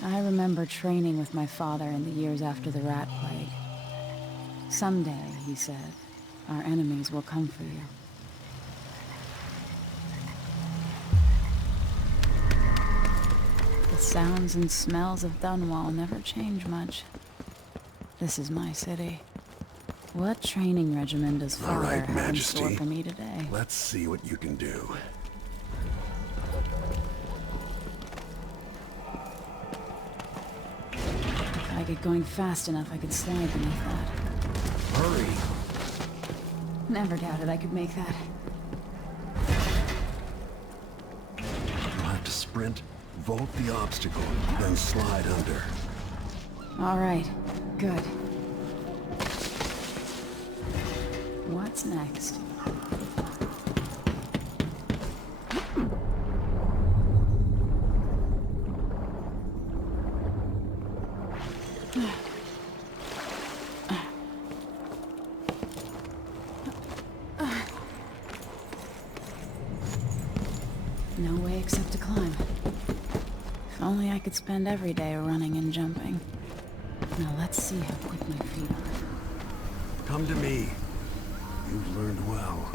I remember training with my father in the years after the Rat Plague. Someday, he said, our enemies will come for you. The sounds and smells of Dunwall never change much. This is my city. What training regimen does Father have in store for me today? Let's see what you can do. If I get going fast enough, I could slide beneath that. Hurry! Never doubted I could make that. You'll have to sprint, vault the obstacle, then slide under. All right, good. What's next? No way except to climb. If only I could spend every day running and jumping. Now let's see how quick my feet are. Come to me. You've learned well.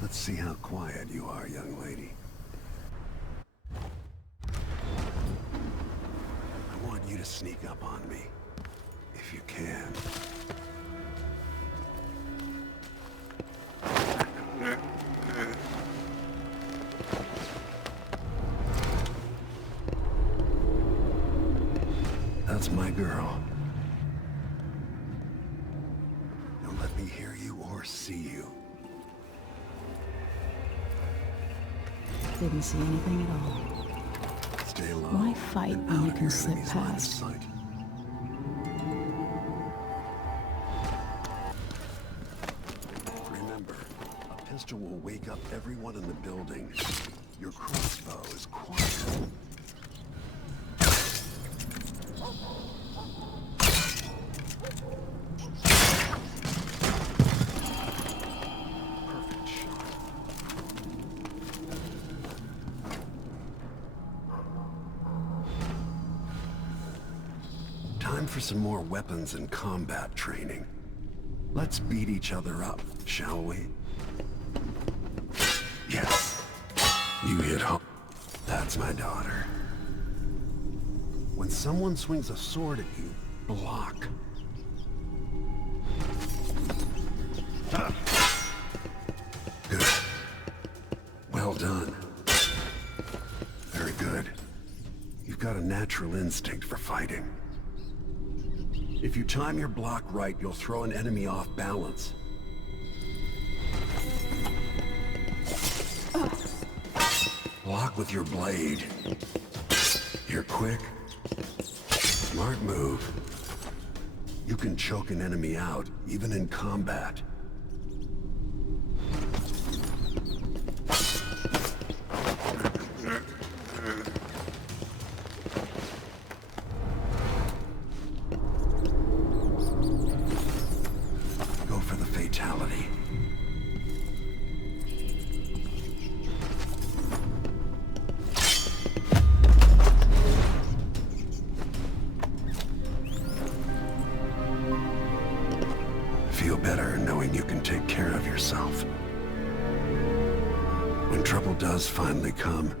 Let's see how quiet you are, young lady. I want you to sneak up on me, if you can. That's my girl. Don't let me hear you or see you. Didn't see anything at all. Stay low. Why fight when you can slip past? Remember, a pistol will wake up everyone in the building. Your crossbow is quiet. Time for some more weapons and combat training. Let's beat each other up, shall we? Yes. You hit home. That's my daughter. When someone swings a sword at you, block. Good. Well done. Very good. You've got a natural instinct for fighting. If you time your block right, you'll throw an enemy off balance. Block with your blade. You're quick. Smart move. You can choke an enemy out, even in combat. Fatality. Feel better knowing you can take care of yourself. When trouble does finally come,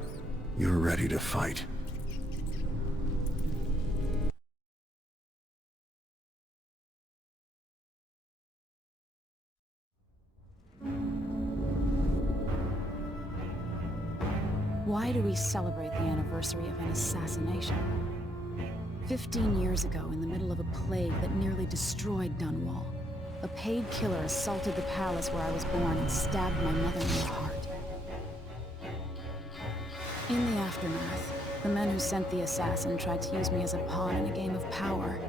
you're ready to fight. Why do we celebrate the anniversary of an assassination? 15 years ago, in the middle of a plague that nearly destroyed Dunwall, a paid killer assaulted the palace where I was born and stabbed my mother in the heart. In the aftermath, the men who sent the assassin tried to use me as a pawn in a game of power.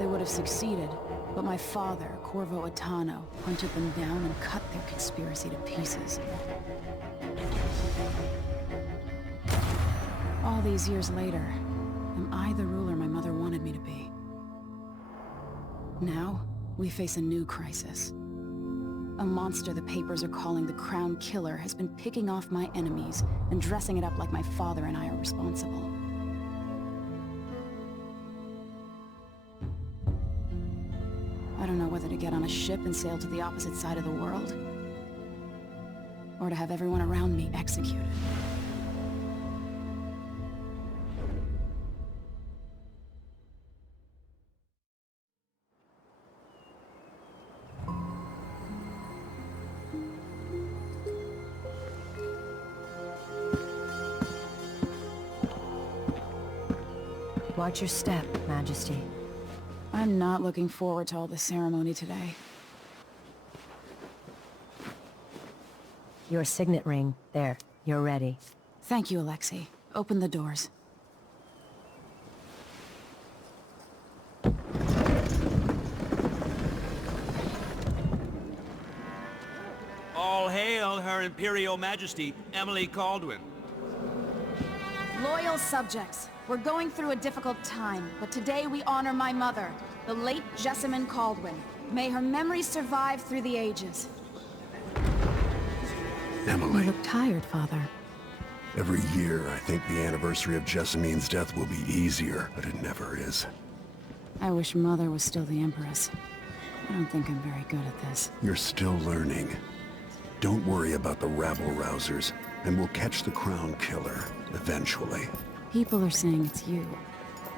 They would have succeeded, but my father, Corvo Attano, hunted them down and cut their conspiracy to pieces. All these years later, am I the ruler my mother wanted me to be? Now, we face a new crisis. A monster the papers are calling the Crown Killer has been picking off my enemies and dressing it up like my father and I are responsible. get on a ship and sail to the opposite side of the world? Or to have everyone around me executed? Watch your step, Majesty. I'm not looking forward to all the ceremony today. Your signet ring. There. You're ready. Thank you, Alexei. Open the doors. All hail Her Imperial Majesty, Emily Caldwin. Loyal subjects, we're going through a difficult time, but today we honor my mother, the late Jessamine Caldwin. May her memory survive through the ages. Emily. You look tired, Father. Every year, I think the anniversary of Jessamine's death will be easier, but it never is. I wish Mother was still the Empress. I don't think I'm very good at this. You're still learning. Don't worry about the rabble-rousers, and we'll catch the Crown Killer, eventually. People are saying it's you.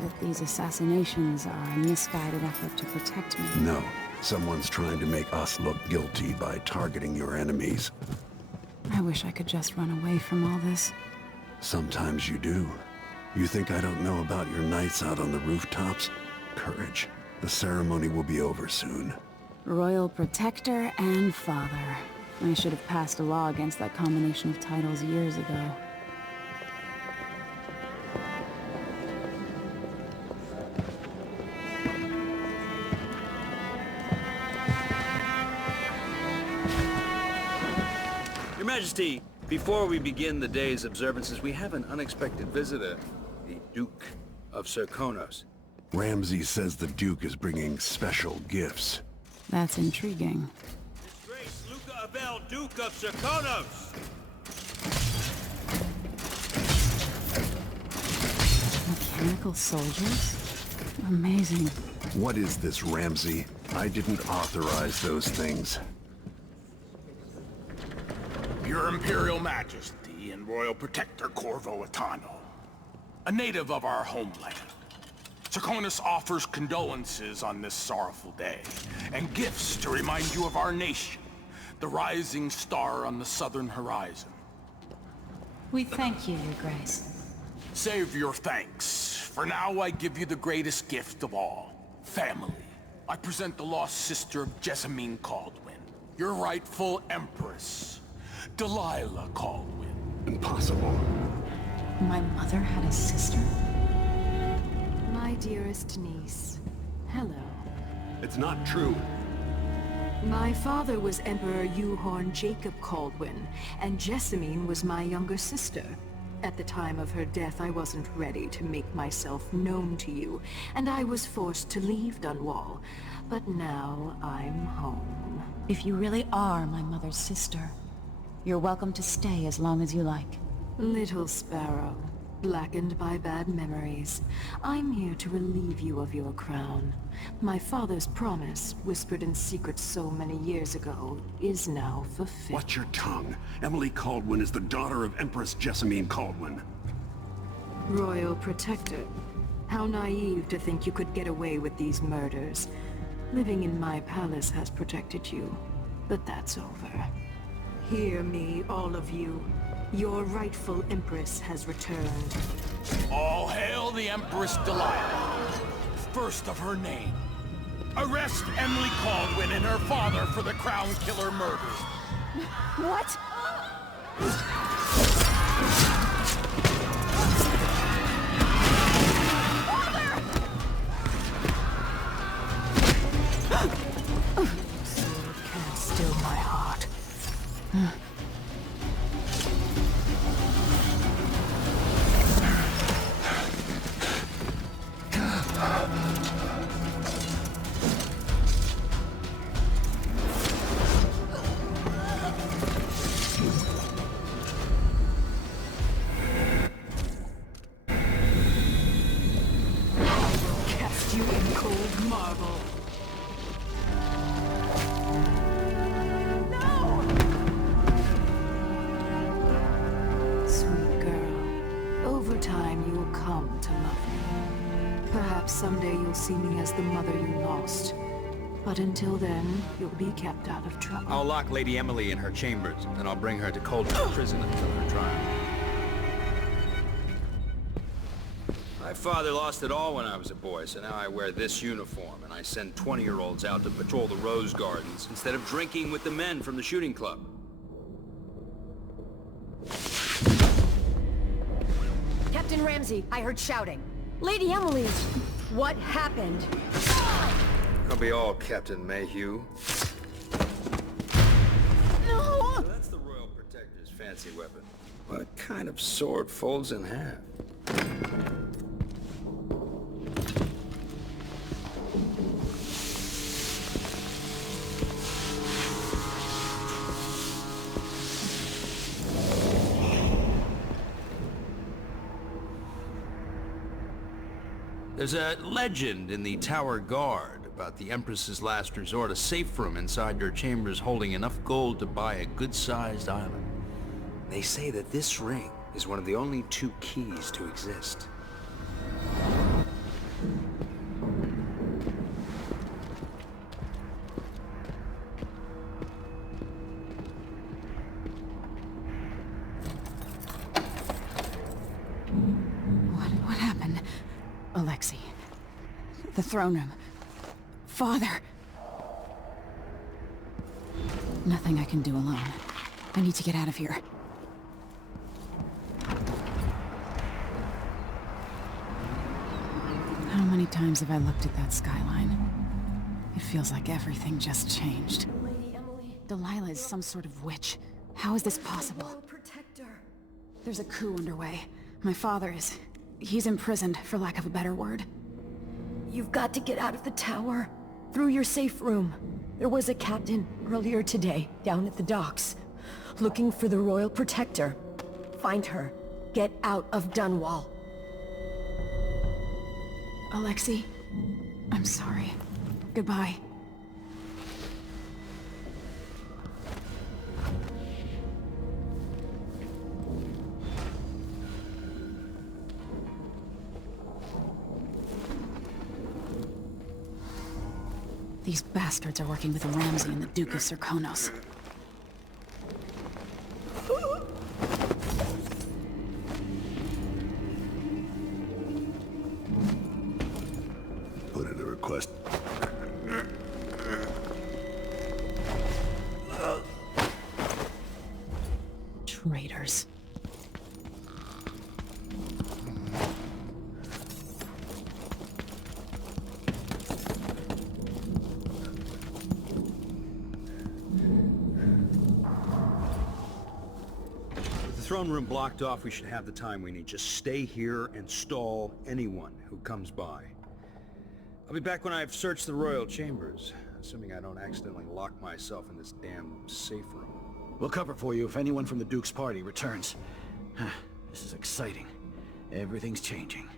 That these assassinations are a misguided effort to protect me. No. Someone's trying to make us look guilty by targeting your enemies. I wish I could just run away from all this. Sometimes you do. You think I don't know about your nights out on the rooftops? Courage. The ceremony will be over soon. Royal Protector and Father. I should have passed a law against that combination of titles years ago. Your Majesty, before we begin the day's observances, we have an unexpected visitor, the Duke of Serkonos. Ramsay says the Duke is bringing special gifts. That's intriguing. His Grace Luca Abel, Duke of Serkonos! Mechanical soldiers? Amazing. What is this, Ramsay? I didn't authorize those things. Your Imperial Majesty and Royal Protector Corvo Atano, a native of our homeland. Serkonos offers condolences on this sorrowful day, and gifts to remind you of our nation, the rising star on the southern horizon. We thank you, Your Grace. Save your thanks. For now, I give you the greatest gift of all, family. I present the lost sister of Jessamine Caldwin, your rightful Empress, Delilah Caldwin. Impossible. My mother had a sister? My dearest niece, hello. It's not true. My father was Emperor Yuhorn Jacob Caldwin, and Jessamine was my younger sister. At the time of her death, I wasn't ready to make myself known to you, and I was forced to leave Dunwall. But now I'm home. If you really are my mother's sister, you're welcome to stay as long as you like. Little sparrow, blackened by bad memories, I'm here to relieve you of your crown. My father's promise, whispered in secret so many years ago, is now fulfilled. Watch your tongue. Emily Caldwin is the daughter of Empress Jessamine Caldwin. Royal Protector, how naive to think you could get away with these murders. Living in my palace has protected you, but that's over. Hear me, all of you. Your rightful Empress has returned. All hail the Empress Delilah, first of her name. Arrest Emily Caldwin and her father for the Crown Killer murders. What? Sword can't still my heart. someday you'll see me as the mother you lost. But until then, you'll be kept out of trouble. I'll lock Lady Emily in her chambers, and I'll bring her to Coldwood Prison until her trial. My father lost it all when I was a boy, so now I wear this uniform, and I send 20-year-olds out to patrol the rose gardens instead of drinking with the men from the shooting club. Captain Ramsey, I heard shouting. Lady Emily, what happened? I'll be all Captain Mayhew. No! So that's the Royal Protector's fancy weapon. What kind of sword folds in half? There's a legend in the Tower Guard about the Empress's last resort, a safe room inside her chambers holding enough gold to buy a good-sized island. They say that this ring is one of the only 2 keys to exist. What happened? Alexei. The throne room. Father! Nothing I can do alone. I need to get out of here. How many times have I looked at that skyline? It feels like everything just changed. Lady Emily, Delilah is some sort of witch. How is this possible? Royal Protector. There's a coup underway. My father is... he's imprisoned, for lack of a better word. You've got to get out of the tower. Through your safe room. There was a captain earlier today, down at the docks. Looking for the Royal Protector. Find her. Get out of Dunwall. Alexei, I'm sorry. Goodbye. These bastards are working with Ramsey and the Duke of Serkonos. Put in a request. Traitors. Throne room blocked off, we should have the time we need. Just stay here and stall anyone who comes by. I'll be back when I've searched the royal chambers, assuming I don't accidentally lock myself in this damn safe room. We'll cover for you if anyone from the Duke's party returns. This is exciting. Everything's changing.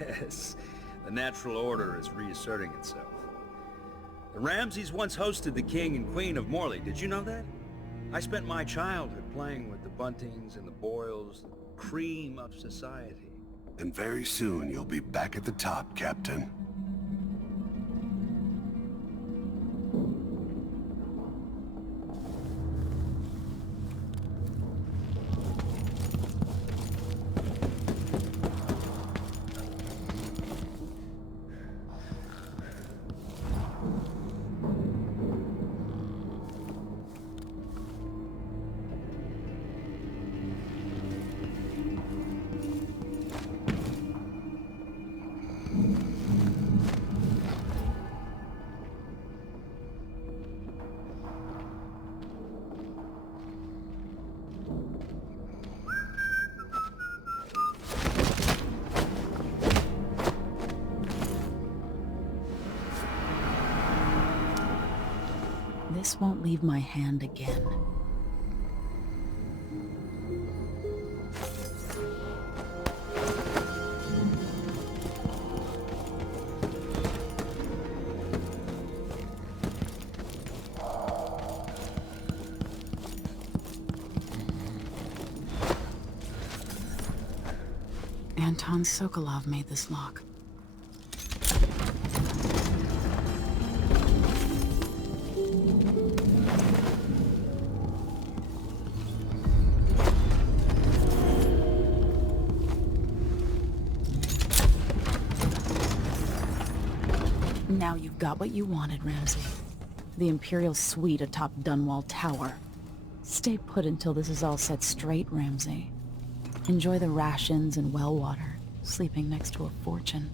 Yes, the natural order is reasserting itself. The Ramseys once hosted the King and Queen of Morley, did you know that? I spent my childhood playing with the Buntings and the Boyles, the cream of society. And very soon you'll be back at the top, Captain. This won't leave my hand again. Anton Sokolov made this lock. Now you've got what you wanted, Ramsay. The Imperial suite atop Dunwall Tower. Stay put until this is all set straight, Ramsay. Enjoy the rations and well water, sleeping next to a fortune.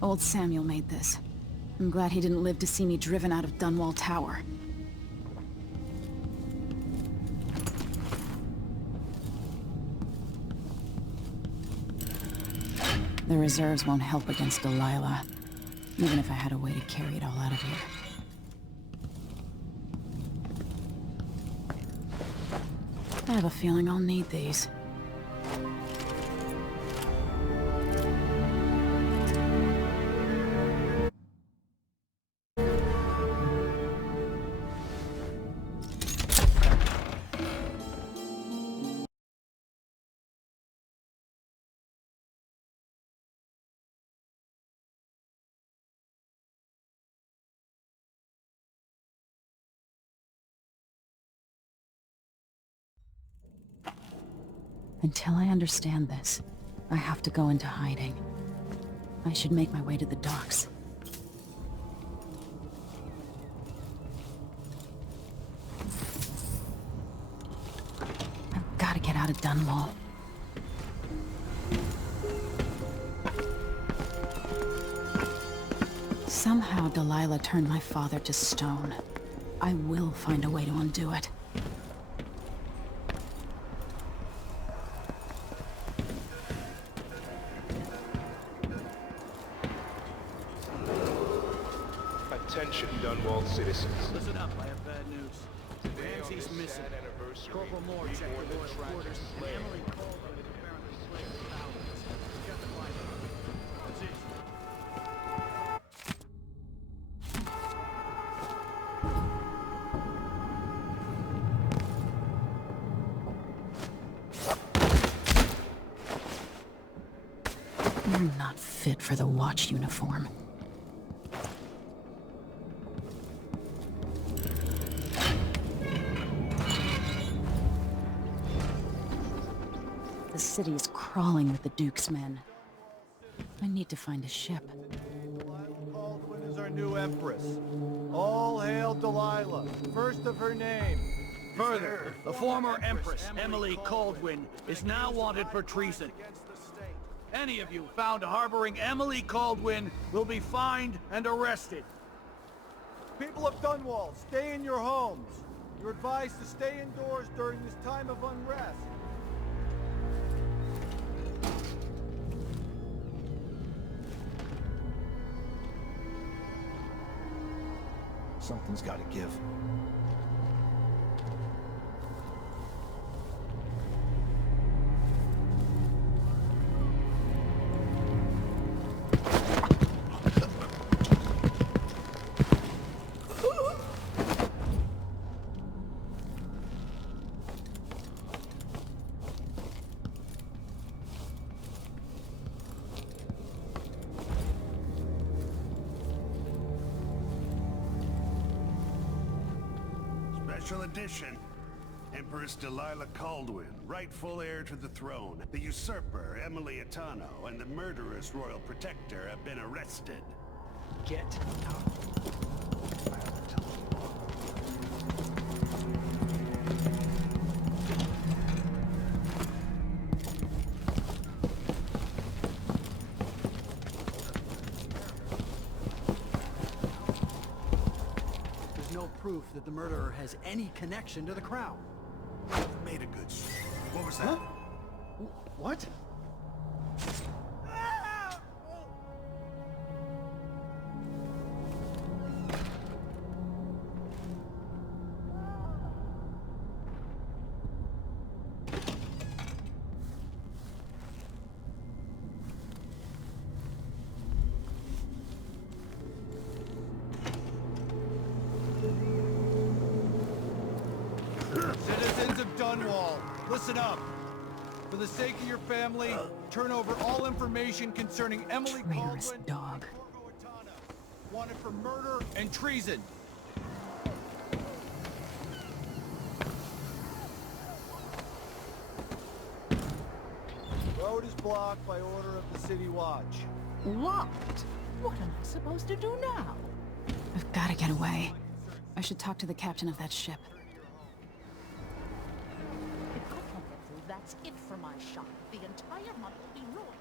Old Samuel made this. I'm glad he didn't live to see me driven out of Dunwall Tower. The reserves won't help against Delilah, even if I had a way to carry it all out of here. I have a feeling I'll need these. Until I understand this, I have to go into hiding. I should make my way to the docks. I've got to get out of Dunwall. Somehow Delilah turned my father to stone. I will find a way to undo it. Attention, Dunwall citizens. Listen up, I have bad news. Ramsay's missing. Corporal Moore checked the royal quarters, and Emily Colvin is apparently slaying the thousands. We got to find her. That's it. You're not fit for the watch uniform. The city is crawling with the Duke's men. I need to find a ship. Baldwin is our new Empress. All hail Delilah, first of her name. Further, the former Empress, Emily Caldwin, is now wanted for treason. Any of you found harboring Emily Caldwin will be fined and arrested. People of Dunwall, stay in your homes. You're advised to stay indoors during this time of unrest. Something's got to give. Special edition. Empress Delilah Caldwin, rightful heir to the throne. The usurper, Emily Atano, and the murderous Royal Protector have been arrested. Get out. Proof that the murderer has any connection to the crown. Made a good shot. What was that? Huh? What? Citizens of Dunwall, listen up. For the sake of your family, turn over all information concerning Emily Traitorous Caldwin dog. wanted for murder and treason. Road is blocked by order of the City Watch. Locked? What am I supposed to do now? I've got to get away. I should talk to the captain of that ship. If I don't get through, that's it for my shop. The entire month will be ruined.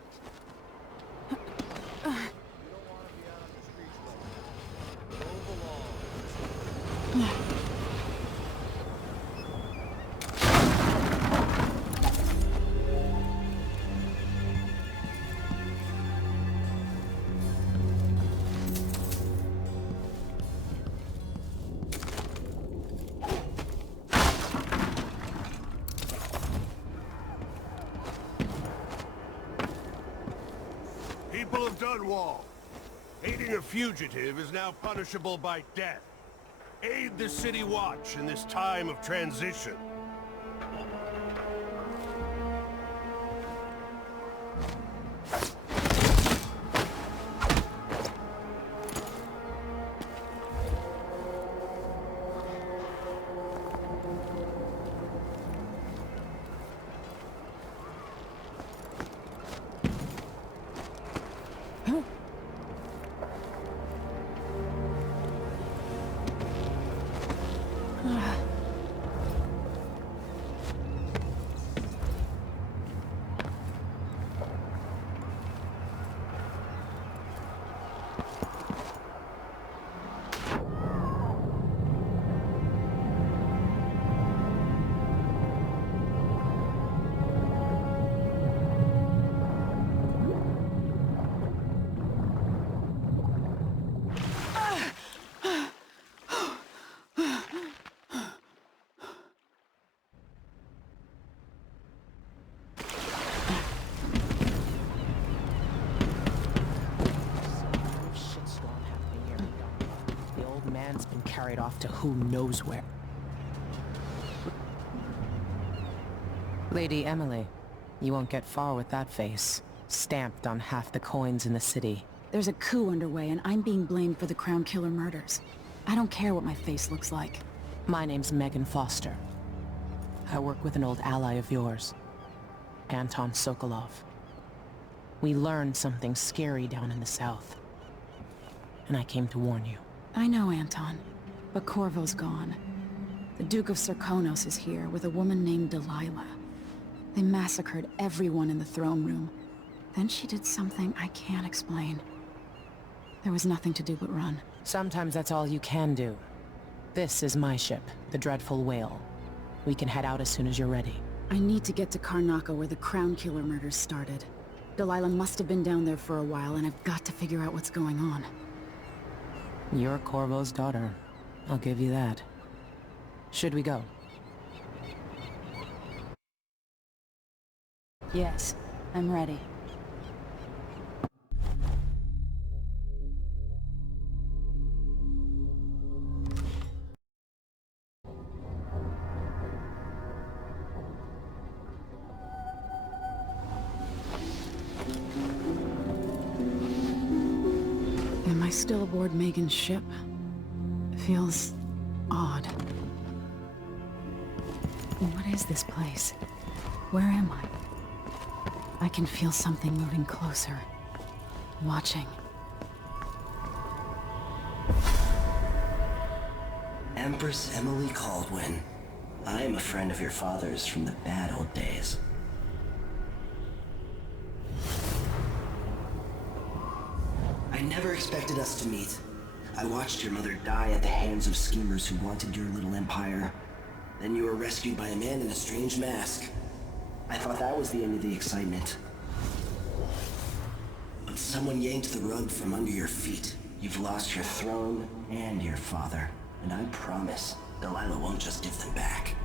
People of Dunwall, aiding a fugitive is now punishable by death. Aid the City Watch in this time of transition. Carried off to who knows where. Lady Emily, you won't get far with that face. Stamped on half the coins in the city. There's a coup underway and I'm being blamed for the Crown Killer murders. I don't care what my face looks like. My name's Megan Foster. I work with an old ally of yours, Anton Sokolov. We learned something scary down in the south, and I came to warn you. I know, Anton. But Corvo's gone. The Duke of Serkonos is here with a woman named Delilah. They massacred everyone in the throne room. Then she did something I can't explain. There was nothing to do but run. Sometimes that's all you can do. This is my ship, the Dreadful Whale. We can head out as soon as you're ready. I need to get to Karnaca where the Crown Killer murders started. Delilah must have been down there for a while and I've got to figure out what's going on. You're Corvo's daughter. I'll give you that. Should we go? Yes, I'm ready. Am I still aboard Megan's ship? Feels odd. What is this place? Where am I? I can feel something moving closer. Watching. Empress Emily Caldwin. I am a friend of your father's from the bad old days. I never expected us to meet. I watched your mother die at the hands of schemers who wanted your little empire. Then you were rescued by a man in a strange mask. I thought that was the end of the excitement. But someone yanked the rug from under your feet. You've lost your throne and your father. And I promise, Delilah won't just give them back.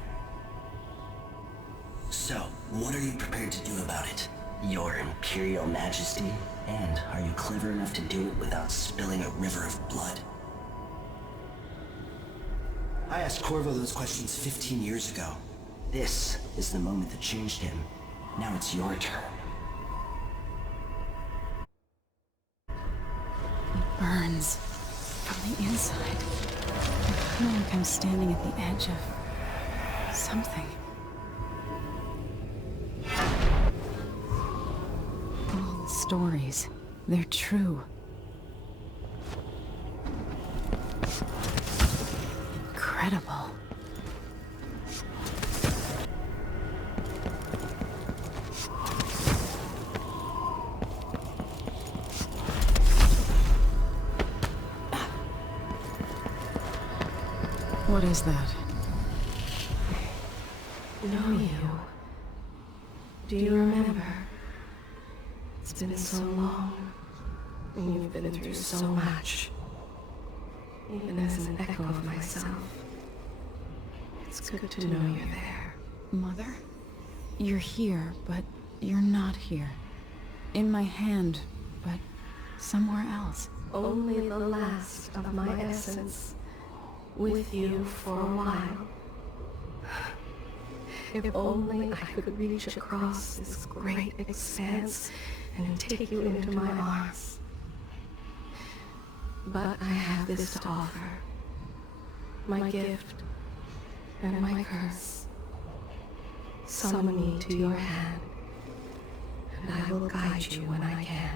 So, what are you prepared to do about it? Your Imperial Majesty? And are you clever enough to do it without spilling a river of blood? I asked Corvo those questions 15 years ago. This is the moment that changed him. Now it's your turn. It burns from the inside. I feel like I'm standing at the edge of something. All the stories, they're true. incredible. What is that? Know you. Do you remember? It's been so long, and you've been through so much. Even as an echo of myself, it's good to know you're there. Mother? You're here, but you're not here. In my hand, but somewhere else. Only the last of my essence, with you for a while. If only I could reach across this great expanse and take you into my arms. But I have this to offer. My gift and my curse. Summon me to your hand, and I will guide you when I can.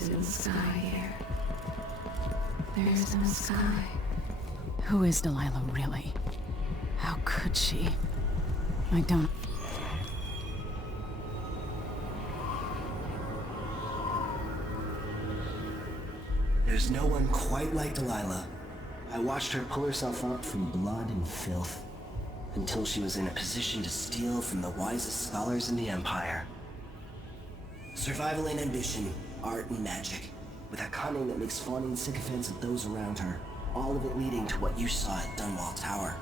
In the sky here. There's no sky. Who is Delilah, really? How could she? I don't... There's no one quite like Delilah. I watched her pull herself up from blood and filth, until she was in a position to steal from the wisest scholars in the Empire. Survival and ambition, art and magic, with a cunning that makes fawning sycophants of those around her, all of it leading to what you saw at Dunwall Tower.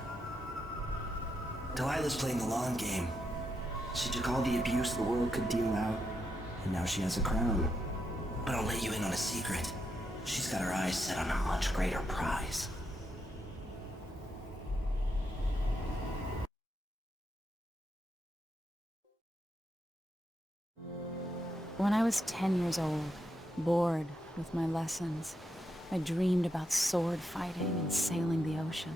Delilah's playing the long game. She took all the abuse the world could deal out, and now she has a crown. But I'll let you in on a secret. She's got her eyes set on a much greater prize. When I was 10 years old, bored with my lessons, I dreamed about sword fighting and sailing the ocean.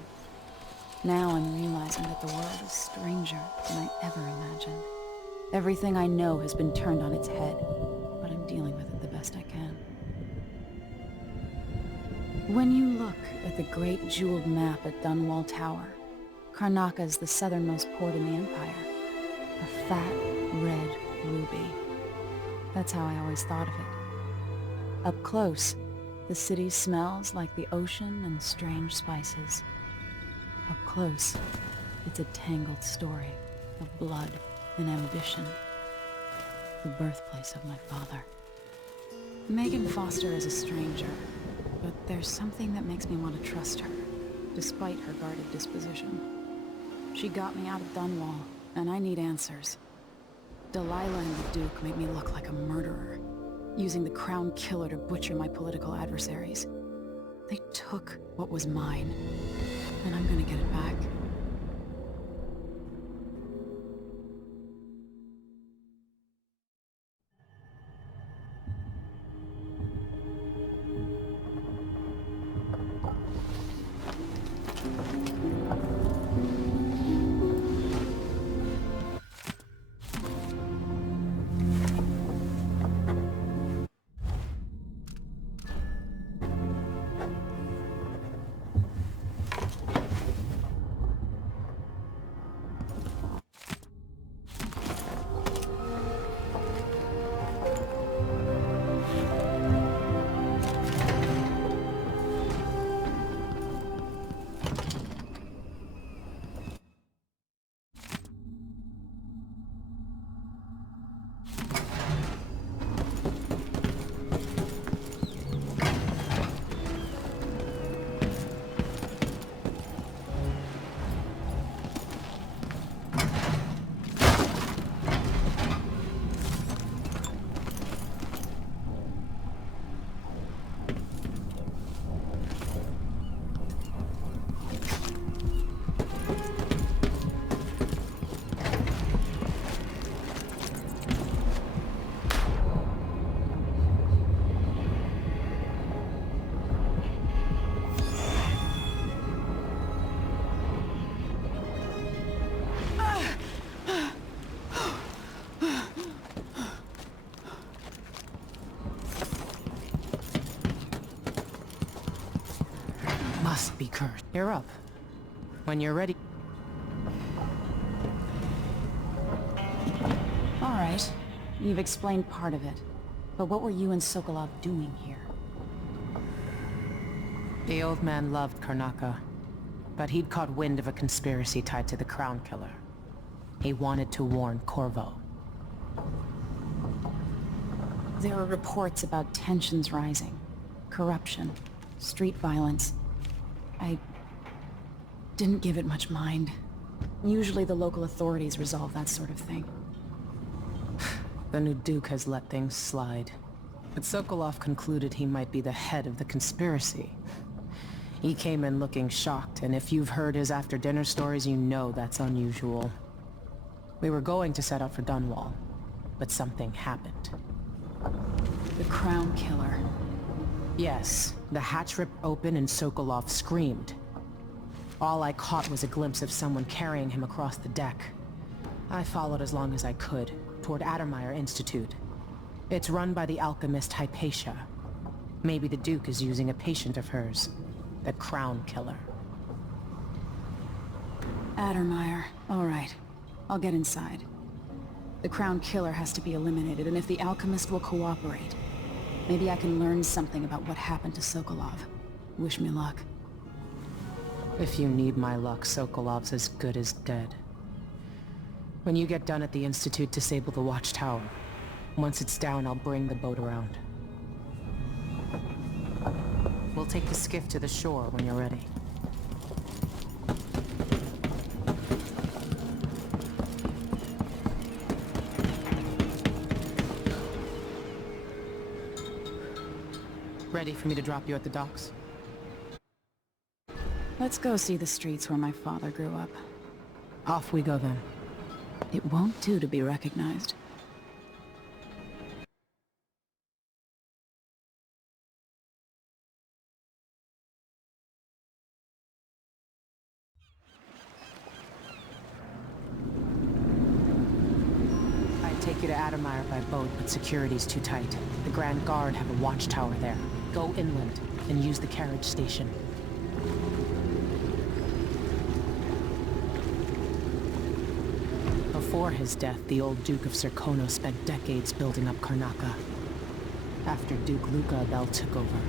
Now I'm realizing that the world is stranger than I ever imagined. Everything I know has been turned on its head, but I'm dealing with it the best I can. When you look at the great jeweled map at Dunwall Tower, Karnaca is the southernmost port in the Empire. A fat, red ruby. That's how I always thought of it. Up close, the city smells like the ocean and strange spices. Up close, it's a tangled story of blood and ambition. The birthplace of my father. Megan Foster is a stranger, but there's something that makes me want to trust her, despite her guarded disposition. She got me out of Dunwall, and I need answers. Delilah and the Duke made me look like a murderer, using the Crown Killer to butcher my political adversaries. They took what was mine, and I'm gonna get it back. must be cursed. You're up. When you're ready. All right. You've explained part of it. But what were you and Sokolov doing here? The old man loved Karnaca, but he'd caught wind of a conspiracy tied to the Crown Killer. He wanted to warn Corvo. There are reports about tensions rising, corruption, street violence. I didn't give it much mind. Usually the local authorities resolve that sort of thing. The new Duke has let things slide. But Sokolov concluded he might be the head of the conspiracy. He came in looking shocked, and if you've heard his after-dinner stories, you know that's unusual. We were going to set out for Dunwall, but something happened. The Crown Killer. Yes, the hatch ripped open and Sokolov screamed. All I caught was a glimpse of someone carrying him across the deck. I followed as long as I could, toward Addermeyer Institute. It's run by the alchemist Hypatia. Maybe the Duke is using a patient of hers, the Crown Killer. Addermeyer. All right. I'll get inside. The Crown Killer has to be eliminated, and if the alchemist will cooperate, maybe I can learn something about what happened to Sokolov. Wish me luck. If you need my luck, Sokolov's as good as dead. When you get done at the Institute, disable the watchtower. Once it's down, I'll bring the boat around. We'll take the skiff to the shore when you're ready. Ready for me to drop you at the docks? Let's go see the streets where my father grew up. Off we go then. It won't do to be recognized. I'd take you to Addermeyer by boat, but security's too tight. The Grand Guard have a watchtower there. Go inland and use the carriage station. Before his death, the old Duke of Serkonos spent decades building up Karnaca. After Duke Luca Abel took over,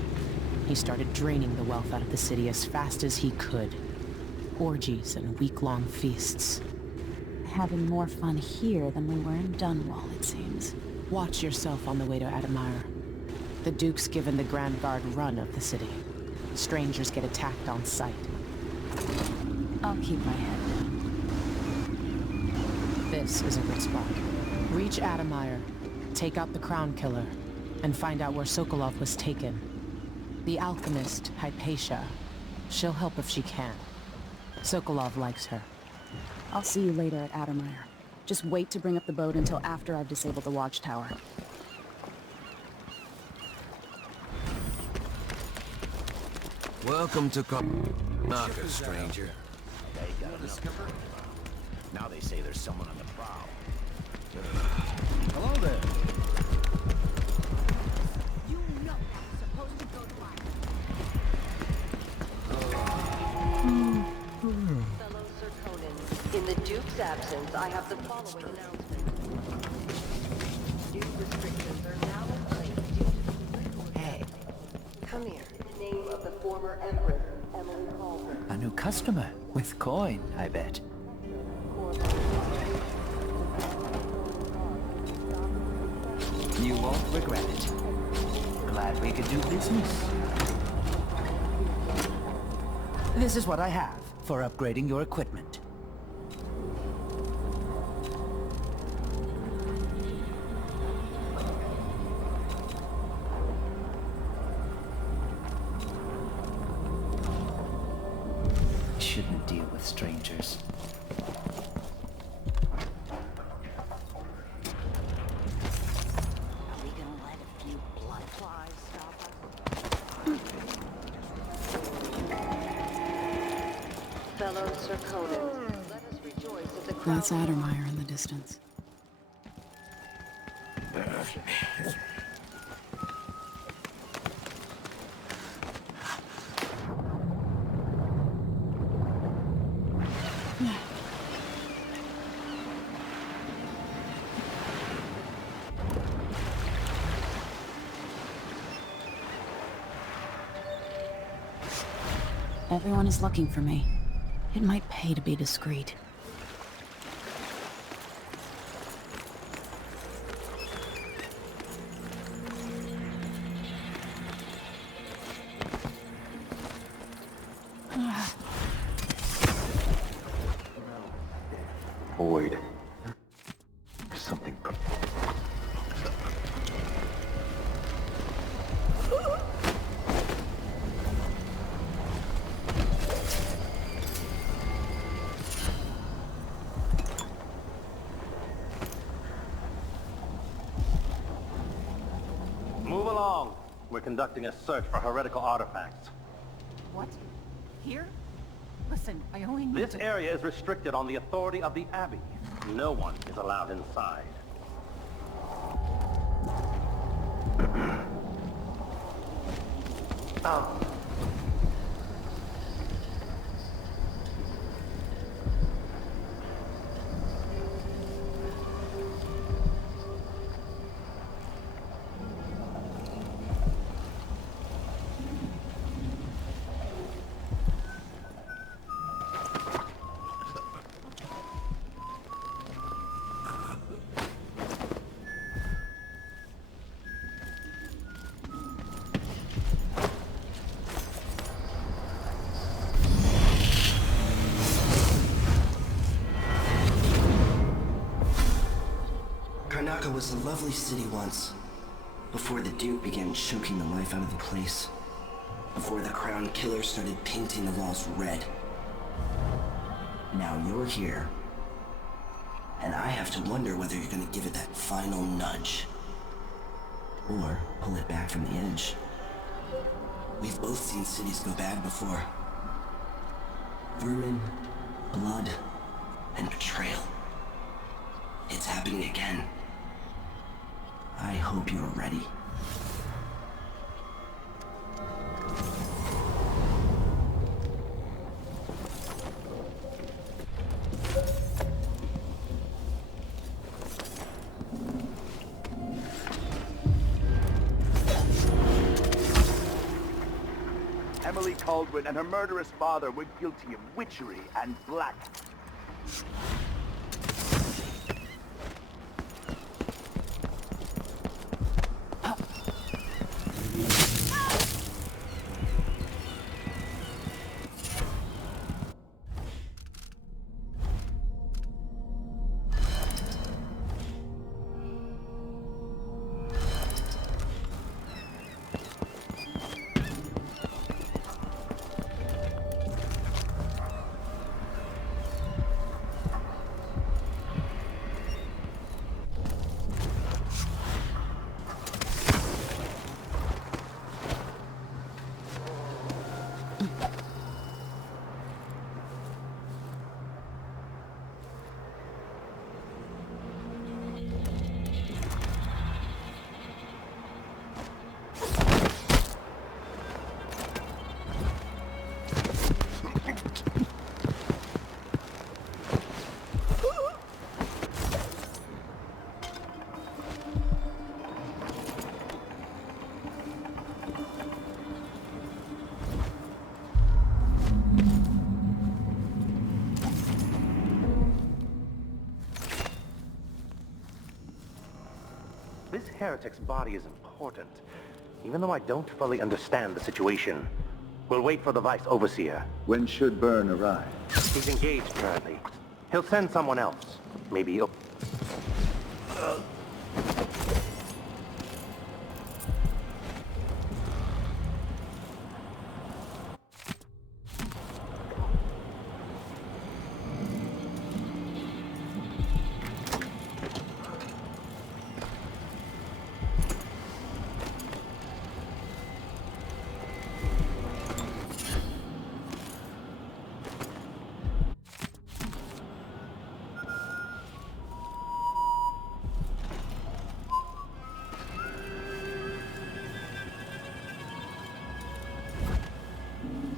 he started draining the wealth out of the city as fast as he could. Orgies and week-long feasts. Having more fun here than we were in Dunwall, it seems. Watch yourself on the way to Addermeyer. The Duke's given the Grand Guard run of the city. Strangers get attacked on sight. I'll keep my head down. This is a good spot. Reach Addermeyer, take out the Crown Killer, and find out where Sokolov was taken. The alchemist, Hypatia. She'll help if she can. Sokolov likes her. I'll see you later at Addermeyer. Just wait to bring up the boat until after I've disabled the watchtower. Welcome to Karnaca, stranger. They got the skipper. Now they say there's someone on the prow. Hello there. You know I'm supposed to go Fellow Serkonans, in the Duke's absence, I have the following announcement. New restrictions are now in place due to the... Hey. Come here. In the name of the former Empress, Emily Calder. A new customer with coin, I bet. You won't regret it. Glad we could do business. This is what I have for upgrading your equipment. Shouldn't deal with strangers. Fellow Serkonans, let us rejoice at the That's Addermeyer in the distance. Everyone is looking for me. It might pay to be discreet. Void. Something. Move along. We're conducting a search for heretical artifacts. What? Here? Listen, I only need This to... area is restricted on the authority of the Abbey. No one is allowed inside. Oh. Karnaca was a lovely city once, before the Duke began choking the life out of the place, before the Crown Killer started painting the walls red. Now you're here, and I have to wonder whether you're gonna give it that final nudge, or pull it back from the edge. We've both seen cities go bad before. Vermin, blood, and betrayal. It's happening again. I hope you're ready. Emily Caldwin and her murderous father were guilty of witchery and black. This heretic's body is important, even though I don't fully understand the situation. We'll wait for the Vice Overseer. When should Byrne arrive? He's engaged currently. He'll send someone else. Maybe...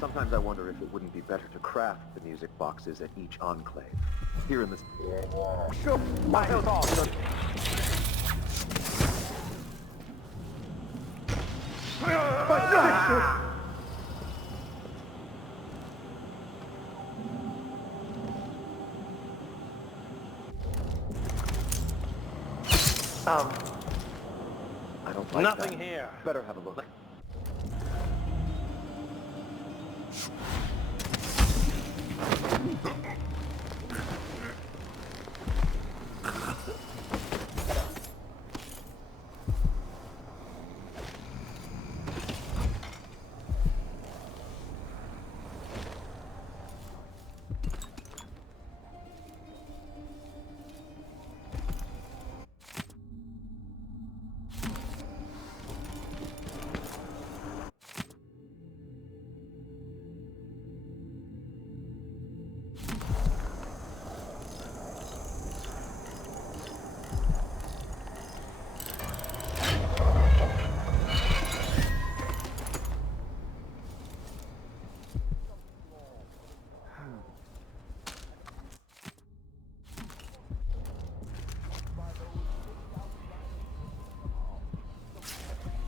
Sometimes I wonder if it wouldn't be better to craft the music boxes at each enclave. Here in this... I don't like Nothing that. here. Better have a look.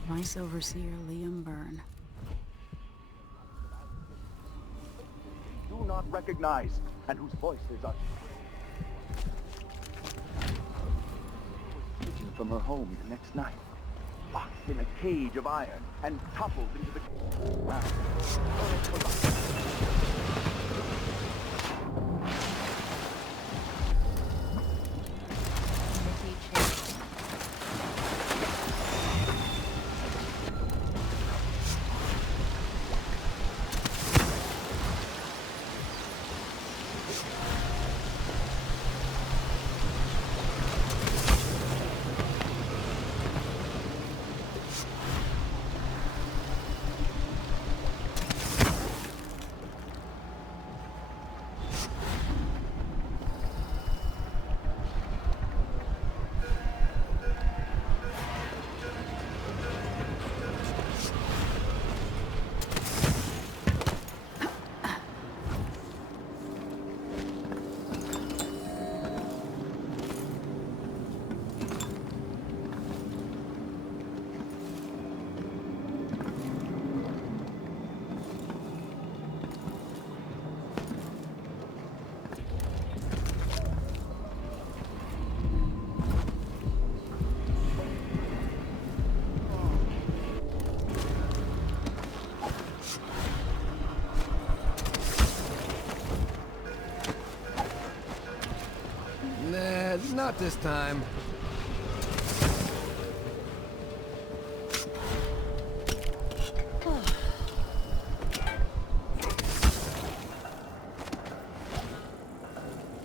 Vice Overseer Liam Byrne. Do not recognize, and whose voices are taken from her home the next night, locked in a cage of iron, and toppled into the ground. Nah, not this time.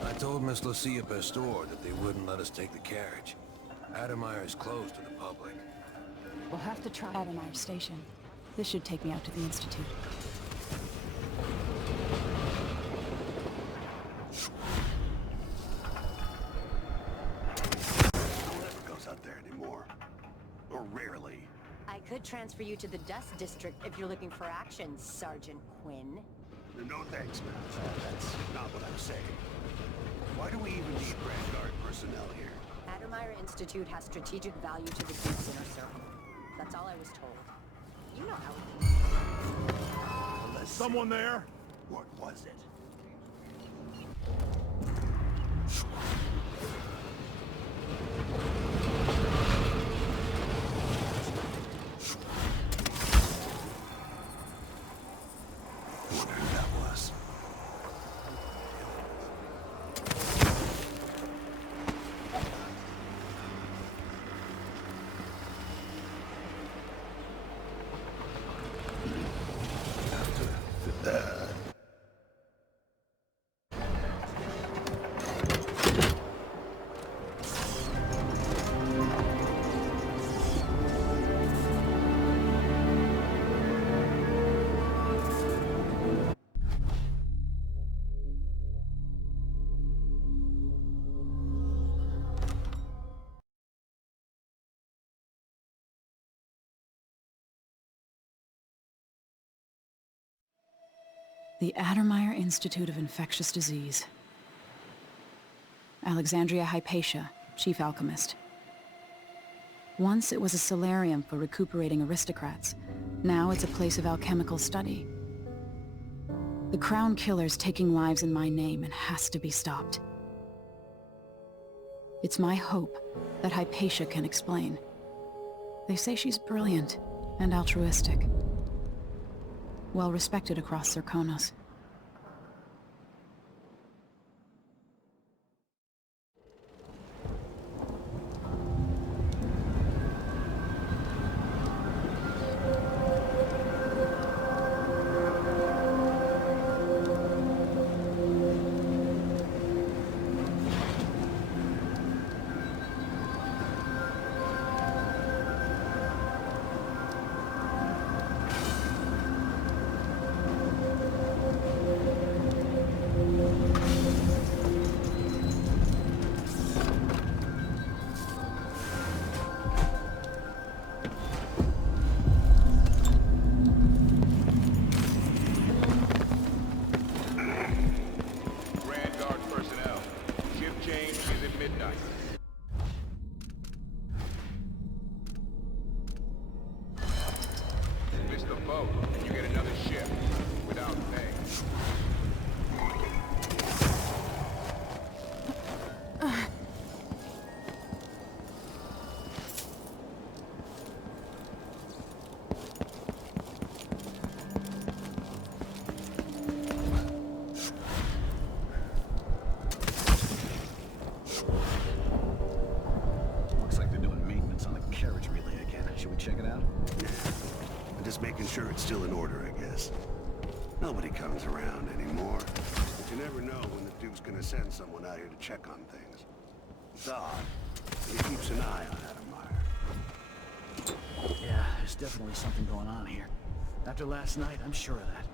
I told Miss Lucia Pastor that they wouldn't let us take the carriage. Adamire is closed to the public. We'll have to try Adamire Station. This should take me out to the Institute. Rarely. I could transfer you to the Dust District if you're looking for action, Sergeant Quinn. No thanks, ma'am. That's not what I'm saying. Why do we even need Grand Guard personnel here? Adamire Institute has strategic value to the Duke's inner circle. That's all I was told. You know how it Someone there? What was it? Wonder who that was. The Adamire Institute of Infectious Disease. Alexandria Hypatia, chief alchemist. Once it was a solarium for recuperating aristocrats. Now it's a place of alchemical study. The Crown Killer's taking lives in my name and has to be stopped. It's my hope that Hypatia can explain. They say she's brilliant and altruistic. Well respected across Serkonos. Sure, it's still in order, I guess. Nobody comes around anymore. But you never know when the Duke's gonna send someone out here to check on things. It's odd. He keeps an eye on Adam Meyer. Yeah, there's definitely something going on here. After last night, I'm sure of that.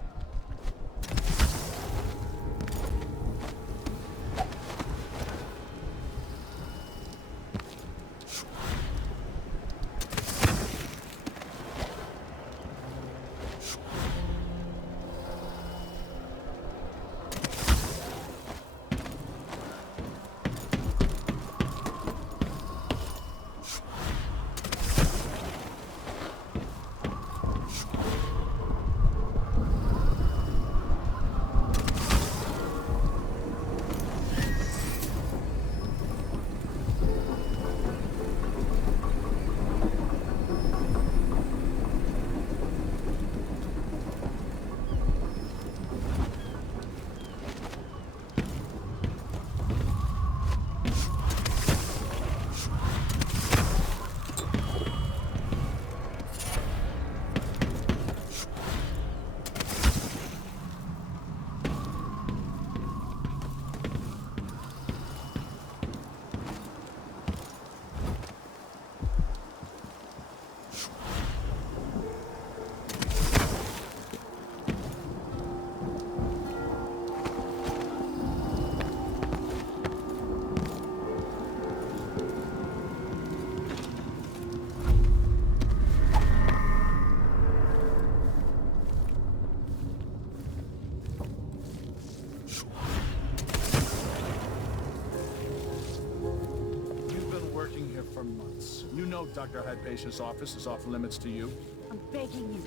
Dr. Hypatia's office is off limits to you. I'm begging you.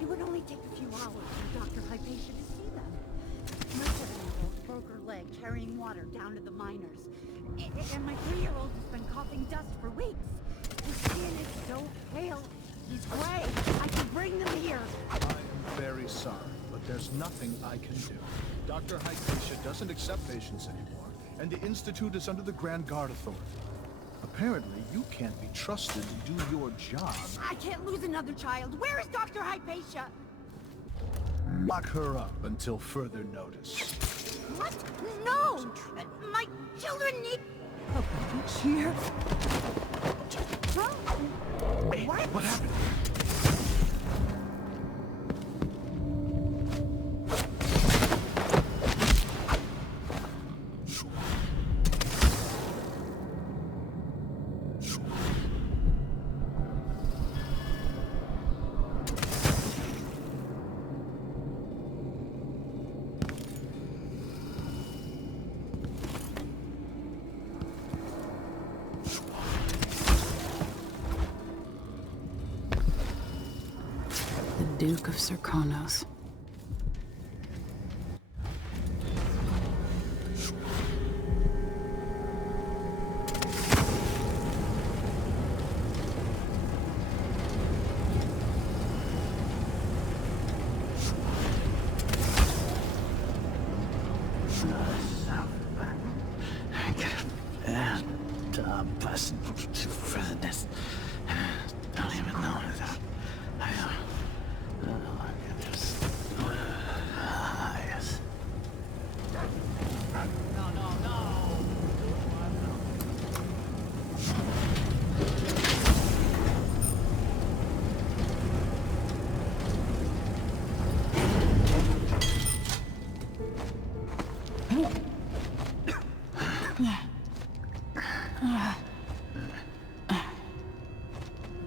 It would only take a few hours for Dr. Hypatia to see them. My 7-year-old broke her leg carrying water down to the miners. And my 3-year-old has been coughing dust for weeks. His skin is so pale. He's gray. I can bring them here. I am very sorry, but there's nothing I can do. Dr. Hypatia doesn't accept patients anymore, and the Institute is under the Grand Guard Authority. Apparently, you can't be trusted to do your job. I can't lose another child. Where is Dr. Hypatia? Lock her up until further notice. What? No! My children need... Here? Huh? Hey, what happened? Duke of Serkonos. us to president. Don't even know that. Yes.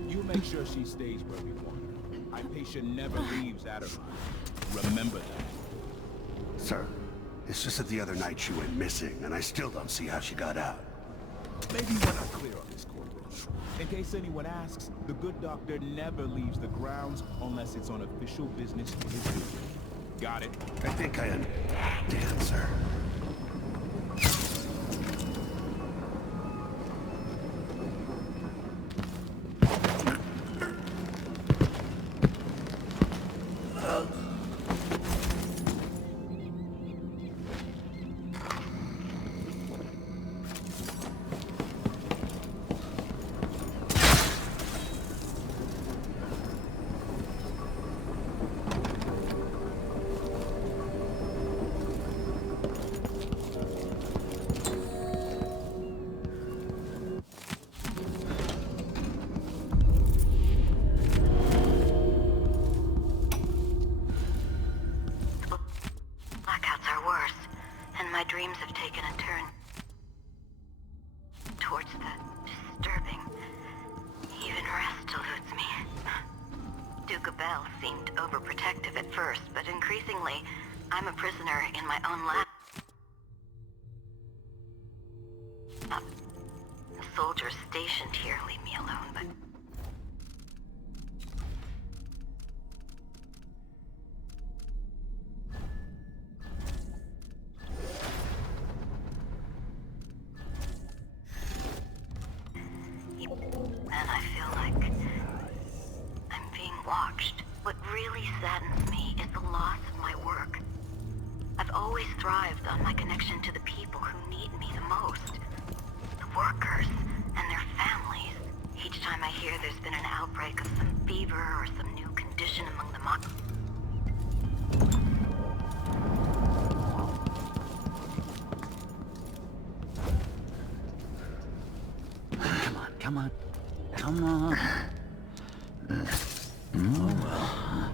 You make sure she stays where we want her. My patient never leaves Adderline. Remember that. Sir, it's just that the other night she went missing, and I still don't see how she got out. Maybe we're not clear on this, Corporal. In case anyone asks, the good doctor never leaves the grounds unless it's on official business for his duty. Got it? I think I understand, sir. Dreams have taken a turn towards the disturbing. Even rest eludes me. Duke Bell seemed overprotective at first, but increasingly, I'm a prisoner in my own lab. The soldiers stationed here leave me alone, but... And I feel like I'm being watched. What really saddens me is the loss of my work. I've always thrived on my connection to the people who need me the most. The workers and their families. Each time I hear there's been an outbreak of some fever or some new condition among the Come on. Come on. Oh, well.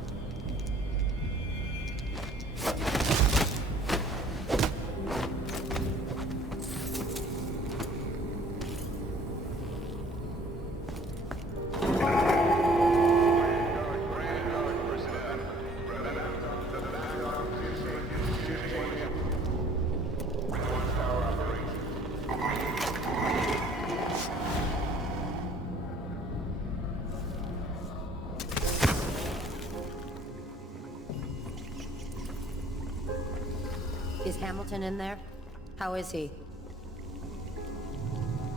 Is Hamilton in there? How is he?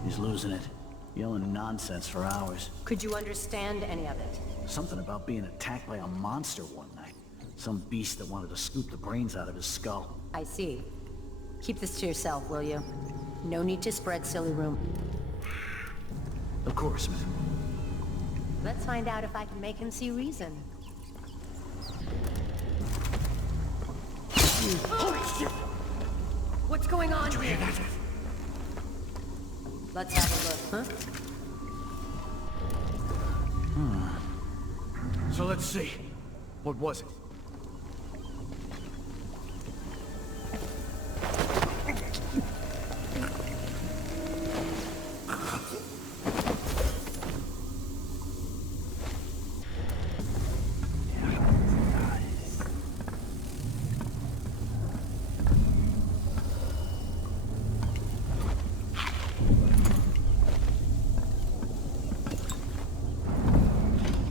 He's losing it. Yelling nonsense for hours. Could you understand any of it? Something about being attacked by a monster one night. Some beast that wanted to scoop the brains out of his skull. I see. Keep this to yourself, will you? No need to spread silly rumors. Of course, ma'am. Let's find out if I can make him see reason. Holy shit! What's going on here? Let's have a look, huh? So let's see. What was it?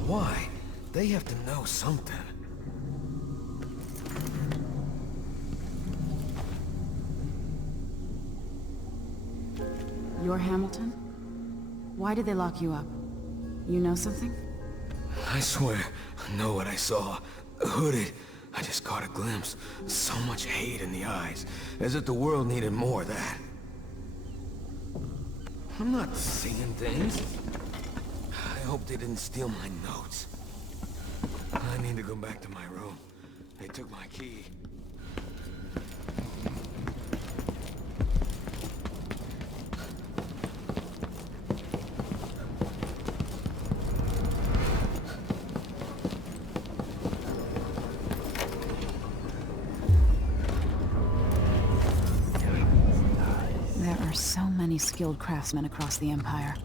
Why? They have to know something. You're Hamilton? Why did they lock you up? You know something? I swear, I know what I saw. Hooded. I just caught a glimpse. So much hate in the eyes. As if the world needed more of that. I'm not seeing things. I hope they didn't steal my notes. I need to go back to my room. They took my key. There are so many skilled craftsmen across the Empire.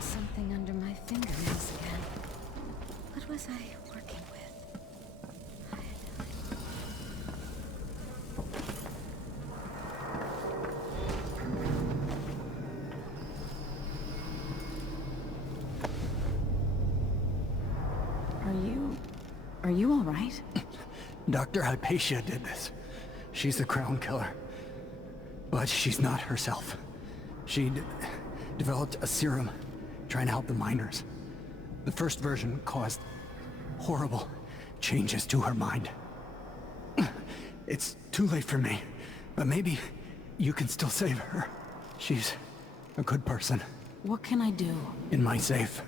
Something under my fingernails again. What was I working with? Are you all right? Dr. Hypatia did this. She's the crown killer. But she's not herself. She developed a serum trying to help the miners. The first version caused horrible changes to her mind. It's too late for me, but maybe you can still save her. She's a good person. What can I do? In my safe,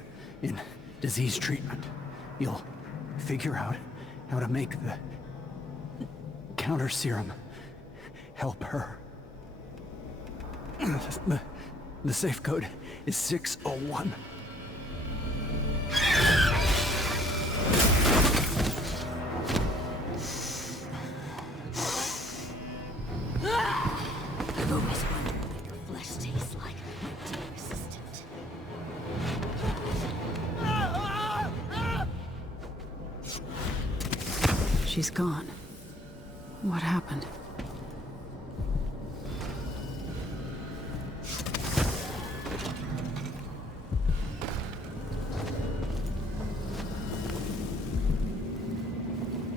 in disease treatment, you'll figure out how to make the counter serum help her. The safe code is 601. I've always wondered what your flesh tastes like, my dear assistant. She's gone. What happened?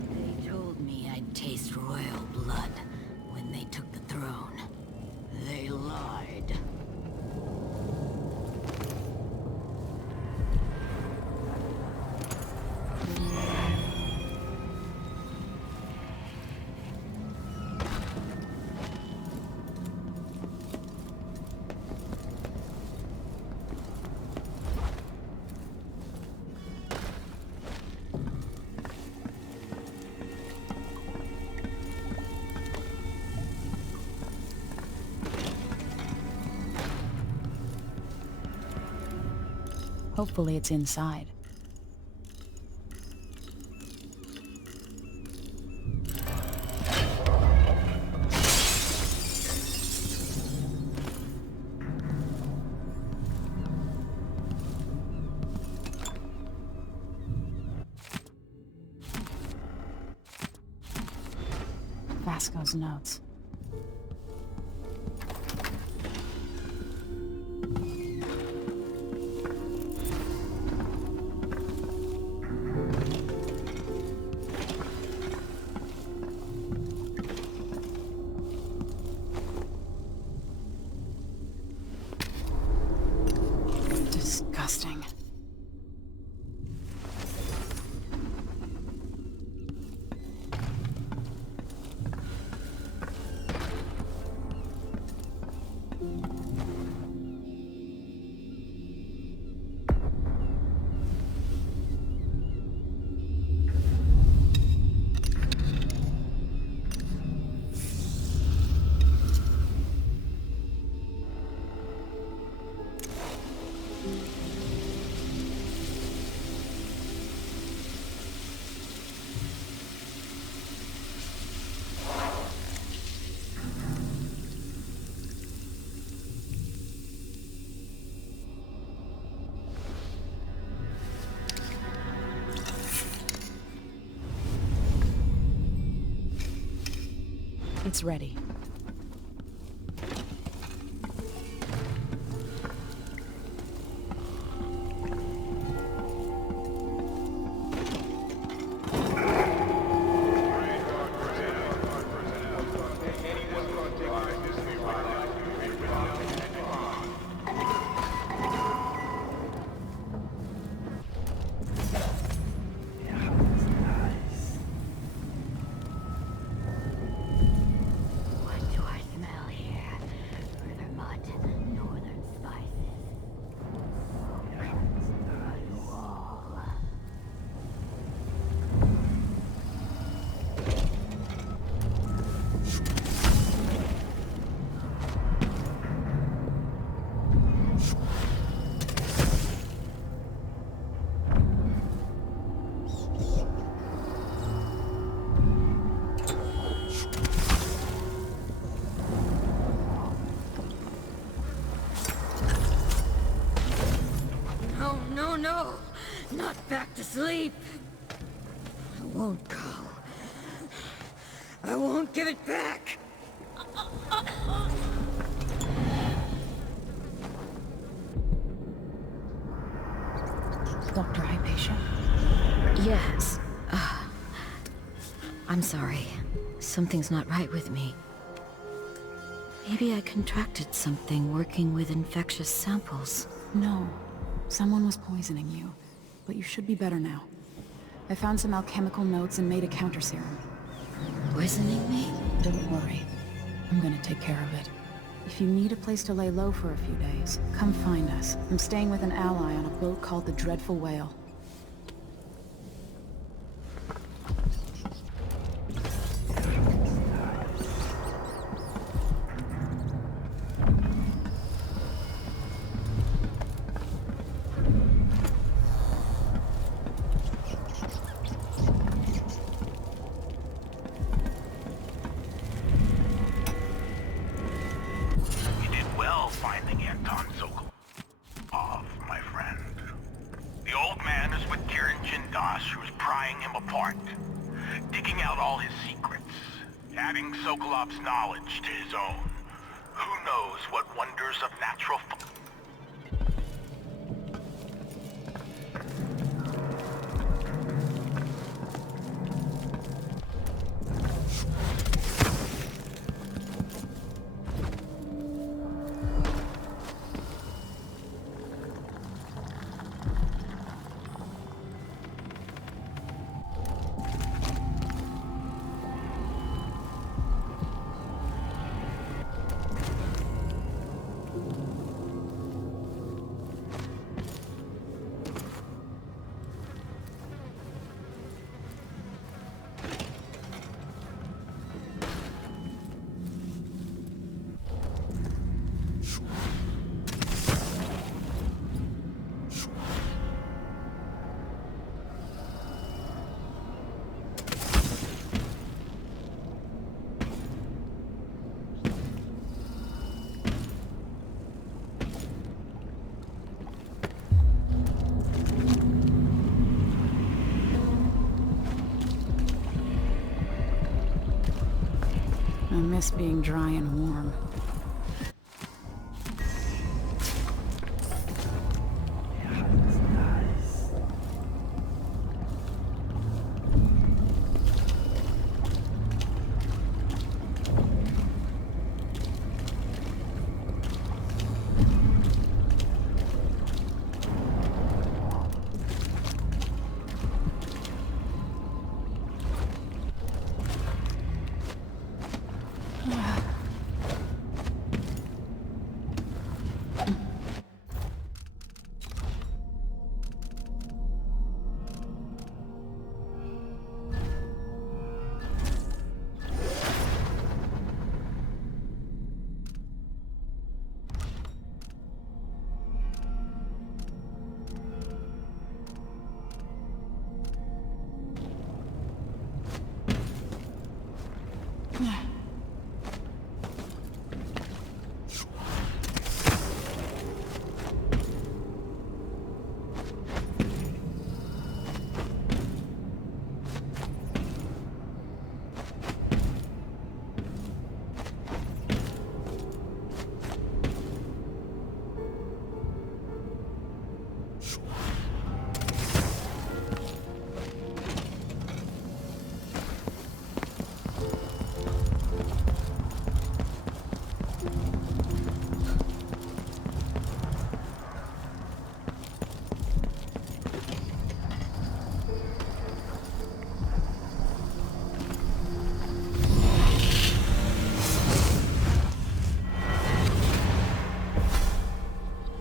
They told me I'd taste royal blood when they took the throne. They lied. Hopefully it's inside. Vasco's notes. Disgusting. It's ready. No, not back to sleep. I won't go. I won't give it back. Dr. Hypatia? Yes. I'm sorry. Something's not right with me. Maybe I contracted something working with infectious samples. No. Someone was poisoning you, but you should be better now. I found some alchemical notes and made a counter serum. Poisoning me? Don't worry. I'm gonna take care of it. If you need a place to lay low for a few days, come find us. I'm staying with an ally on a boat called the Dreadful Whale. Knowledge to his own. Who knows what wonders of natural... miss being dry and warm.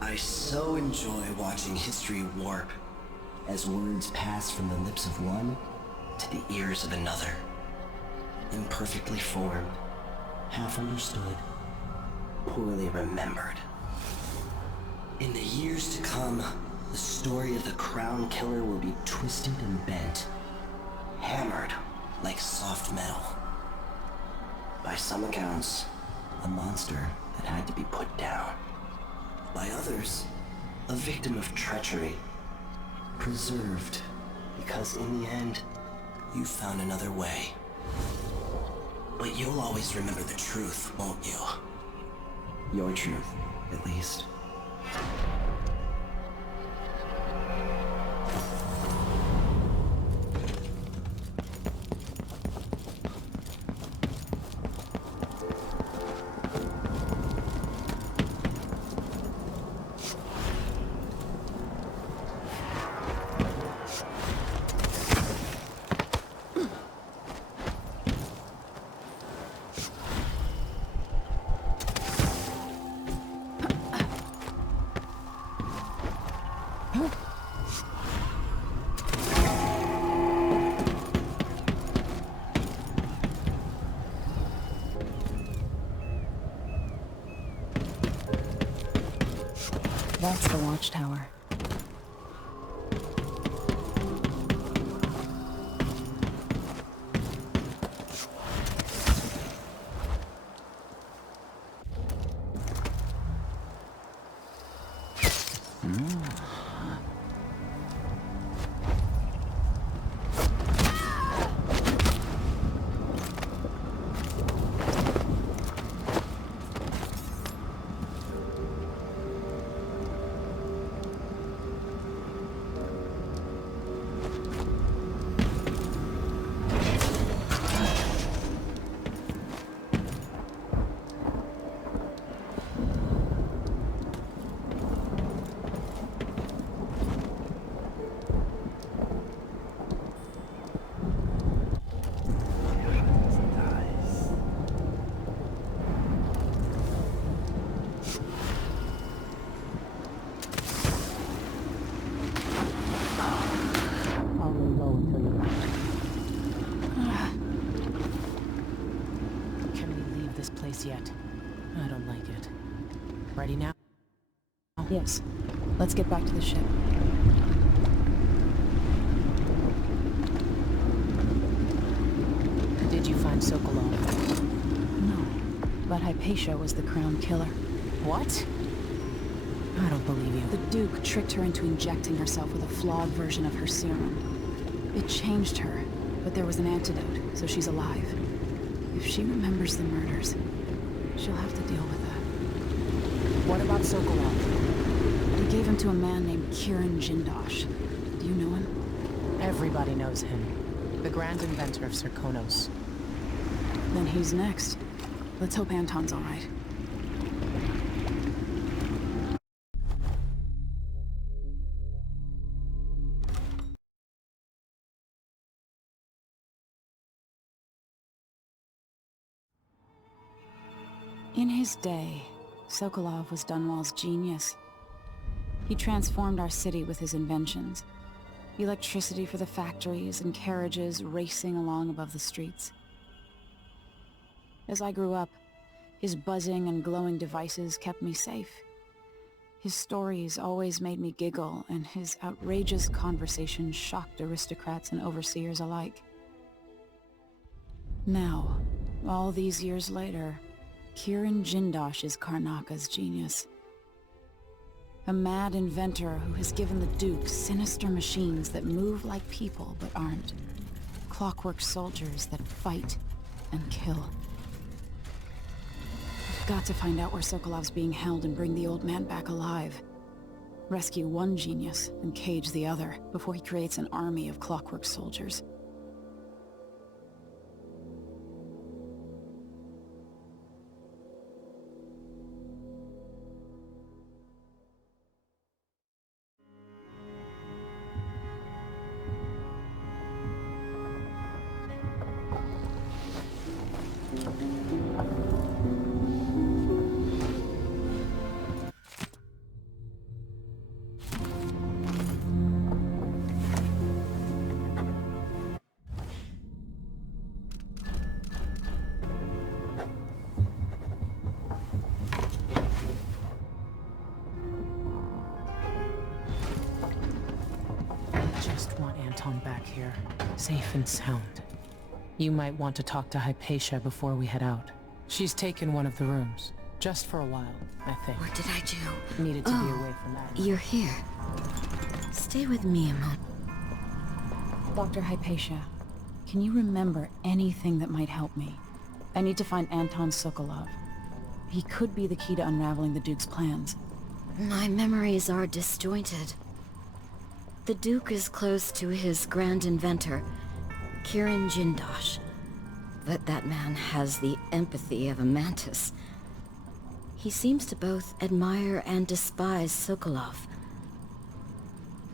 I so enjoy watching history warp as words pass from the lips of one to the ears of another. Imperfectly formed, half understood, poorly remembered. In the years to come, the story of the Crown Killer will be twisted and bent, hammered like soft metal. By some accounts, a monster that had to be put down. By others, a victim of treachery, preserved because in the end, you found another way. But you'll always remember the truth, won't you? Your truth, at least. That's the watchtower. Yet. I don't like it. Ready now? Yes. Let's get back to the ship. Did you find Sokolov? No. But Hypatia was the Crown Killer. What? I don't believe you. The Duke tricked her into injecting herself with a flawed version of her serum. It changed her, but there was an antidote, so she's alive. If she remembers the murders, she'll have to deal with that. What about Sokolov? He gave him to a man named Kieran Jindosh. Do you know him? Everybody knows him. The grand inventor of Serkonos. Then he's next. Let's hope Anton's all right. In his day, Sokolov was Dunwall's genius. He transformed our city with his inventions. Electricity for the factories and carriages racing along above the streets. As I grew up, his buzzing and glowing devices kept me safe. His stories always made me giggle, and his outrageous conversations shocked aristocrats and overseers alike. Now, all these years later, Kieran Jindosh is Karnaka's genius. A mad inventor who has given the Duke sinister machines that move like people but aren't. Clockwork soldiers that fight and kill. I've got to find out where Sokolov's being held and bring the old man back alive. Rescue one genius and cage the other before he creates an army of Clockwork soldiers. Back here, safe and sound. You might want to talk to Hypatia before we head out. She's taken one of the rooms, just for a while, I think. What did I do? Needed to be away from that. You're here. Stay with me a moment. Dr. Hypatia, can you remember anything that might help me? I need to find Anton Sokolov. He could be the key to unraveling the Duke's plans. My memories are disjointed. The Duke is close to his grand inventor, Kieran Jindosh. But that man has the empathy of a mantis. He seems to both admire and despise Sokolov.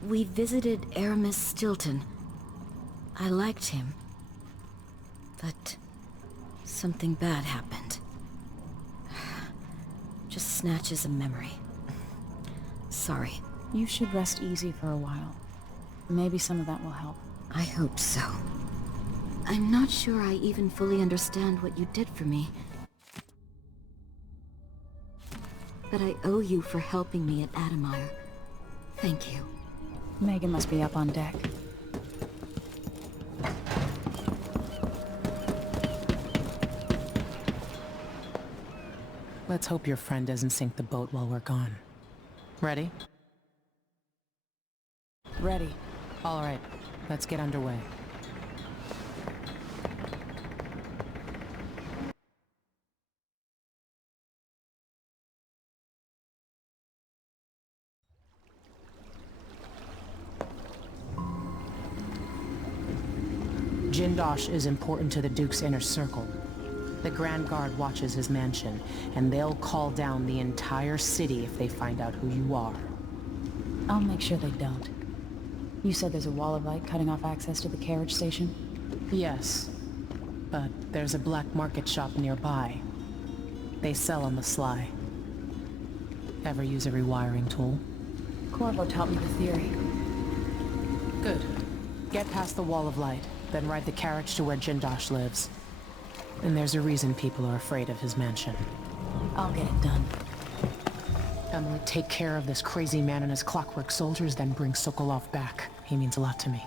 We visited Aramis Stilton. I liked him. But something bad happened. Just snatches of memory. Sorry. You should rest easy for a while. Maybe some of that will help. I hope so. I'm not sure I even fully understand what you did for me. But I owe you for helping me at Adamire. Thank you. Megan must be up on deck. Let's hope your friend doesn't sink the boat while we're gone. Ready? Ready. All right, let's get underway. Jindosh is important to the Duke's inner circle. The Grand Guard watches his mansion, and they'll call down the entire city if they find out who you are. I'll make sure they don't. You said there's a wall of light cutting off access to the carriage station? Yes, but there's a black market shop nearby. They sell on the sly. Ever use a rewiring tool? Corvo taught me the theory. Good. Get past the wall of light, then ride the carriage to where Jindosh lives. And there's a reason people are afraid of his mansion. I'll get it done. Emily, take care of this crazy man and his clockwork soldiers, then bring Sokolov back. He means a lot to me.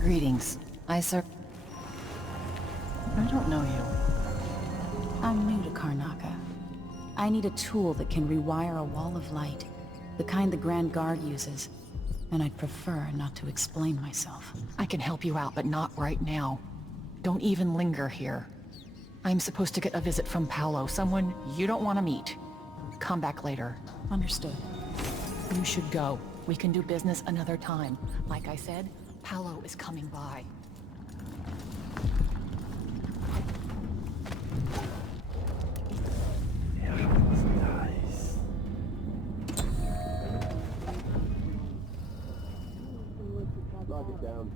Greetings. I don't know you. I'm new to Karnaca. I need a tool that can rewire a wall of light, the kind the Grand Guard uses, and I'd prefer not to explain myself. I can help you out, but not right now. Don't even linger here. I'm supposed to get a visit from Paolo, someone you don't want to meet. Come back later. Understood. You should go. We can do business another time. Like I said, Paolo is coming by. Lock it down.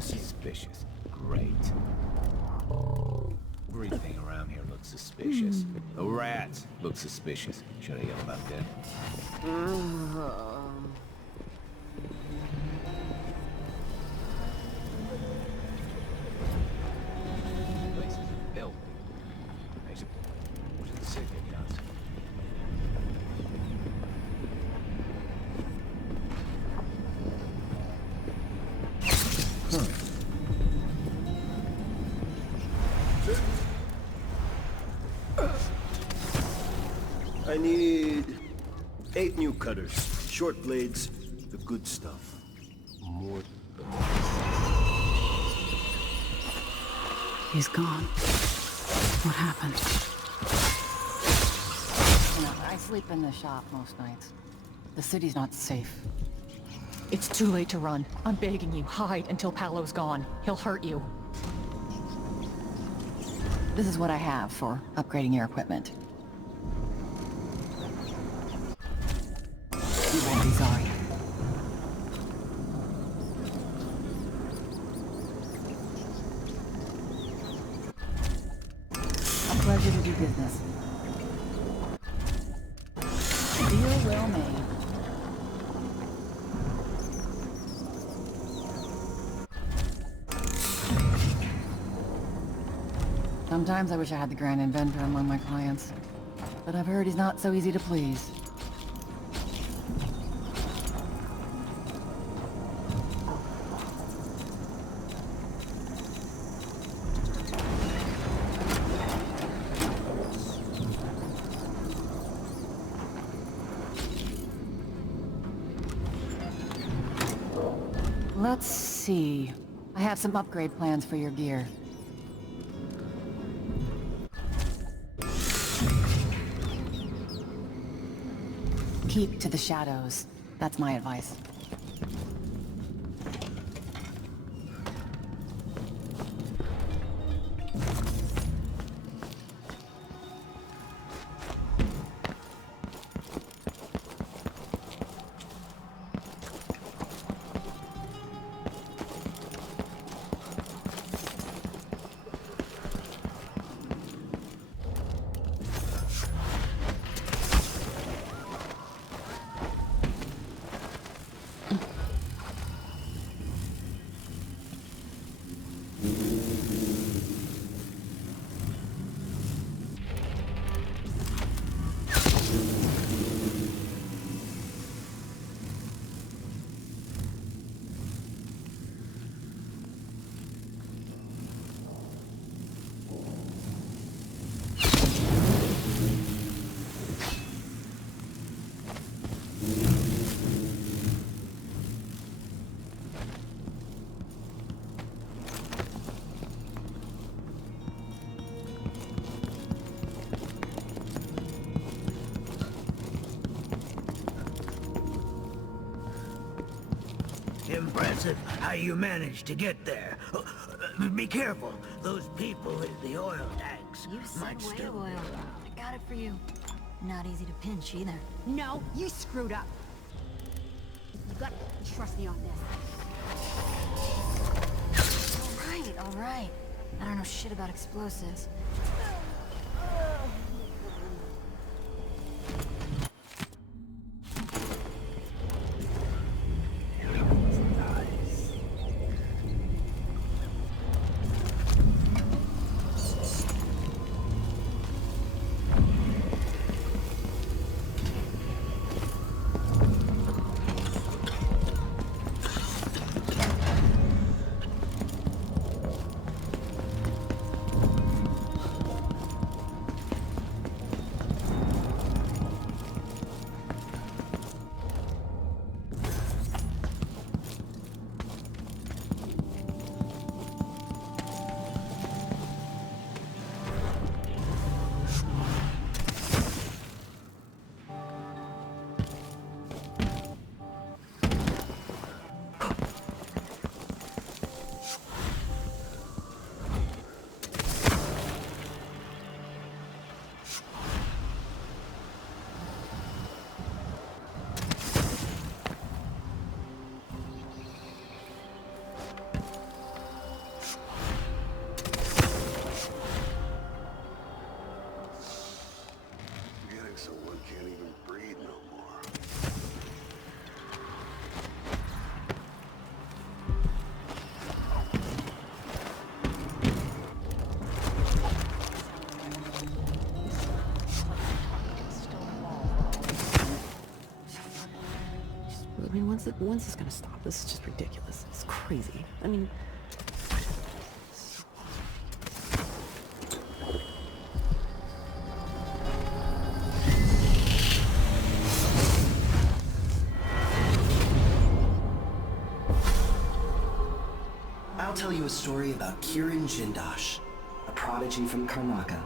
Suspicious. Great. Everything around here looks suspicious. The rats look suspicious. Should I yell about that? Place is filthy. Makes it sick, you know. I need 8 new cutters, short blades, the good stuff. More. He's gone. What happened? You know, I sleep in the shop most nights. The city's not safe. It's too late to run. I'm begging you, hide until Paolo's gone. He'll hurt you. This is what I have for upgrading your equipment. You won't be sorry. A pleasure to do business. Deal well made. Sometimes I wish I had the Grand Inventor among my clients, but I've heard he's not so easy to please. Let's see. I have some upgrade plans for your gear. Keep to the shadows. That's my advice. Impressive how you managed to get there. Be careful. Those people in the oil tanks You said might whale still oil. I got it for you. Not easy to pinch either. No, you screwed up. You got to trust me on this. All right. I don't know shit about explosives. Someone can't even breathe no more. I mean, when's this gonna stop? This is just ridiculous. It's crazy. I mean... I'll tell you a story about Kirin Jindosh, a prodigy from Karnaca.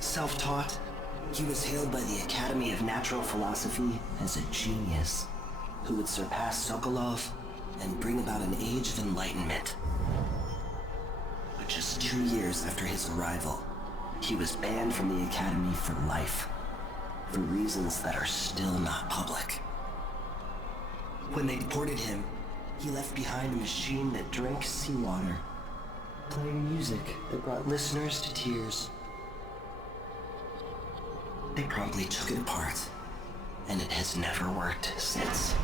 Self-taught, he was hailed by the Academy of Natural Philosophy as a genius who would surpass Sokolov and bring about an age of enlightenment. But just 2 years after his arrival, he was banned from the Academy for life, for reasons that are still not public. When they deported him, he left behind a machine that drank seawater, playing music that brought listeners to tears. They promptly took it apart, and it has never worked since.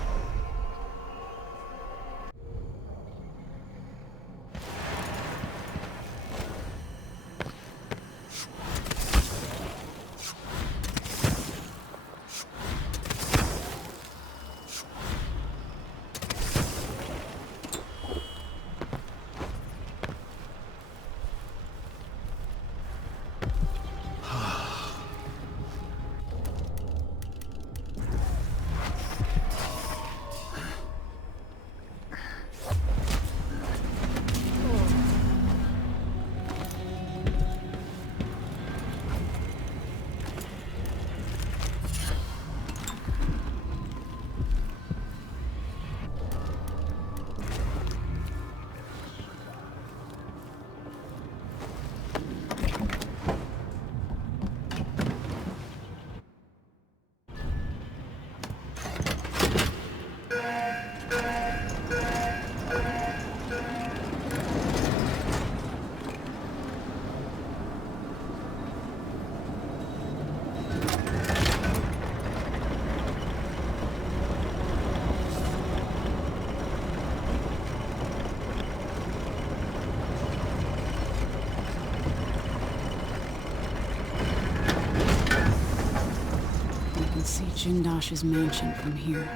See Jindosh's mansion from here.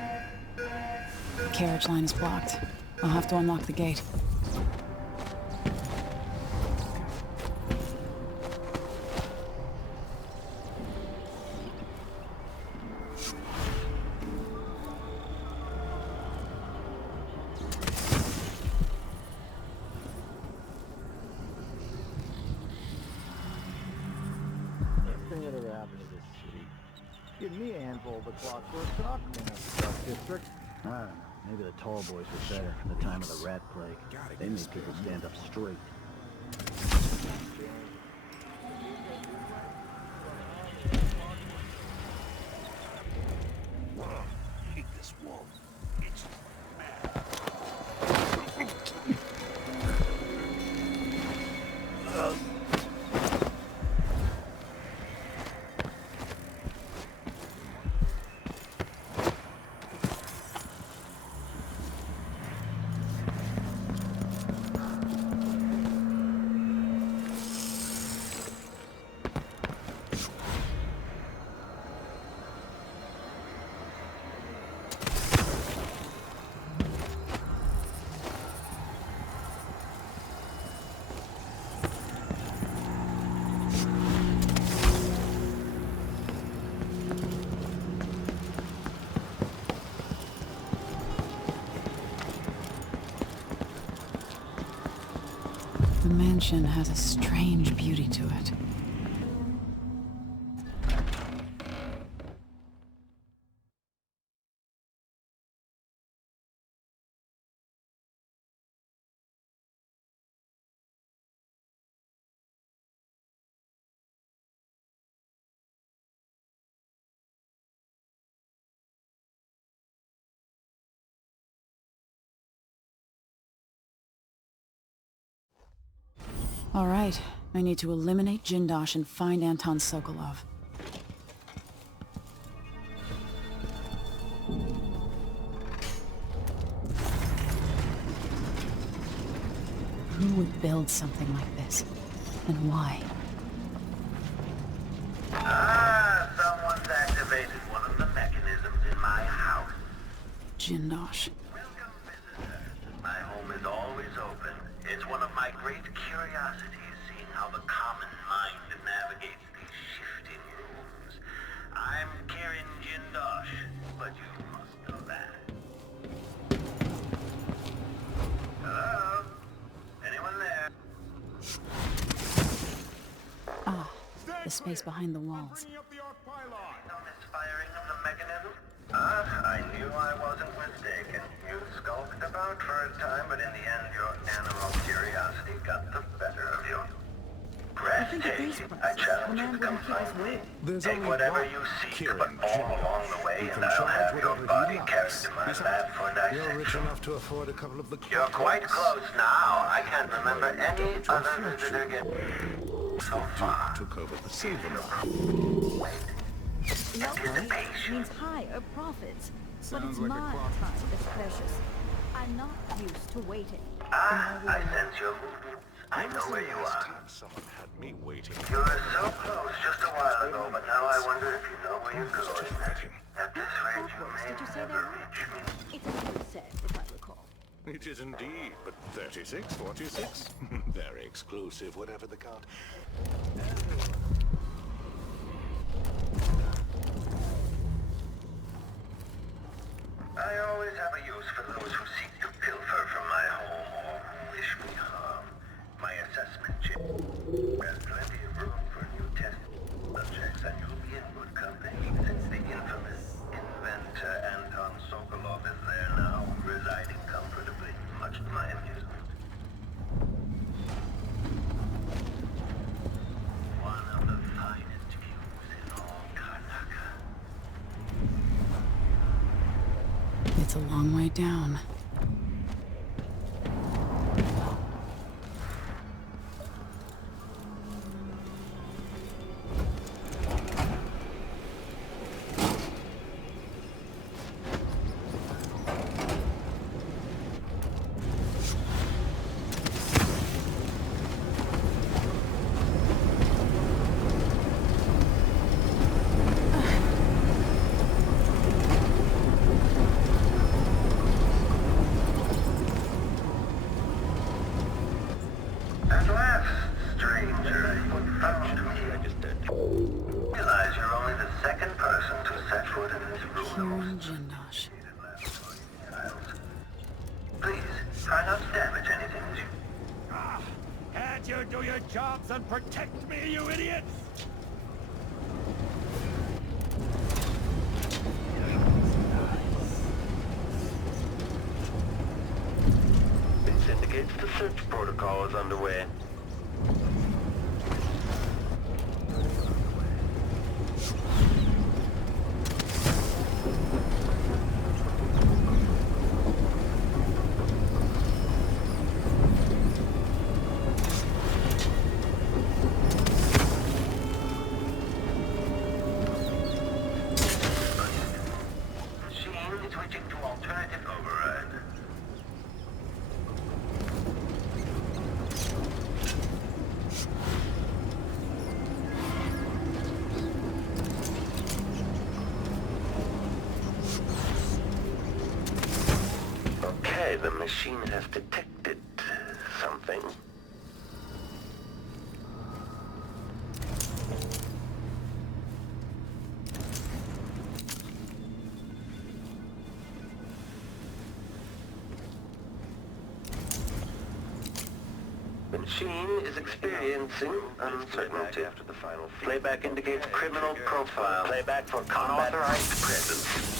The carriage line is blocked. I'll have to unlock the gate. Everything that ever happened to this city. Give me a handful of the Clockwork Mansion district. I don't know. Maybe the tall boys were better in the time of the rat plague. They made people stand up straight. Hate this wall. It's mad. The mansion has a strange beauty to it. All right, I need to eliminate Jindosh and find Anton Sokolov. Who would build something like this? And why? Someone's activated one of the mechanisms in my house. Jindosh. Welcome, visitor. My home is always open. It's one of my great curiosities, seeing how the common mind navigates these shifting rooms. I'm Kieran Jindosh, but you must know that. Hello? Anyone there? Ah, the space behind the walls. No misfiring of the mechanism? I knew I wasn't mistaken. You skulked about for a time, but in the end your animal curiosity got the better of you. Breathtaking. I challenge you to come find me. Take whatever you seek, but all along the way, and I'll have your body carried to my lab for You're rich dissection. enough to afford a couple of the You're quite close now. I can't remember any other visitor get so far. took over the silver mine. Wait. Lower means higher profits. But it's my time that's precious. I'm not used to waiting. I sense your movements. I know where you are. Someone had me waiting. You were so close just a while ago, but now I wonder if you know where you're going. At this rate, you may never reach me. It's a good set, if I recall. It is indeed, but 36, 46? Very exclusive, whatever the count. I always have a use for those who seek to pilfer from my home or who wish me harm. My assessment chip has plenty of room for new test subjects, and you'll be in good company since the infamous inventor Anton Sokolov is there now, residing comfortably, much to my amusement. One of the finest views in all Karnaka. It's a long way down. At last, stranger, you found me. Realize you're only the second person to set foot in this room. Kieran Jindosh. Please, try not to damage anything as you... Can't you do your jobs and protect me, you idiots? indicates the search protocol is underway. The machine has detected something. The machine is experiencing uncertainty. After the final playback indicates criminal profile. Playback for unauthorized presence.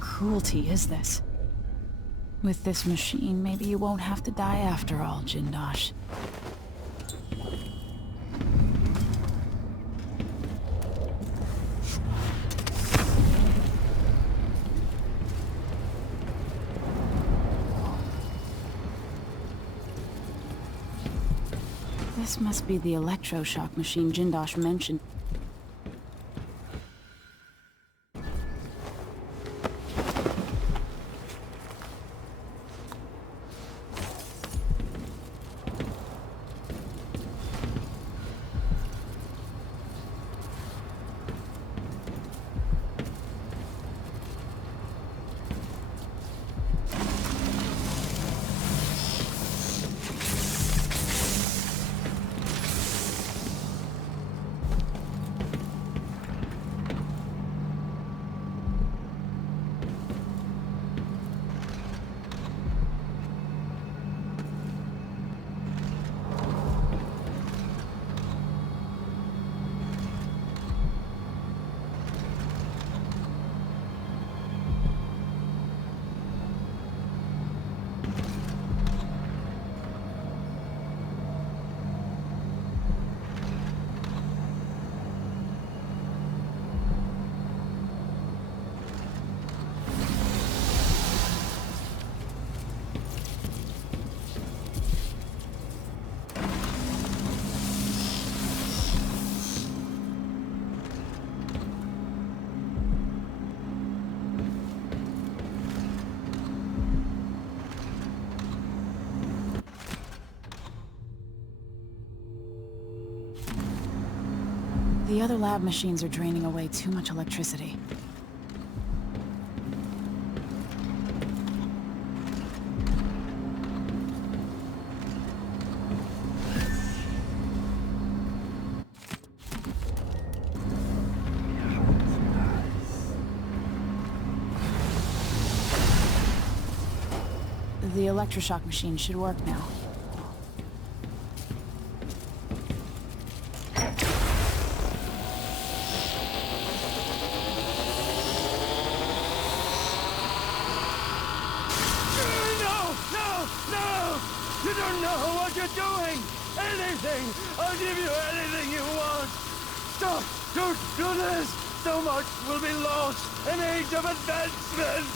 Cruelty is this? With this machine, maybe you won't have to die after all, Jindosh. This must be the electroshock machine Jindosh mentioned. The other lab machines are draining away too much electricity. The electroshock machine should work now. I'll give you anything you want! Stop! Don't do this! So much will be lost! An age of advancement!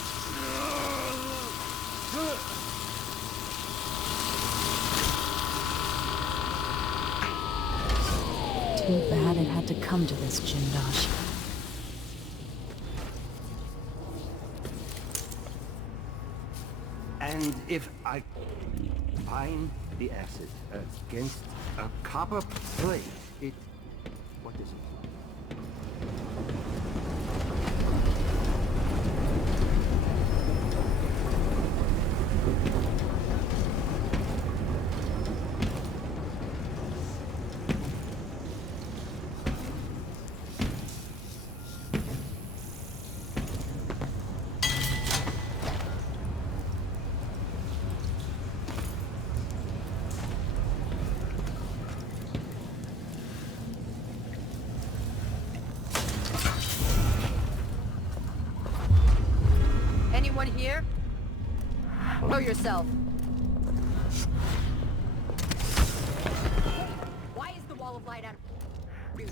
Too bad it had to come to this, Jindosh. And if I find the acid against a copper plate, it... what is it? yourself. Why is the wall of light out of use?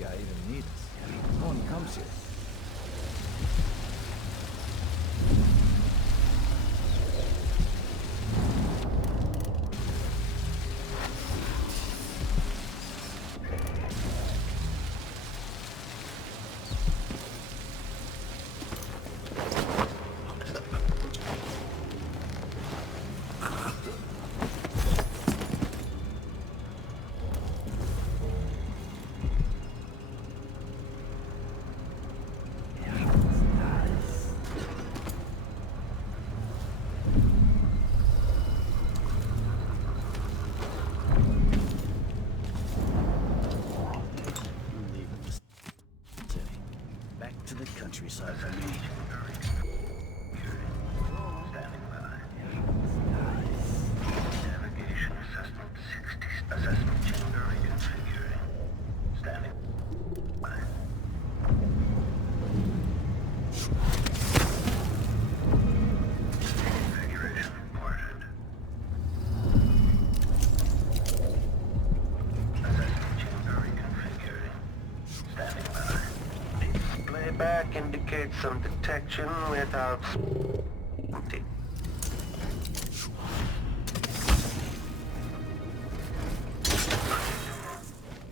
Guy even need us. No one comes here. To the countryside for me. Standing by. Navigation assessment 60. Assessment chamber reconfiguring. Standing by. Configuration reported. Assessment chamber reconfiguring. Standing by. Playback indicates some detection without...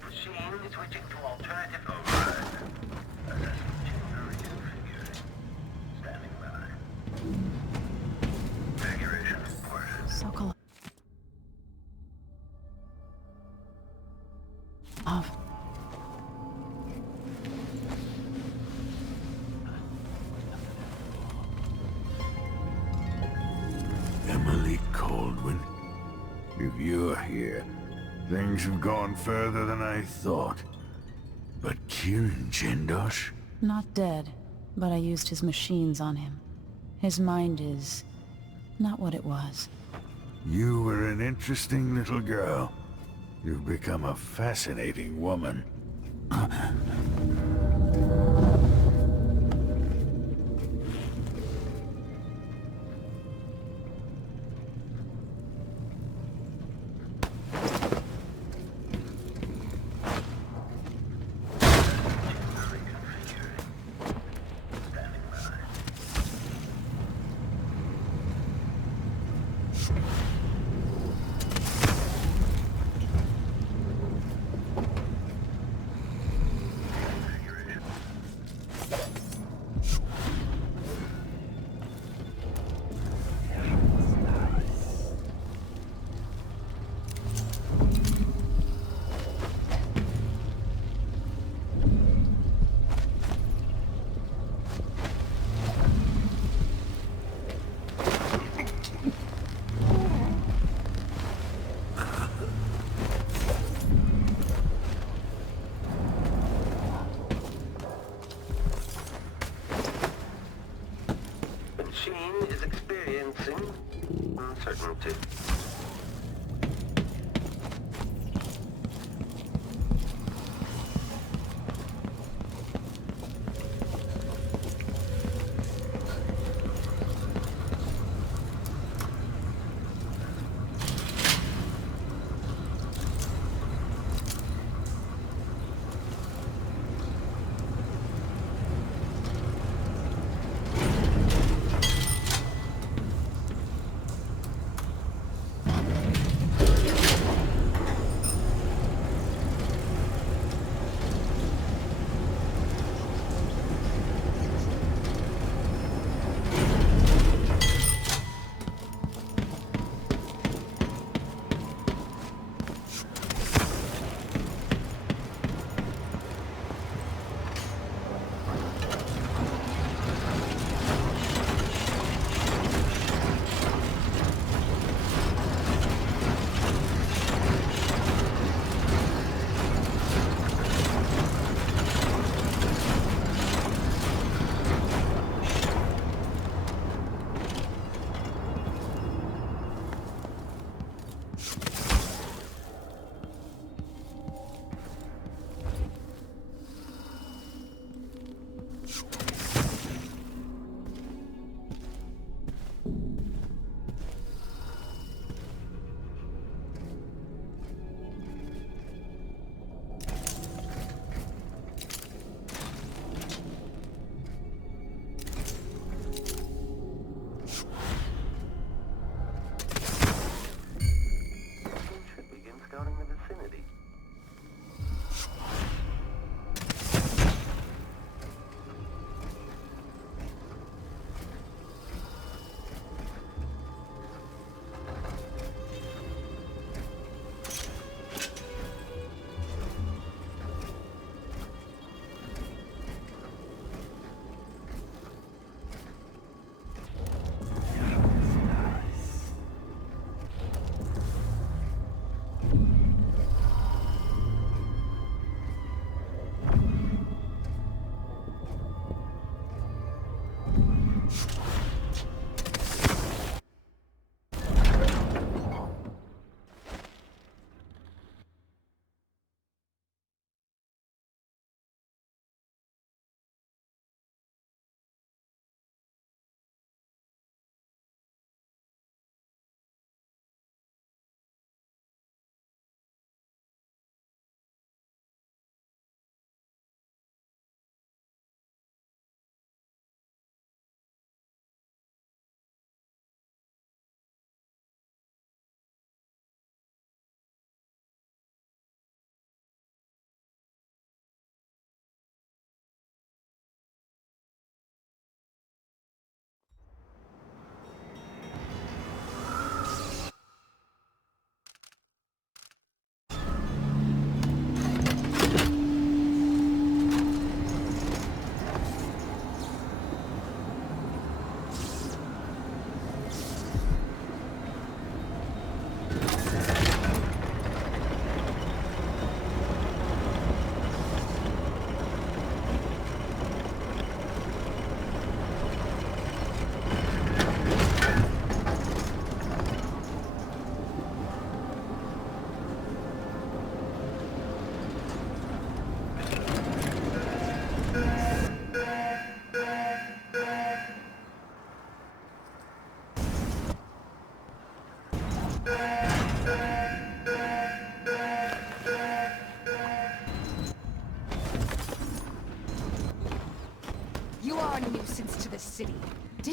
Machine switching to alternative override. Assessment chamber reconfiguring. Standing by. Configuration reported. Sokolov. Off. Emily Coldwin, if you're here, things have gone further than I thought. But Kieran Jindosh? Not dead, but I used his machines on him. His mind is not what it was. You were an interesting little girl. You've become a fascinating woman. Machine is experiencing uncertainty.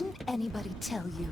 Didn't anybody tell you?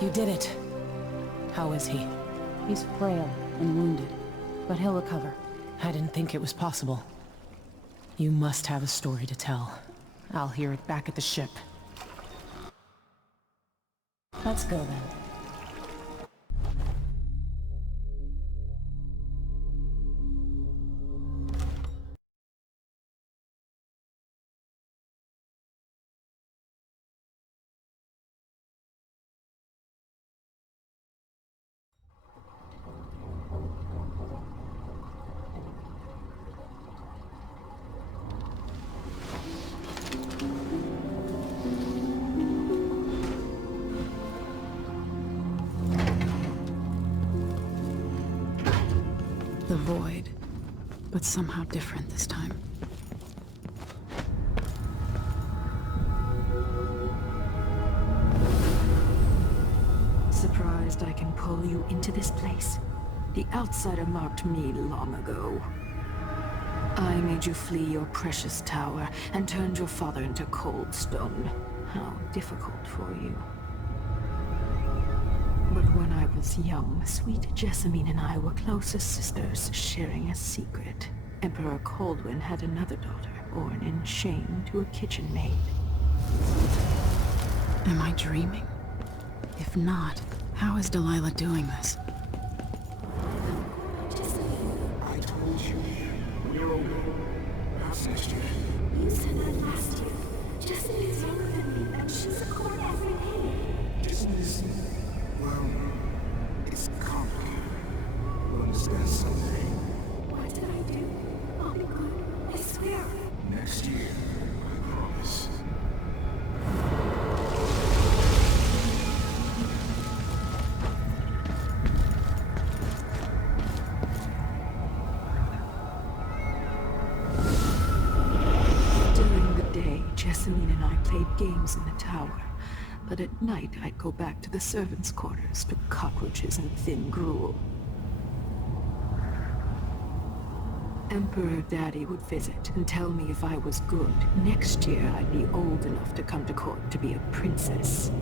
You did it. How is he? He's frail and wounded, but he'll recover. I didn't think it was possible. You must have a story to tell. I'll hear it back at the ship. Let's go then. The void, but somehow different this time. Surprised I can pull you into this place? The outsider marked me long ago. I made you flee your precious tower and turned your father into cold stone. How difficult for you. But when I was young, sweet Jessamine and I were close as sisters, sharing a secret. Emperor Coldwin had another daughter, born in shame to a kitchen maid. Am I dreaming? If not, how is Delilah doing this? I told you. We're over. How's next year? You said that last year. Jessamine's younger than me, and she's a court every day. Isn't this... well... it's complicated. You'll understand someday. What did I do? I'll be good. I swear. Next year, I promise. During the day, Jessamine and I played games in the tower. But at night, I'd go back to the servants' quarters to cockroaches and thin gruel. Emperor Daddy would visit and tell me if I was good. Next year, I'd be old enough to come to court to be a princess.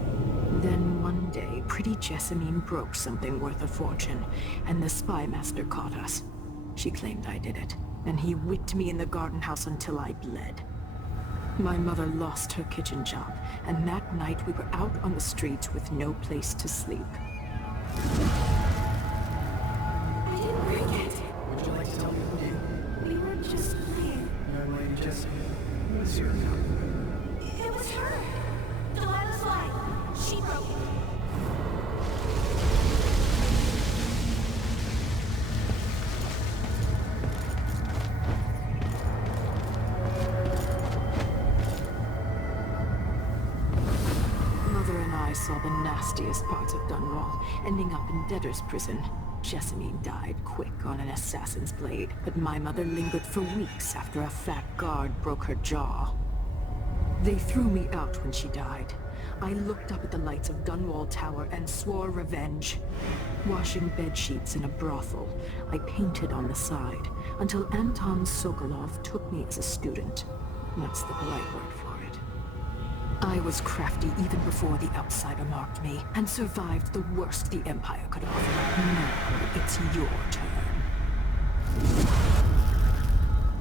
Then one day, pretty Jessamine broke something worth a fortune, and the spy master caught us. She claimed I did it, and he whipped me in the garden house until I bled. My mother lost her kitchen job, and that night we were out on the streets with no place to sleep. I didn't break it. Would you like to tell me who did? We were just playing. Young Lady Jessamine, what is your account? It was her. Delilah's line. She broke it. I saw the nastiest parts of Dunwall, ending up in debtor's prison. Jessamine died quick on an assassin's blade, but my mother lingered for weeks after a fat guard broke her jaw. They threw me out when she died. I looked up at the lights of Dunwall Tower and swore revenge. Washing bedsheets in a brothel, I painted on the side, until Anton Sokolov took me as a student. That's the polite word for it. I was crafty even before the outsider marked me, and survived the worst the Empire could offer. Now it's your turn.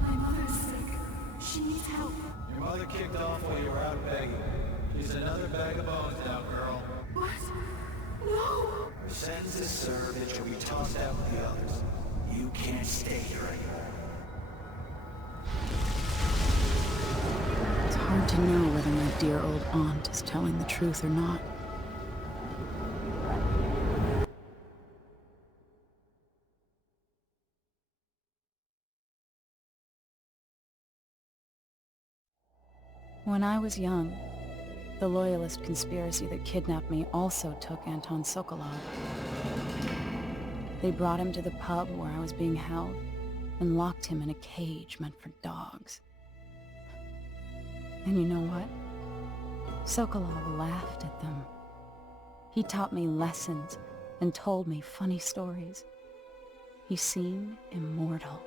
My mother's safe She needs help. Your mother kicked off while you were out begging. She's another bag of bones now, girl. What? No! Her sentence is served and she'll be tossed out with the others. You can't stay here anymore. It's hard to know whether my dear old aunt is telling the truth or not. When I was young, the Loyalist conspiracy that kidnapped me also took Anton Sokolov. They brought him to the pub where I was being held and locked him in a cage meant for dogs. And you know what? Sokolov laughed at them. He taught me lessons and told me funny stories. He seemed immortal.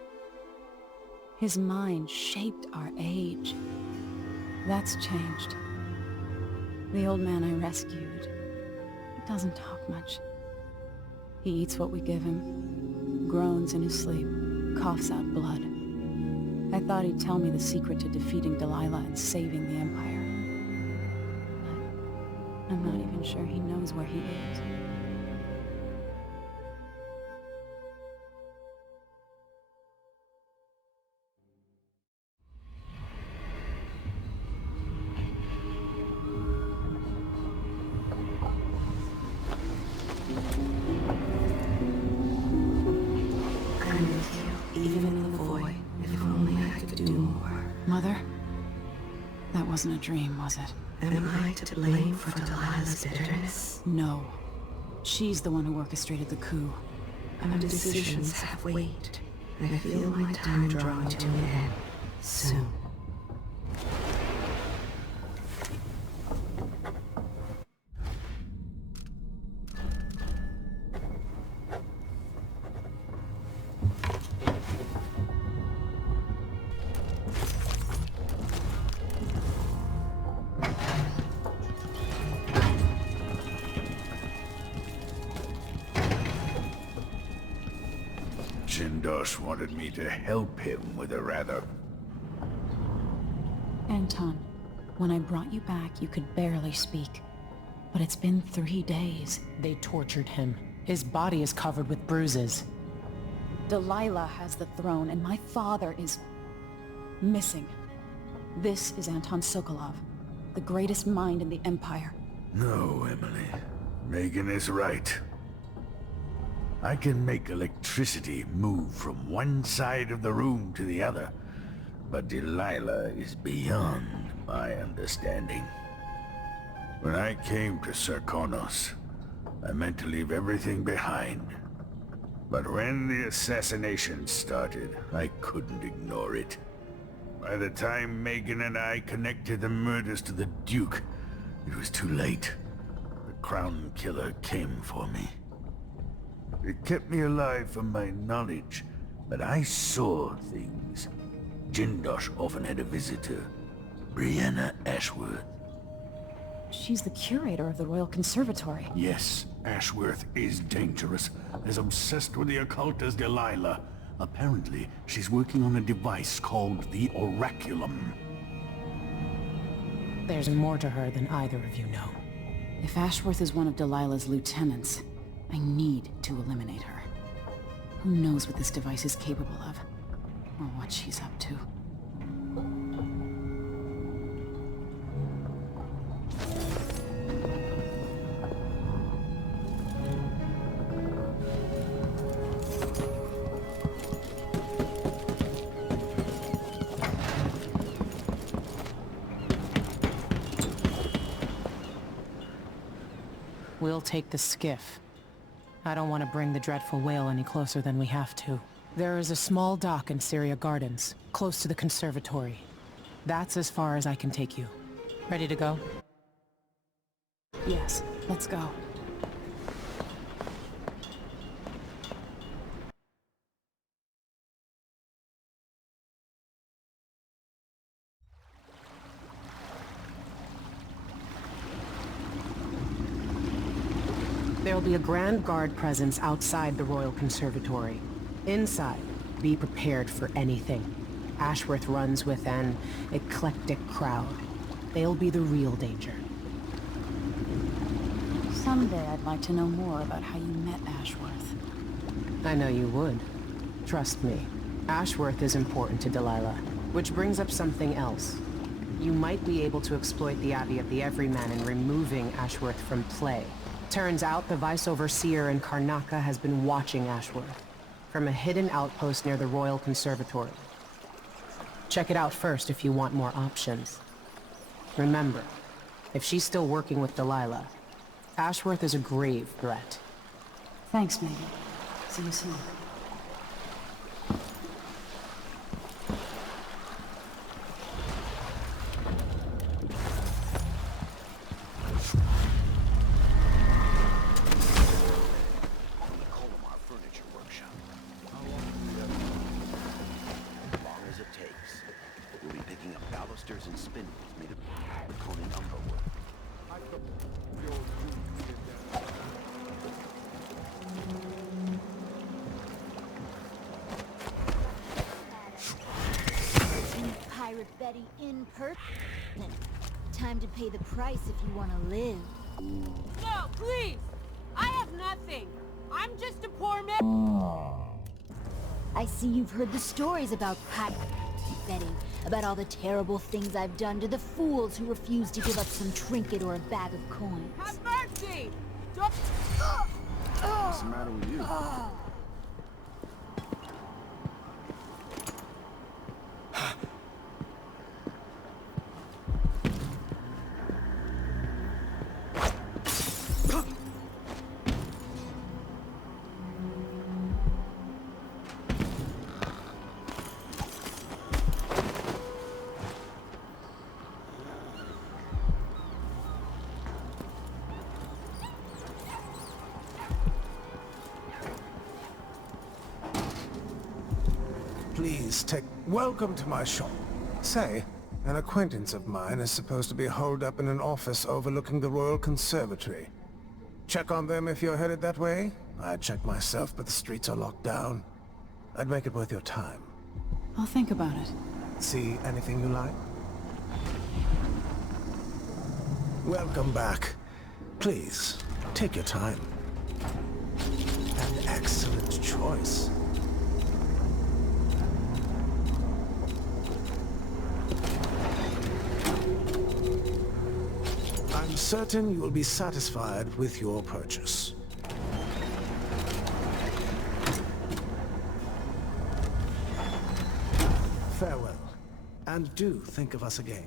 His mind shaped our age. That's changed. The old man I rescued, he doesn't talk much. He eats what we give him, groans in his sleep, coughs out blood. I thought he'd tell me the secret to defeating Delilah and saving the Empire. But I'm not even sure he knows where he is. Wasn't a dream, was it? Am I to blame for Delilah's bitterness? No. She's the one who orchestrated the coup. Our decisions have weight. I feel my time drawing to an end soon. Jindosh wanted me to help him with a rather... Anton, when I brought you back, you could barely speak. But it's been 3 days. They tortured him. His body is covered with bruises. Delilah has the throne, and my father is... missing. This is Anton Sokolov, the greatest mind in the Empire. No, Emily. Megan is right. I can make electricity move from one side of the room to the other, but Delilah is beyond my understanding. When I came to Serkonos, I meant to leave everything behind. But when the assassination started, I couldn't ignore it. By the time Megan and I connected the murders to the Duke, it was too late. The Crown Killer came for me. It kept me alive from my knowledge, but I saw things. Jindosh often had a visitor, Brianna Ashworth. She's the curator of the Royal Conservatory. Yes, Ashworth is dangerous, as obsessed with the occult as Delilah. Apparently, she's working on a device called the Oraculum. There's more to her than either of you know. If Ashworth is one of Delilah's lieutenants, I need to eliminate her. Who knows what this device is capable of, or what she's up to. We'll take the skiff. I don't want to bring the dreadful whale any closer than we have to. There is a small dock in Syria Gardens, close to the conservatory. That's as far as I can take you. Ready to go? Yes, let's go. There'll be a Grand Guard presence outside the Royal Conservatory. Inside, be prepared for anything. Ashworth runs with an eclectic crowd. They'll be the real danger. Someday I'd like to know more about how you met Ashworth. I know you would. Trust me. Ashworth is important to Delilah, which brings up something else. You might be able to exploit the Abbey of the Everyman in removing Ashworth from play. Turns out the Vice Overseer in Karnaca has been watching Ashworth from a hidden outpost near the Royal Conservatory. Check it out first if you want more options. Remember, if she's still working with Delilah, Ashworth is a grave threat. Thanks, Maggie. See you soon. And spindles made of Conan umberwood. Pirate Betty in person. Time to pay the price if you want to live. No, please! I have nothing. I'm just a poor man. I see you've heard the stories about Pirate Betty. About all the terrible things I've done to the fools who refuse to give up some trinket or a bag of coins. Have mercy! Don't... What's the matter with you? Please take... Welcome to my shop. Say, an acquaintance of mine is supposed to be holed up in an office overlooking the Royal Conservatory. Check on them if you're headed that way. I'd check myself, but the streets are locked down. I'd make it worth your time. I'll think about it. See anything you like? Welcome back. Please, take your time. An excellent choice. I'm certain you will be satisfied with your purchase. Farewell, and do think of us again.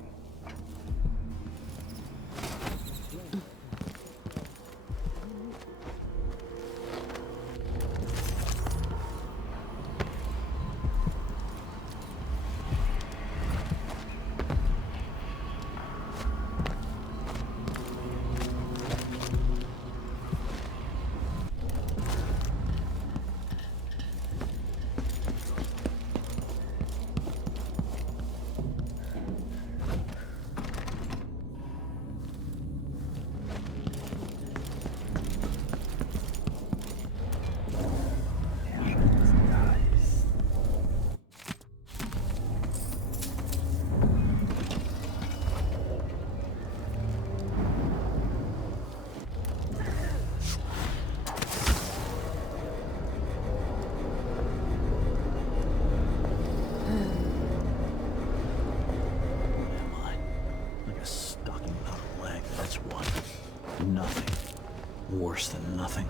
Nothing. Worse than nothing.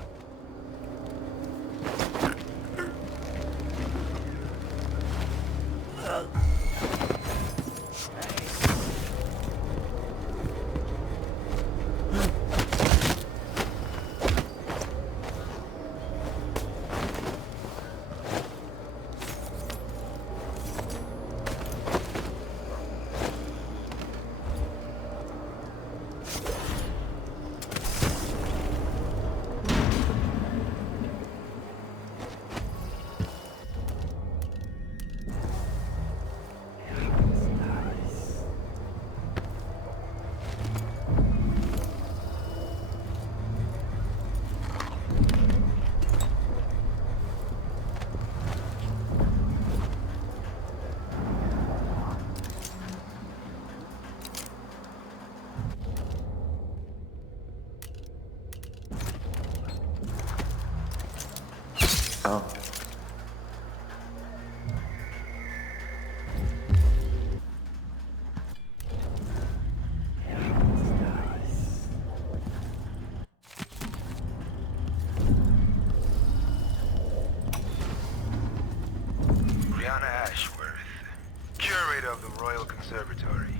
Conservatory.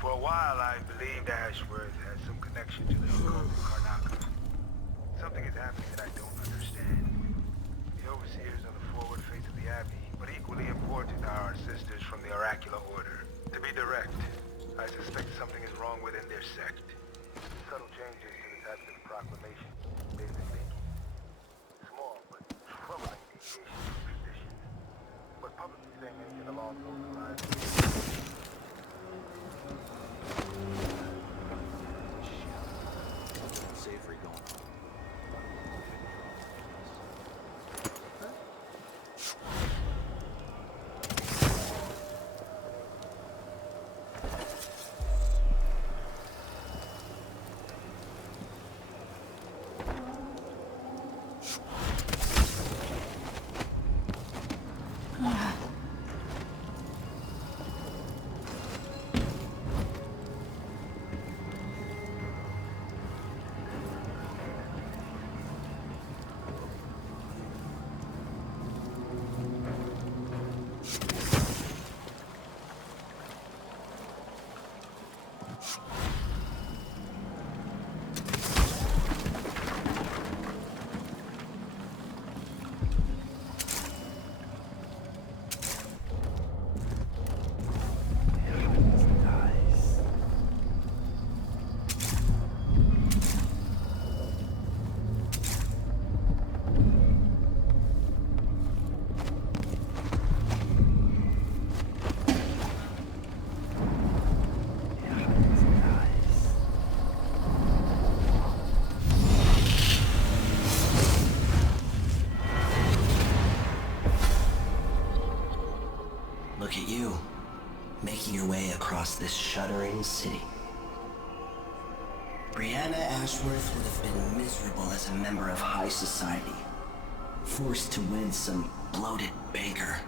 For a while, I believed Ashworth had some connection to the occult Karnaka. Something is happening that I don't understand. The overseers are the forward face of the Abbey, but equally important are our sisters from the Oracular Order. To be direct, I suspect something is wrong within their sect. Subtle changes to the types of proclamation they've been making. Small but troubling deviations from tradition. But publicly saying anything along those lines. Savory going on. Look at you, making your way across this shuddering city. Brianna Ashworth would have been miserable as a member of high society, forced to wed some bloated banker.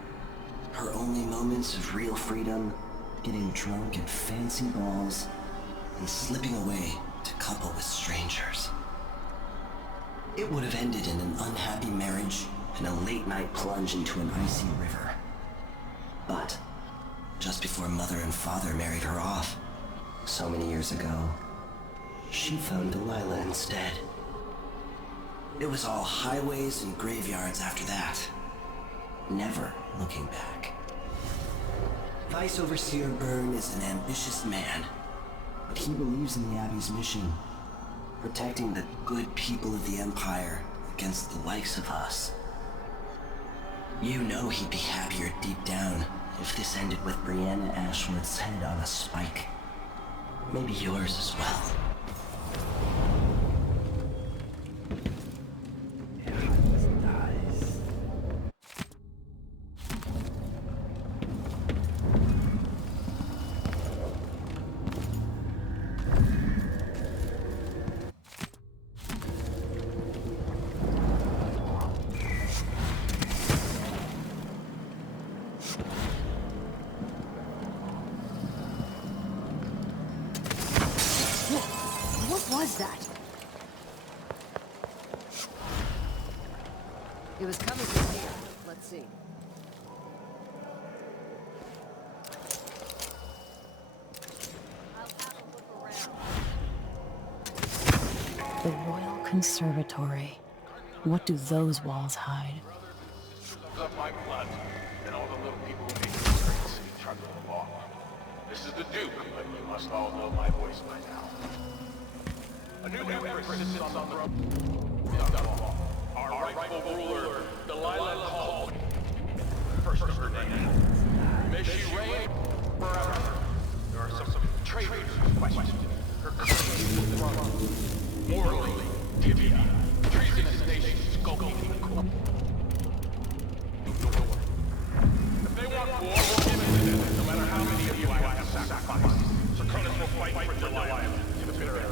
Her only moments of real freedom, getting drunk at fancy balls, and slipping away to couple with strangers. It would have ended in an unhappy marriage and a late-night plunge into an icy river. But just before Mother and Father married her off, so many years ago, she found Delilah instead. It was all highways and graveyards after that, never looking back. Vice Overseer Byrne is an ambitious man, but he believes in the Abbey's mission, protecting the good people of the Empire against the likes of us. You know he'd be happier deep down if this ended with Brianna Ashworth's head on a spike. Maybe yours as well. What was that? It was coming from here. Let's see. The Royal Conservatory. What do those walls hide? Of my blood and all the little people who make this great city trundle along. This is the Duke, but you must all know my voice by now. A new Empress sits on the throne of Dunwall. Our rightful ruler, Delilah called first of her name. May she reign forever. There are some traitors who question her claim to the throne. Morally, tibia, treasonous nations skulking in the court. If they want war, we'll give it to them, no matter how many of you I have to sacrifice. Serconis will fight for Delilah to the bitter end.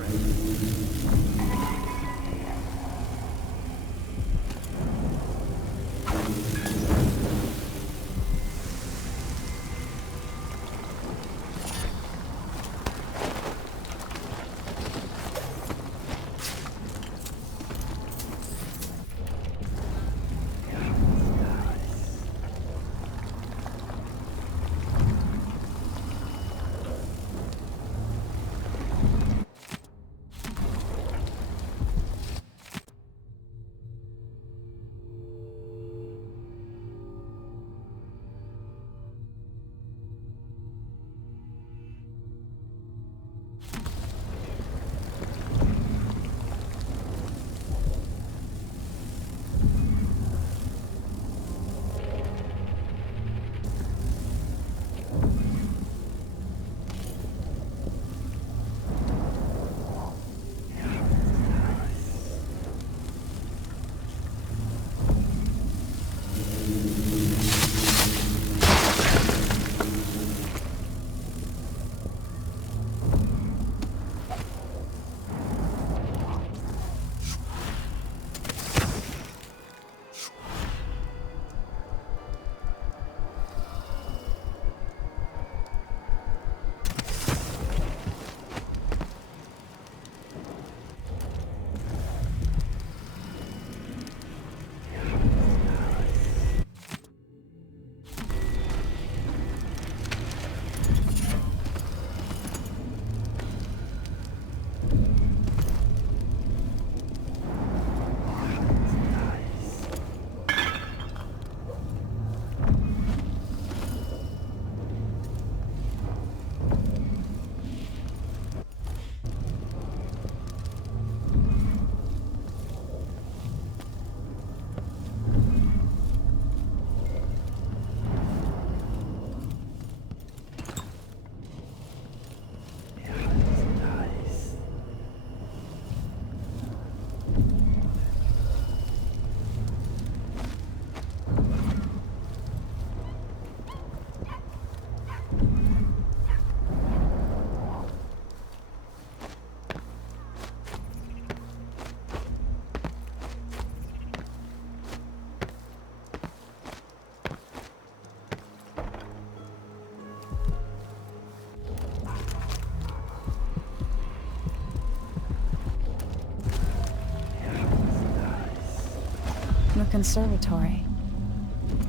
Conservatory.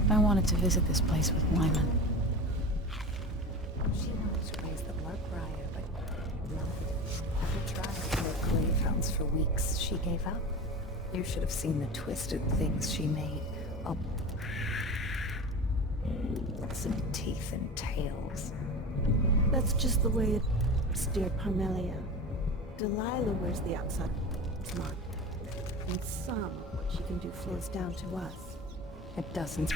I wanted to visit this place with Wyman. She wanted to raise the blood briar, but no. After trying to make grave hounds for weeks, she gave up. You should have seen the twisted things she made. Oh. Some teeth and tails. That's just the way it's, dear Parmelia. Delilah wears the outside smart. And some what she can do flows down to us. It doesn't.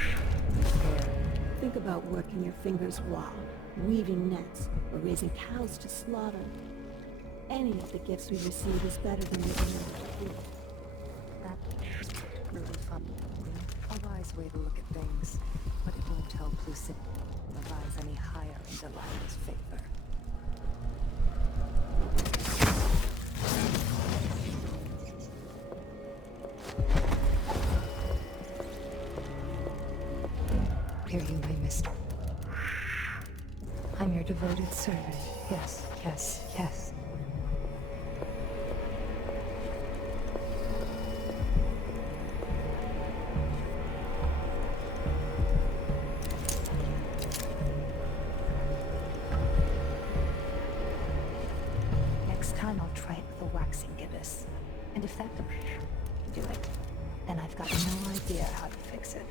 Think about working your fingers raw, weaving nets, or raising cows to slaughter. Any of the gifts we receive is better than living in a That is really fun. A wise way to look at things, but it won't help Lucille rise any higher in Delilah's favor. Here you, my mistress. I'm your devoted servant. Yes, yes, yes. Next time I'll try it with a waxing gibbous. And if that don't do it, then I've got no idea how to fix it.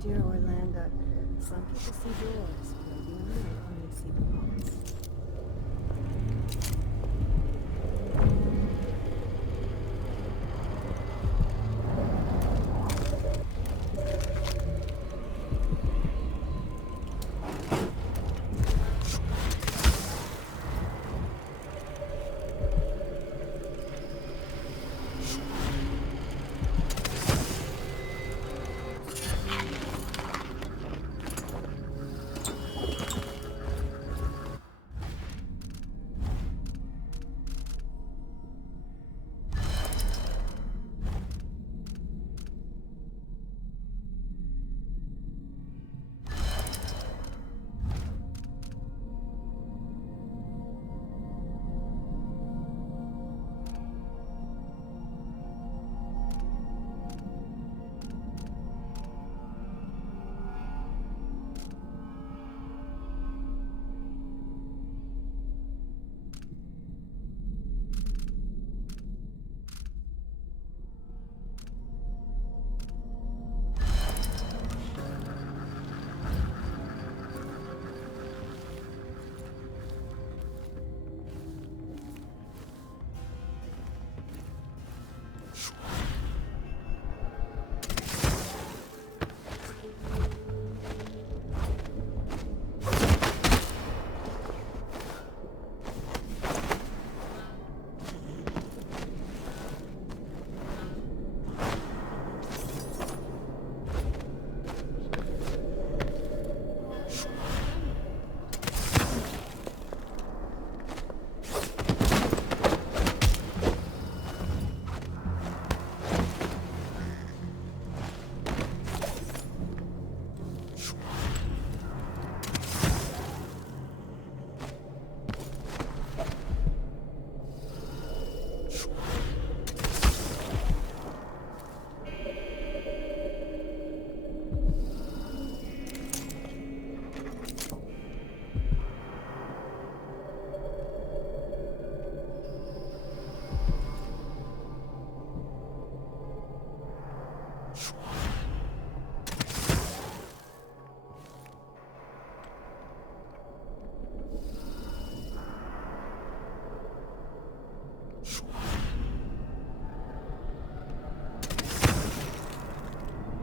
Dear Orlando, some people see doors where you and I only see walls.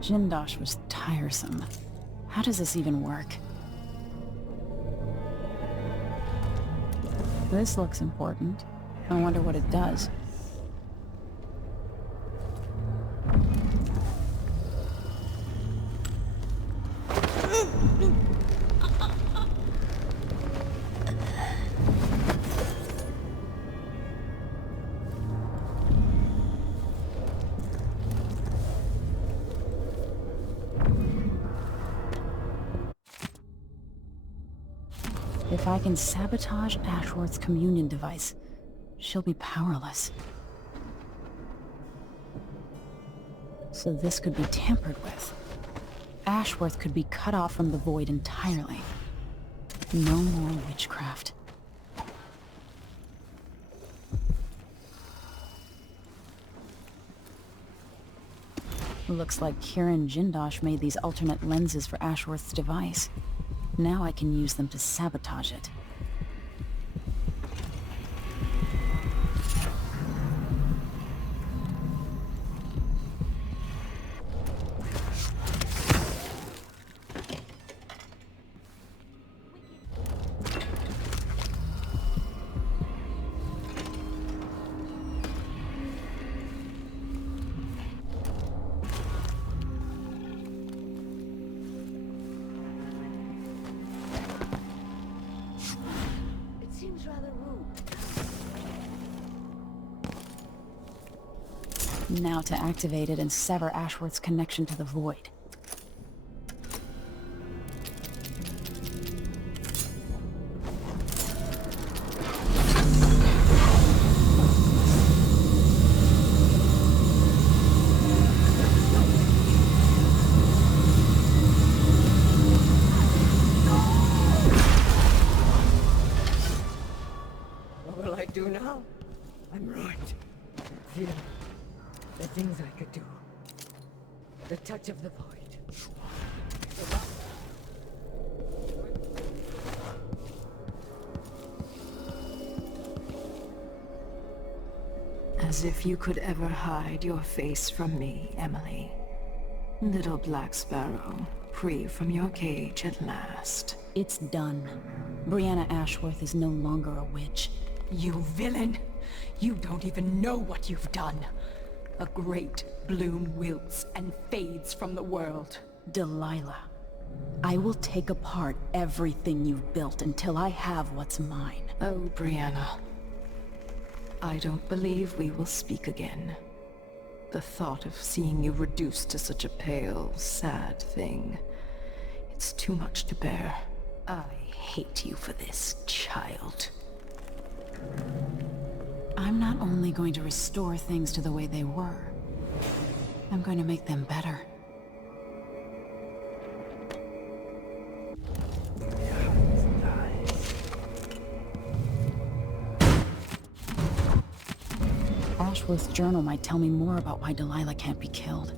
Jindosh was tiresome. How does this even work? This looks important. I wonder what it does. If I can sabotage Ashworth's communion device, she'll be powerless. So this could be tampered with. Ashworth could be cut off from the void entirely. No more witchcraft. Looks like Kieran Jindosh made these alternate lenses for Ashworth's device. Now I can use them to sabotage it. Now to activate it and sever Ashworth's connection to the void. What will I do now? I'm ruined. Feel the things I could do. The touch of the void. As if you could ever hide your face from me, Emily. Little Black Sparrow, free from your cage at last. It's done. Brianna Ashworth is no longer a witch. You villain! You don't even know what you've done. A great bloom wilts and fades from the world. Delilah, I will take apart everything you've built until I have what's mine. Oh, Brianna. I don't believe we will speak again. The thought of seeing you reduced to such a pale, sad thing. It's too much to bear. I hate you for this, child. I'm not only going to restore things to the way they were, I'm going to make them better. Ashworth's journal might tell me more about why Delilah can't be killed.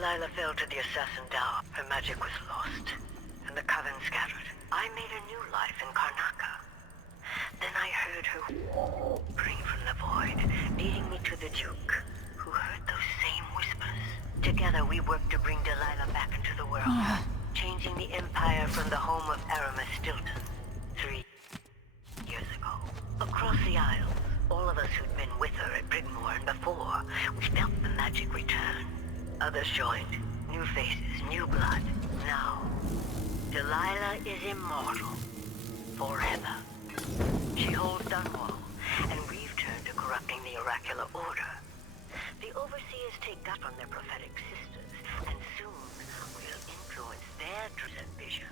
Delilah fell to the assassin Dow, her magic was lost, and the coven scattered. I made a new life in Karnaca. Then I heard her whispering from the void, leading me to the Duke, who heard those same whispers. Together we worked to bring Delilah back into the world, changing the Empire from the home of Aramis Stilton 3 years ago. Across the Isles, all of us who'd been with her at Brigmore and before, we felt the magic return. Others joined. New faces, new blood. Now, Delilah is immortal. Forever. She holds Dunwall, and we've turned to corrupting the oracular order. The overseers take gut from their prophetic sisters, and soon we'll influence their dreams and visions.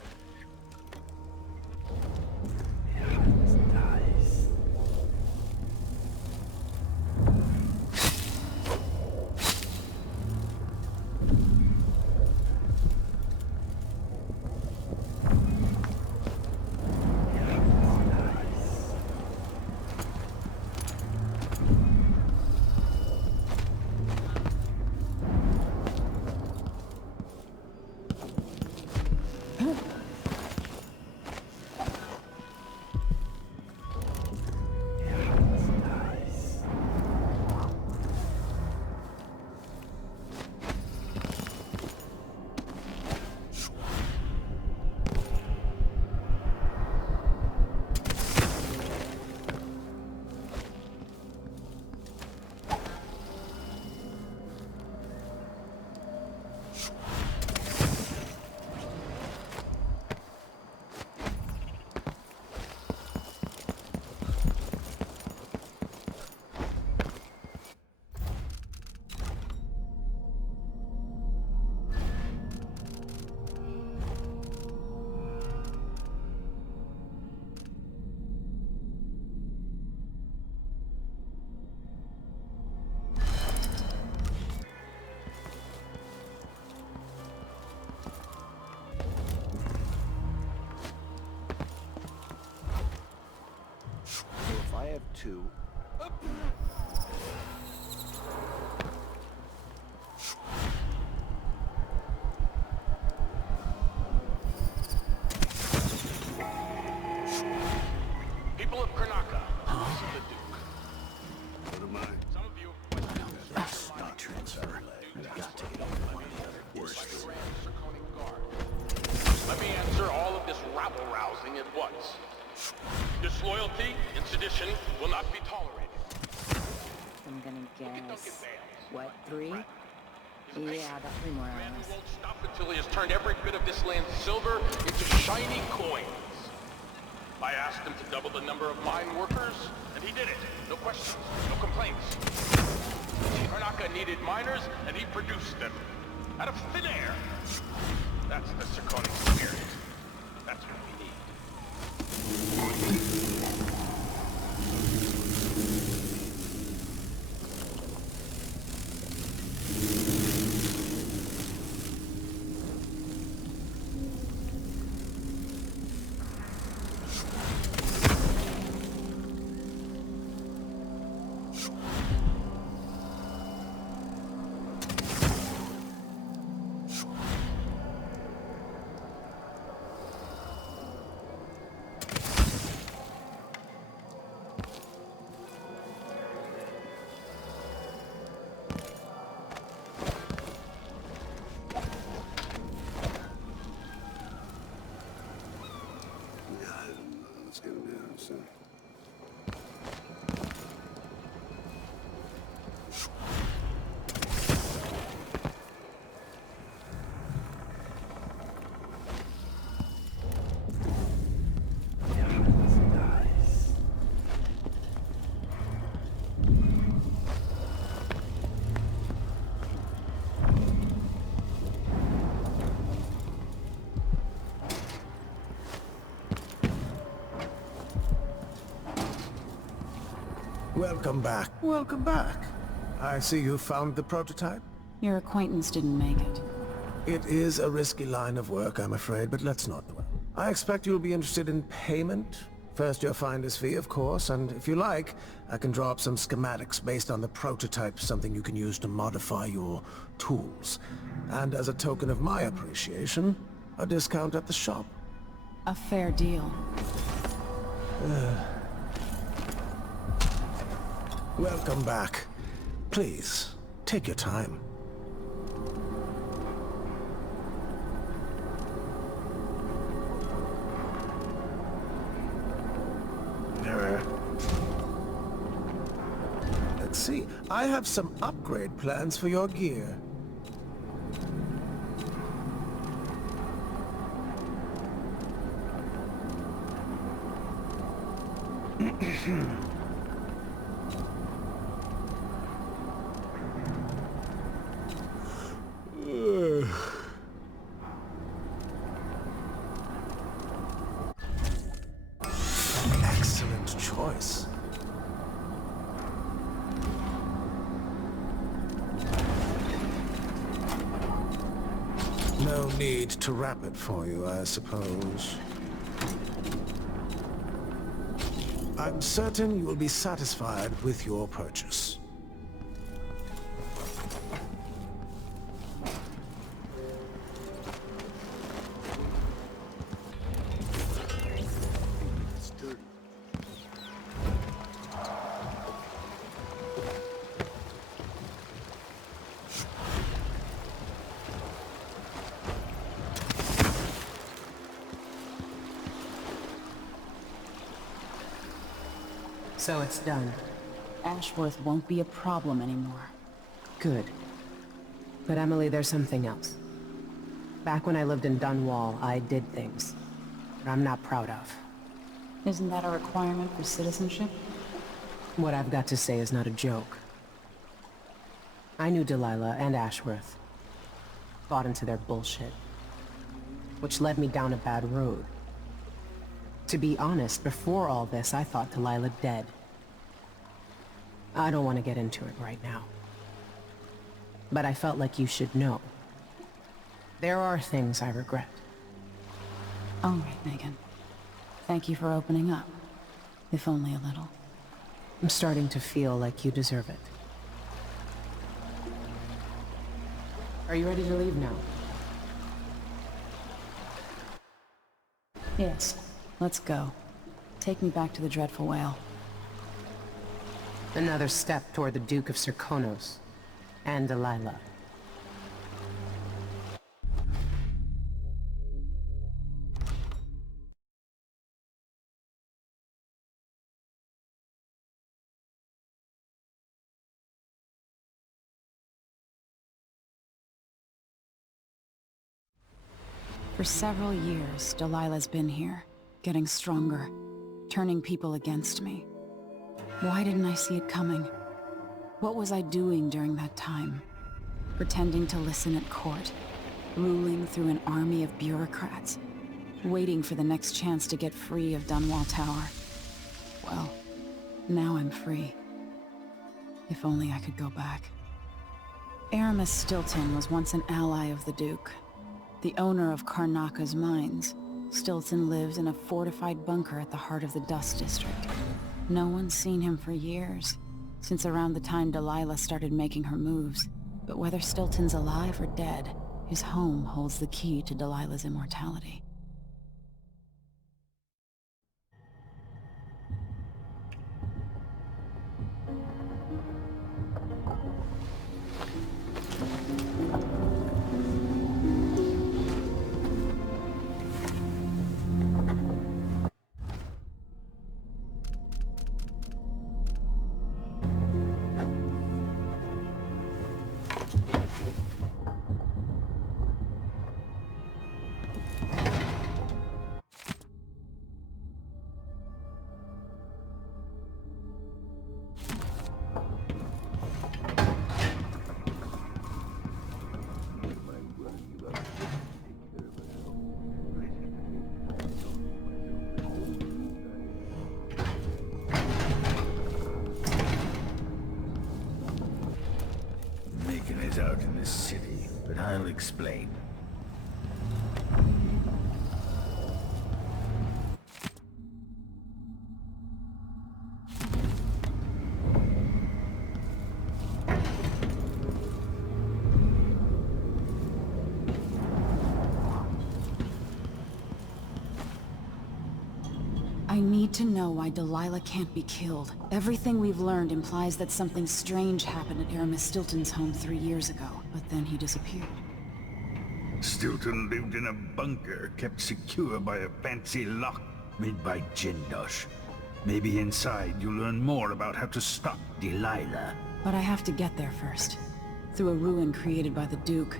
I have two. People of Karnaca, this is the Duke. What am I? Some of you That's not true, sir. You've got to get over one of the other worst. Let me answer all of this rabble-rousing at once. Disloyalty and sedition will not be tolerated. I'm gonna guess. What, 3? Yeah, about 3 more hours. Won't stop until he has turned every bit of this land's silver into shiny coins. I asked him to double the number of mine workers, and he did it. No questions, no complaints. Karnaca needed miners, and he produced them. Out of thin air. That's the Serkonic spirit. That's what we need. It's gonna be on soon. Welcome back. Welcome back. I see you found the prototype. Your acquaintance didn't make it. It is a risky line of work, I'm afraid, but let's not dwell. I expect you'll be interested in payment First your finder's fee, of course, and if you like, I can draw up some schematics based on the prototype, something you can use to modify your tools. And as a token of my appreciation, a discount at the shop. A fair deal. Welcome back. Please, take your time. Let's see. I have some upgrade plans for your gear. Excellent choice. No need to wrap it for you, I suppose. I'm certain you will be satisfied with your purchase. So it's done. Ashworth won't be a problem anymore. Good. But Emily, there's something else. Back when I lived in Dunwall, I did things that I'm not proud of. Isn't that a requirement for citizenship? What I've got to say is not a joke. I knew Delilah and Ashworth. Bought into their bullshit. Which led me down a bad road. To be honest, before all this, I thought Delilah dead. I don't want to get into it right now. But I felt like you should know. There are things I regret. All right, Megan. Thank you for opening up. If only a little. I'm starting to feel like you deserve it. Are you ready to leave now? Yes. Let's go. Take me back to the Dreadful Whale. Another step toward the Duke of Serkonos and Delilah. For several years, Delilah's been here, getting stronger, turning people against me. Why didn't I see it coming? What was I doing during that time? Pretending to listen at court, ruling through an army of bureaucrats, waiting for the next chance to get free of Dunwall Tower. Well, now I'm free. If only I could go back. Aramis Stilton was once an ally of the Duke, the owner of Karnaka's mines. Stilton lives in a fortified bunker at the heart of the Dust District. No one's seen him for years, since around the time Delilah started making her moves. But whether Stilton's alive or dead, his home holds the key to Delilah's immortality. Out in this city, but I'll explain. need to know why Delilah can't be killed. Everything we've learned implies that something strange happened at Aramis Stilton's home 3 years ago, but then he disappeared. Stilton lived in a bunker, kept secure by a fancy lock made by Jindosh. Maybe inside you'll learn more about how to stop Delilah. But I have to get there first. Through a ruin created by the Duke,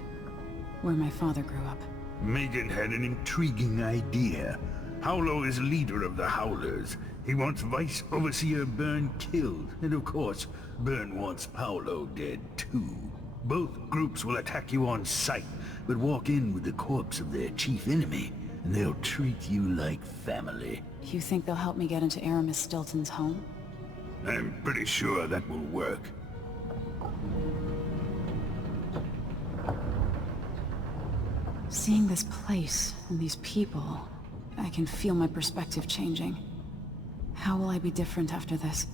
where my father grew up. Megan had an intriguing idea. Howlo is leader of the Howlers. He wants Vice Overseer Byrne killed, and of course, Byrne wants Paolo dead too. Both groups will attack you on sight, but walk in with the corpse of their chief enemy, and they'll treat you like family. You think they'll help me get into Aramis Stilton's home? I'm pretty sure that will work. Seeing this place and these people, I can feel my perspective changing. How will I be different after this?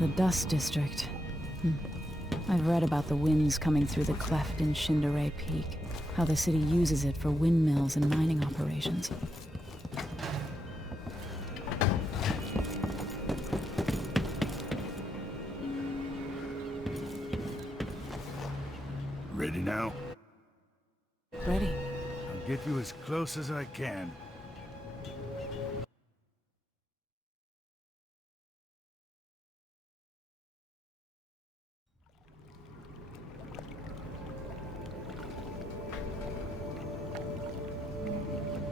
The Dust District. I've read about the winds coming through the cleft in Shindaray Peak. How the city uses it for windmills and mining operations. Ready now? Ready. I'll get you as close as I can.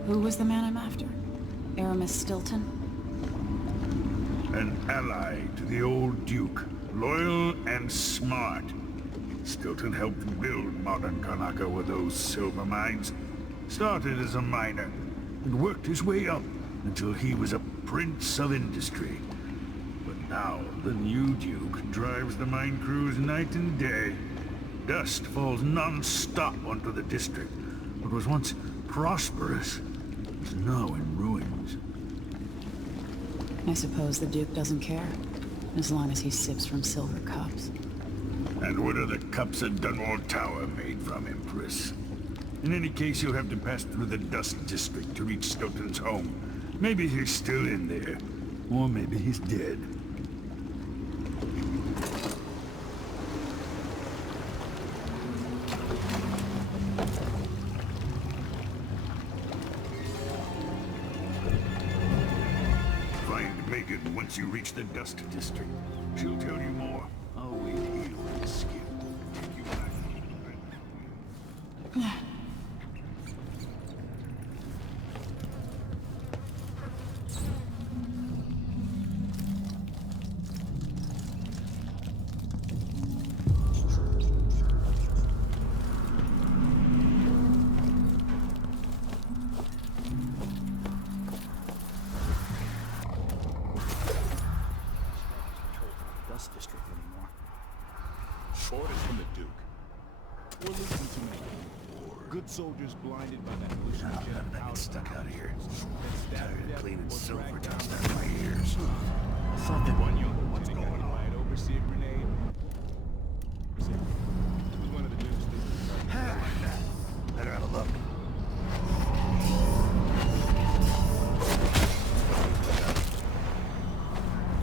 Who was the man I'm after? Aramis Stilton? An ally to the old Duke, loyal and smart. Stilton helped build modern Karnaca with those silver mines. Started as a miner, and worked his way up until he was a prince of industry. But now, the new Duke drives the mine crews night and day. Dust falls non-stop onto the district. What was once prosperous is now in ruins. I suppose the Duke doesn't care, as long as he sips from silver cups. And what are the cups at Dunwall Tower made from, Empress? In any case, you'll have to pass through the Dust District to reach Stilton's home. Maybe he's still in there, or maybe he's dead. Find Megan once you reach the Dust District. She'll tell you more. I'll wait here with the skip. Take you back. Dust District anymore. Orders from the Duke. We're losing too many people. Good soldiers blinded by that hallucinogenic I powder. get stuck out here. Tired of cleaning or silver dragged dust down out of my ears. Something. One young what's going on? By an overseer grenade. It was one of the Duke's Better have a look.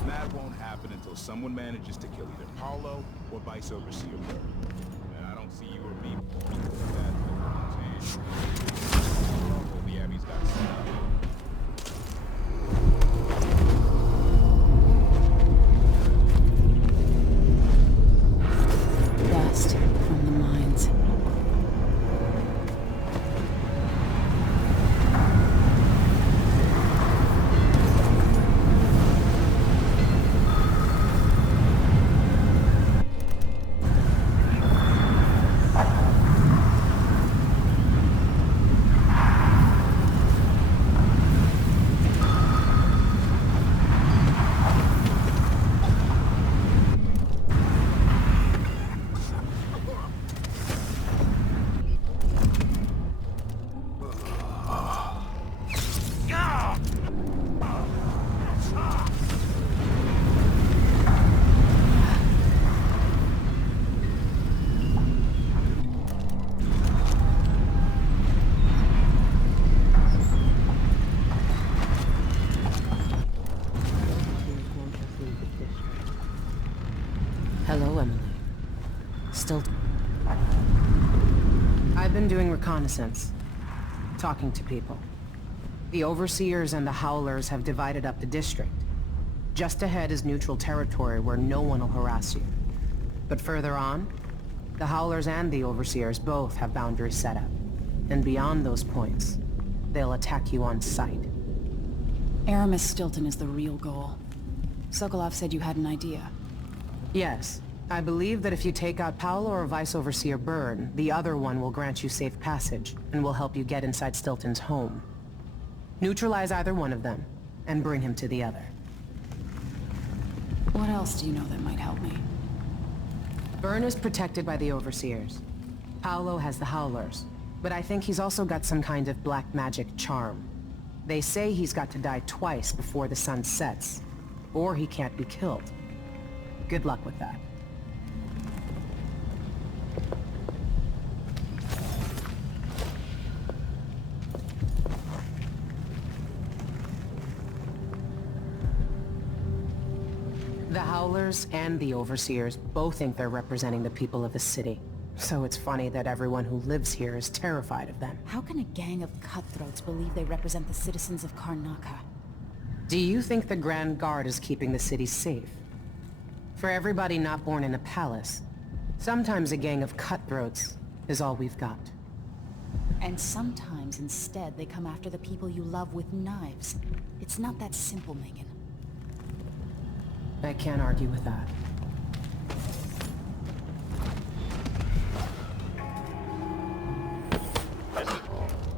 That won't happen until someone manages to kill either Paolo or Vice Overseer Byrne. I don't see you or me with that. The Abbey's got set up. Dust from the mines. Hello, Emily. Stilton. I've been doing reconnaissance. Talking to people. The Overseers and the Howlers have divided up the district. Just ahead is neutral territory where no one will harass you. But further on, the Howlers and the Overseers both have boundaries set up. And beyond those points, they'll attack you on sight. Aramis Stilton is the real goal. Sokolov said you had an idea. Yes. I believe that if you take out Paolo or Vice Overseer Byrne, the other one will grant you safe passage, and will help you get inside Stilton's home. Neutralize either one of them, and bring him to the other. What else do you know that might help me? Byrne is protected by the Overseers. Paolo has the Howlers, but I think he's also got some kind of black magic charm. They say he's got to die twice before the sun sets, or he can't be killed. Good luck with that. The Howlers and the Overseers both think they're representing the people of the city. So it's funny that everyone who lives here is terrified of them. How can a gang of cutthroats believe they represent the citizens of Karnaca? Do you think the Grand Guard is keeping the city safe? For everybody not born in a palace, sometimes a gang of cutthroats is all we've got. And sometimes, instead, they come after the people you love with knives. It's not that simple, Megan. I can't argue with that.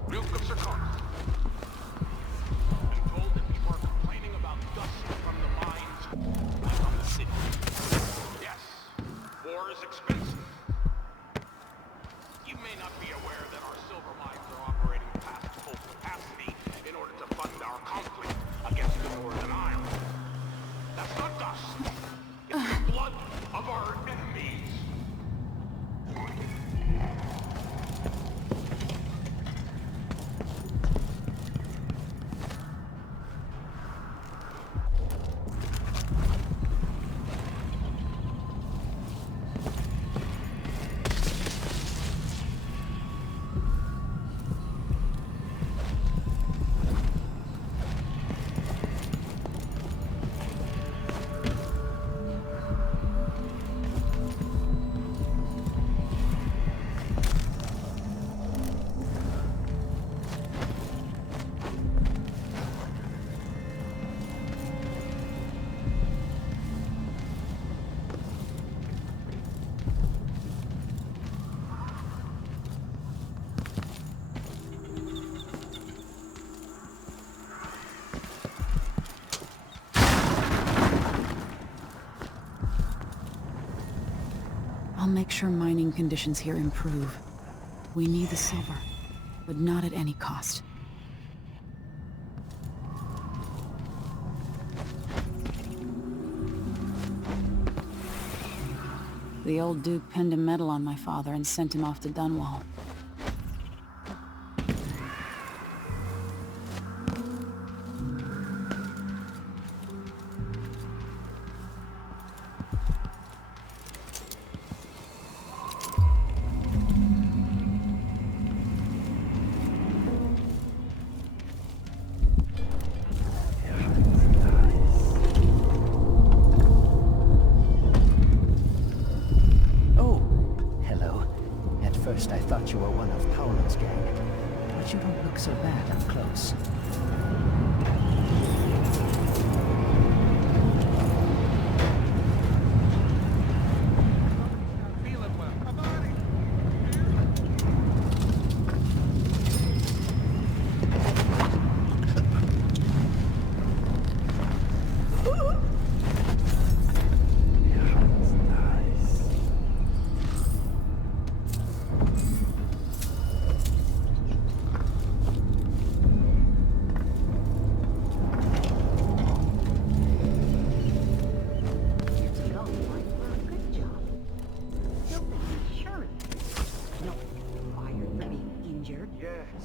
Duke of Sarkona. Been told that people are complaining about dust from the mines back on the city. Yes, war is expensive. You may not be aware that our silver mines are operating past full capacity in order to fund our conflict against the Northern Isle. That's not dust. It's the blood of our enemies. I'll make sure mining conditions here improve. We need the silver, but not at any cost. The old Duke pinned a medal on my father and sent him off to Dunwall. I thought you were one of Paolo's gang, but you don't look so bad up close.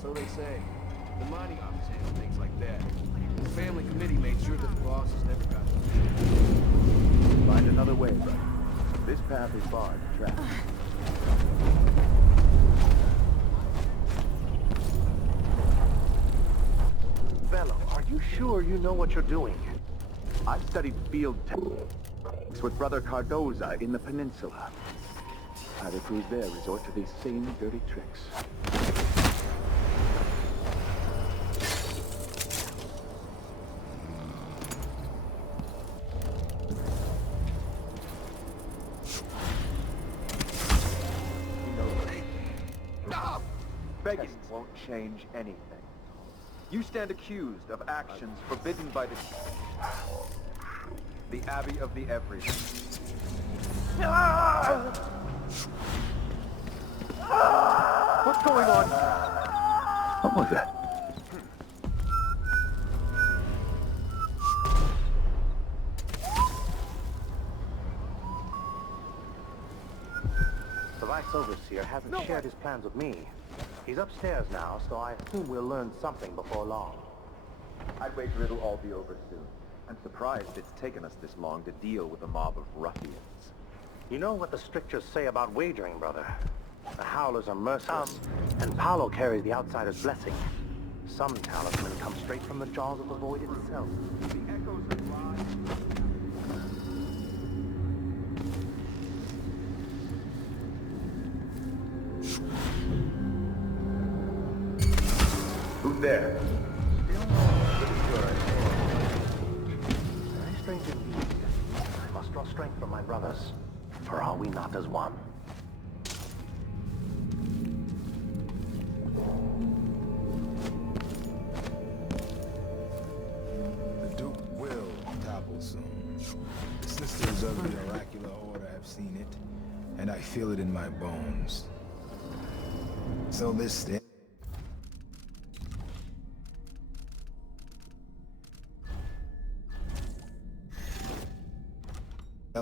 So they say. The mining office handles things like that. The family committee made sure that the bosses never got them. Find another way, buddy. This path is barred for traffic. Bello, are you sure you know what you're doing? I've studied field tactics with Brother Cardoza in the peninsula. Other crews there resort to these same dirty tricks. Begging won't change anything. You stand accused of actions forbidden by the Abbey of the Everything. What's going on? What was that? The Vice Overseer hasn't shared his plans with me. He's upstairs now, so I assume we'll learn something before long. I'd wager it'll all be over soon. I'm surprised it's taken us this long to deal with a mob of ruffians. You know what the strictures say about wagering, brother? The Howlers are merciless, and Paolo carries the Outsider's blessing. Some talisman comes straight from the jaws of the Void itself. The echoes of lies. Who's there? Very strange indeed. I must draw strength from my brothers, for are we not as one? The Duke will topple soon. The Sisters of the Oracular Order have seen it, and I feel it in my bones. So this thing...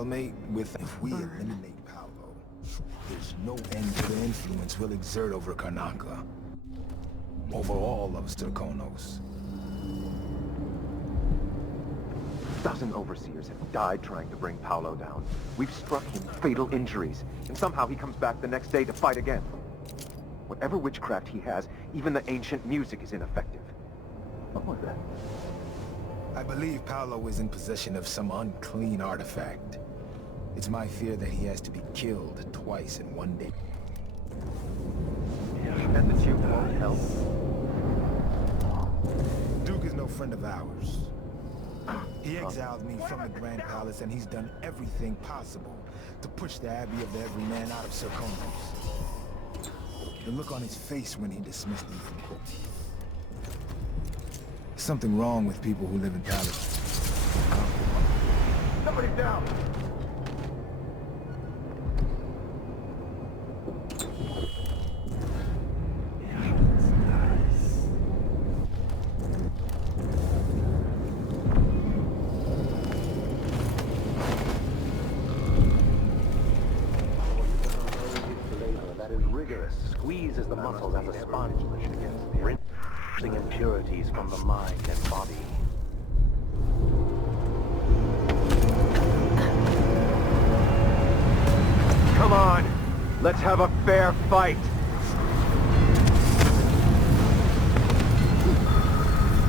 Mate, if we eliminate Paolo, there's no end to the influence we'll exert over Karnaca. Over all of Sturkonos. A dozen overseers have died trying to bring Paolo down. We've struck him fatal injuries, and somehow he comes back the next day to fight again. Whatever witchcraft he has, even the ancient music is ineffective. What was that? I believe Paolo is in possession of some unclean artifact. It's my fear that he has to be killed twice in one day. And the Duke won't help? Duke is no friend of ours. He exiled me from the Grand Palace, and he's done everything possible to push the Abbey of the Everyman out of Sturkonos. The look on his face when he dismissed him from court. Something wrong with people who live in palaces. Somebody's down! That is rigorous, squeezes the muscles as a sponge, rinsing impurities from the mind and body. Come on! Let's have a fair fight!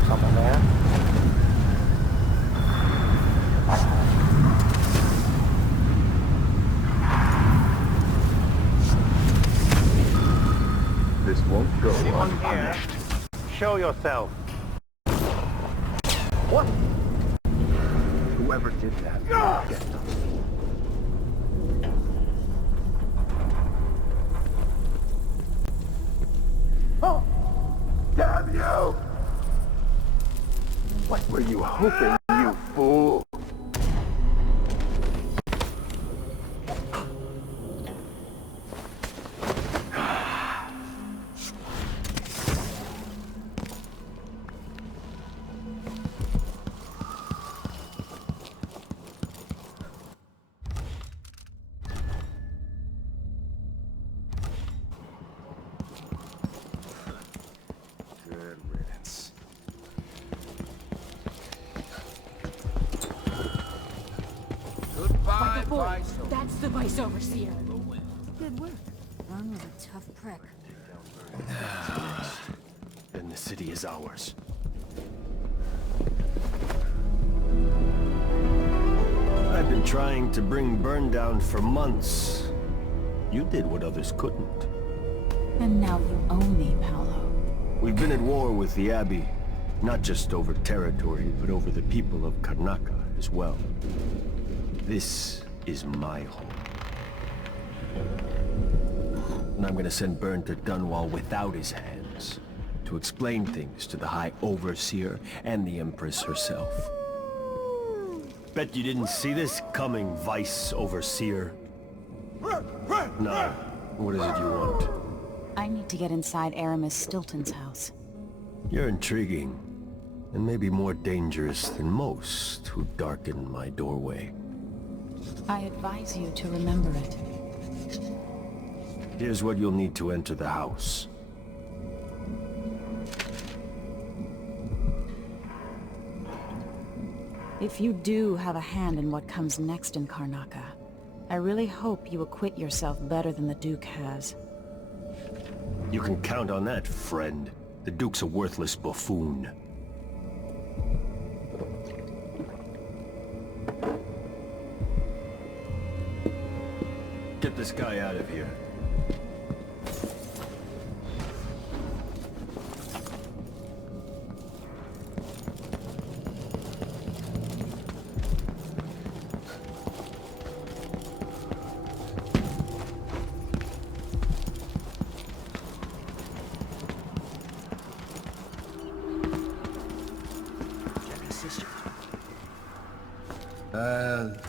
Someone there? This won't go unpunished. Show yourself. What? Whoever did that will get them. Oh! Damn you! What were you hoping, you fool? Good riddance. boy. That's the Vice Overseer. Good work. Ron was a tough prick. Then the city is ours. I've been trying to bring Burn down for months. You did what others couldn't. And now you owe me, Paolo. We've been at war with the Abbey, not just over territory, but over the people of Karnaca as well. This is my home. And I'm gonna send Burn to Dunwall without his hands, to explain things to the High Overseer and the Empress herself. Bet you didn't see this coming, Vice Overseer. Nah, what is it you want? I need to get inside Aramis Stilton's house. You're intriguing, and maybe more dangerous than most who darken my doorway. I advise you to remember it. Here's what you'll need to enter the house. If you do have a hand in what comes next in Karnaca, I really hope you acquit yourself better than the Duke has. You can count on that, friend. The Duke's a worthless buffoon. Get this guy out of here.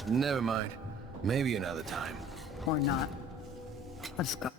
Never mind. Maybe another time. Or not. Let's go.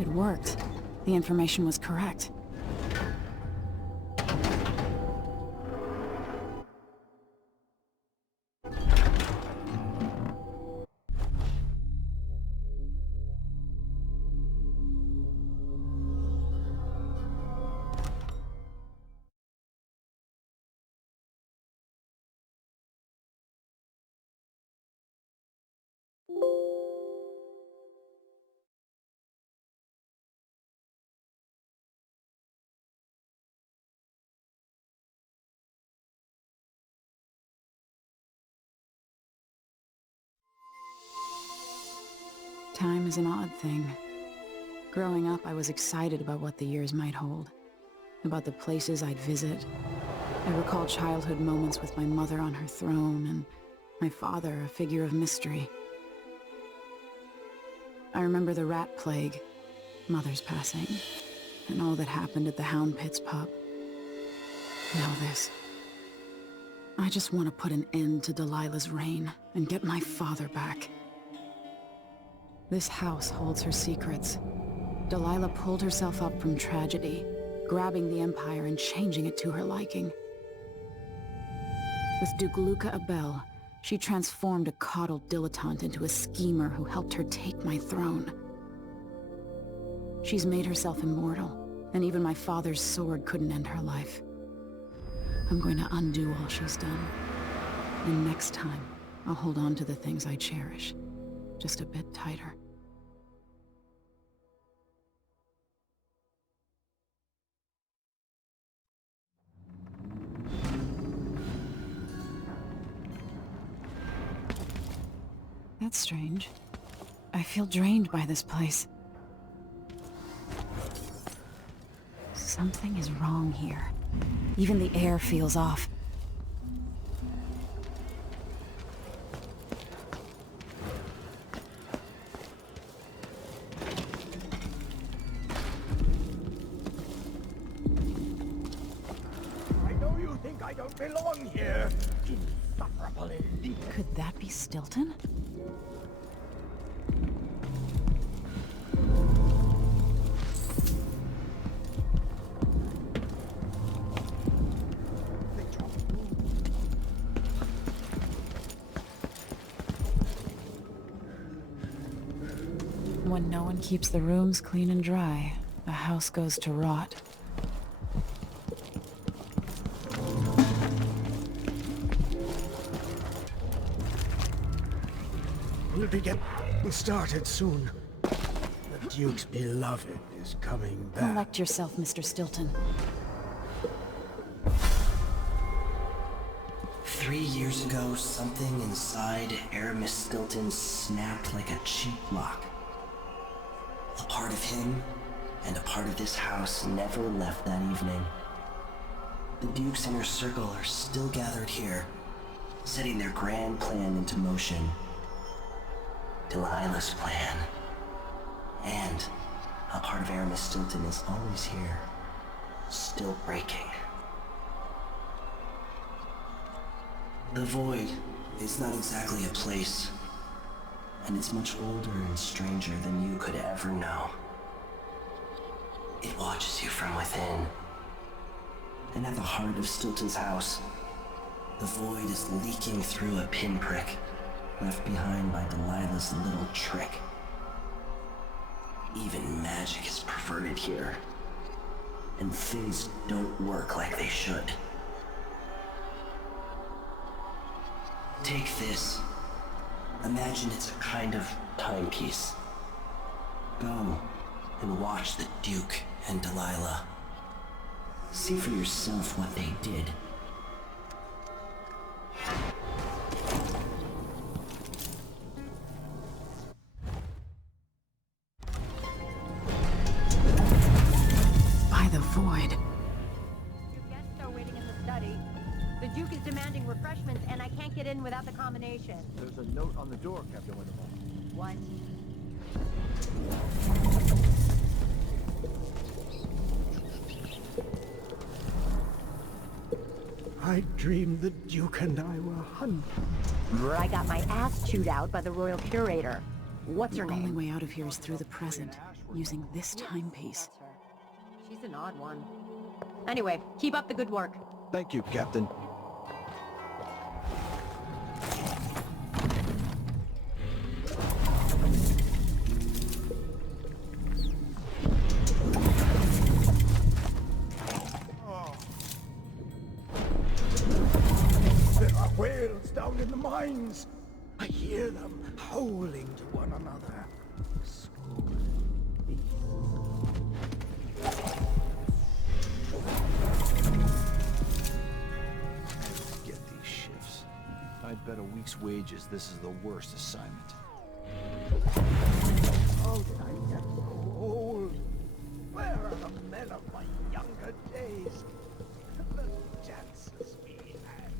It worked. The information was correct. Time is an odd thing. Growing up, I was excited about what the years might hold, about the places I'd visit. I recall childhood moments with my mother on her throne, and my father, a figure of mystery. I remember the rat plague, Mother's passing, and all that happened at the Hound Pit's pub. Now this. I just want to put an end to Delilah's reign and get my father back. This house holds her secrets. Delilah pulled herself up from tragedy, grabbing the Empire and changing it to her liking. With Duke Luca Abel, she transformed a coddled dilettante into a schemer who helped her take my throne. She's made herself immortal, and even my father's sword couldn't end her life. I'm going to undo all she's done. And next time, I'll hold on to the things I cherish, just a bit tighter. That's strange. I feel drained by this place. Something is wrong here. Even the air feels off. I know you think I don't belong here. Insufferable indeed. Could that be Stilton? When no one keeps the rooms clean and dry, the house goes to rot. We'll be getting started soon. The Duke's beloved is coming back. Collect yourself, Mr. Stilton. 3 years ago, something inside Aramis Stilton snapped like a cheap lock. A part of him and a part of this house never left that evening. The Duke's inner circle are still gathered here, setting their grand plan into motion. Delilah's plan. And a part of Aramis Stilton is always here, still breaking. The Void is not exactly a place, and it's much older and stranger than you could ever know. It watches you from within. And at the heart of Stilton's house, the Void is leaking through a pinprick left behind by Delilah's little trick. Even magic is perverted here, and things don't work like they should. Take this. Imagine it's a kind of timepiece. Go and watch the Duke and Delilah. See for yourself what they did. By the Void. Your guests are waiting in the study. The Duke is demanding refreshments, and I can't get in without the combination. There's a note on the door, Captain Winterfall. What? I dreamed the Duke and I were hunting. I got my ass chewed out by the Royal Curator. What's her The only name? way out of here is through the present, using this timepiece. She's an odd one. Anyway, keep up the good work. Thank you, Captain. There are whales down in the mines. I hear them howling to one another. Get these shifts. I'd bet a week's wages this is the worst assignment. How did I get so old? Where are the men of my younger days? The chances we had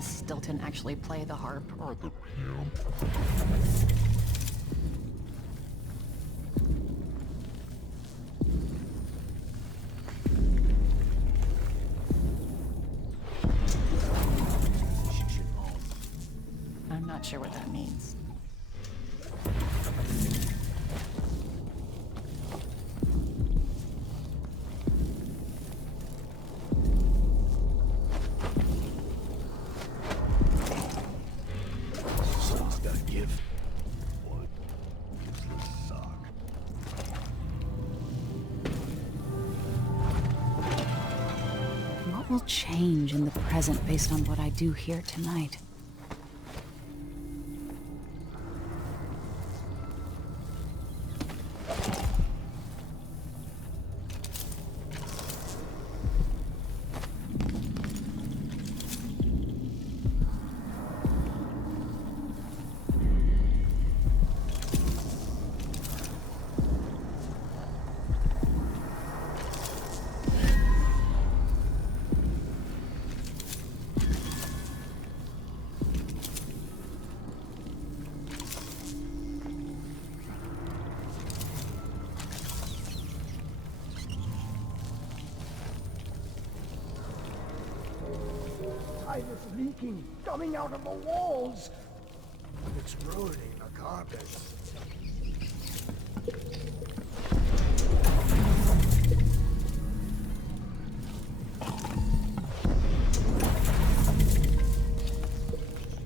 Does Stilton actually play the harp or the piano? I'm not sure what that means. Someone's gotta give. What? Useless sock. What will change in the present based on what I do here tonight? Tide is leaking, coming out of the walls. It's ruining the carpet.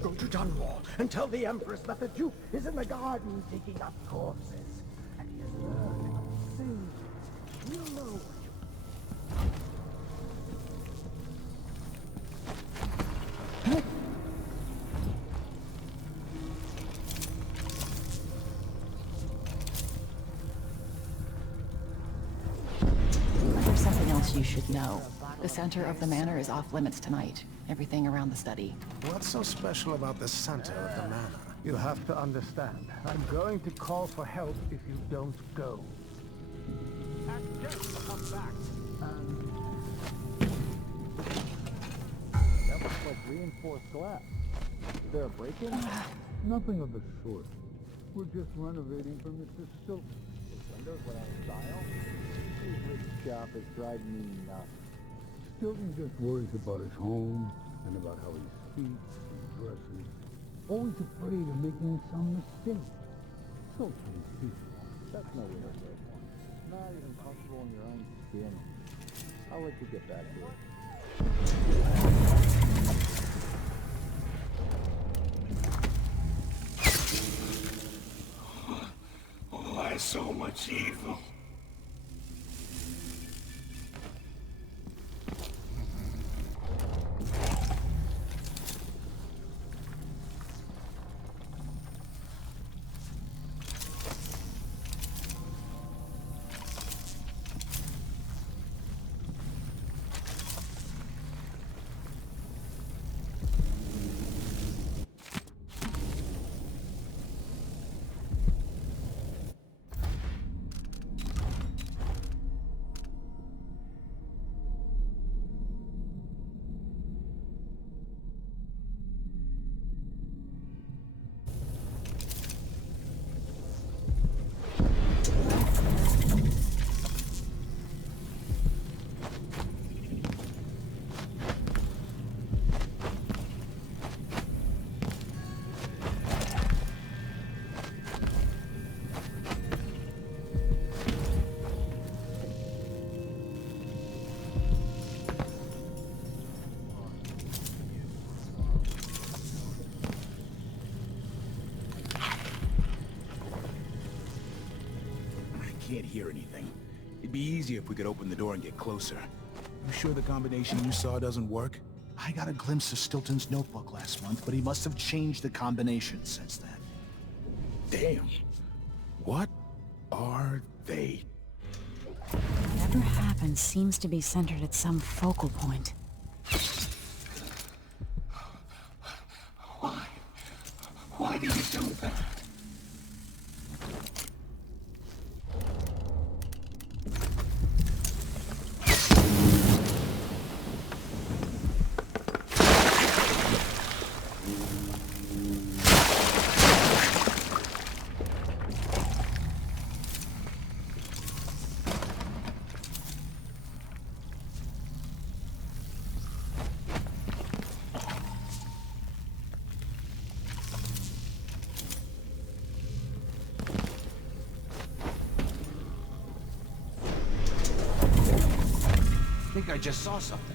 Go to Dunwall and tell the Empress that the Duke is in the garden digging up corpses. And he has learned things. You know. There's something else you should know. The center of the manor is off limits tonight. Everything around the study. What's so special about the center of the manor? You have to understand. I'm going to call for help if you don't go. Act just come back. That looks like reinforced glass. Is there a break-in? Nothing of the sort. We're just renovating for Mr. Stilton. His windows without style? His rich shop is driving me nuts. Stilton just worries about his home and about how he speaks and dresses. Always afraid of making some mistake. So peaceful. That's no way to live one. Not even comfortable in your own skin. I'll let you get back to it. Why so much evil? Can't hear anything. It'd be easier if we could open the door and get closer. You sure the combination you saw doesn't work? I got a glimpse of Stilton's notebook last month, but he must have changed the combination since then. Damn. What are they? Whatever happens seems to be centered at some focal point. Why do you do that? I just saw something.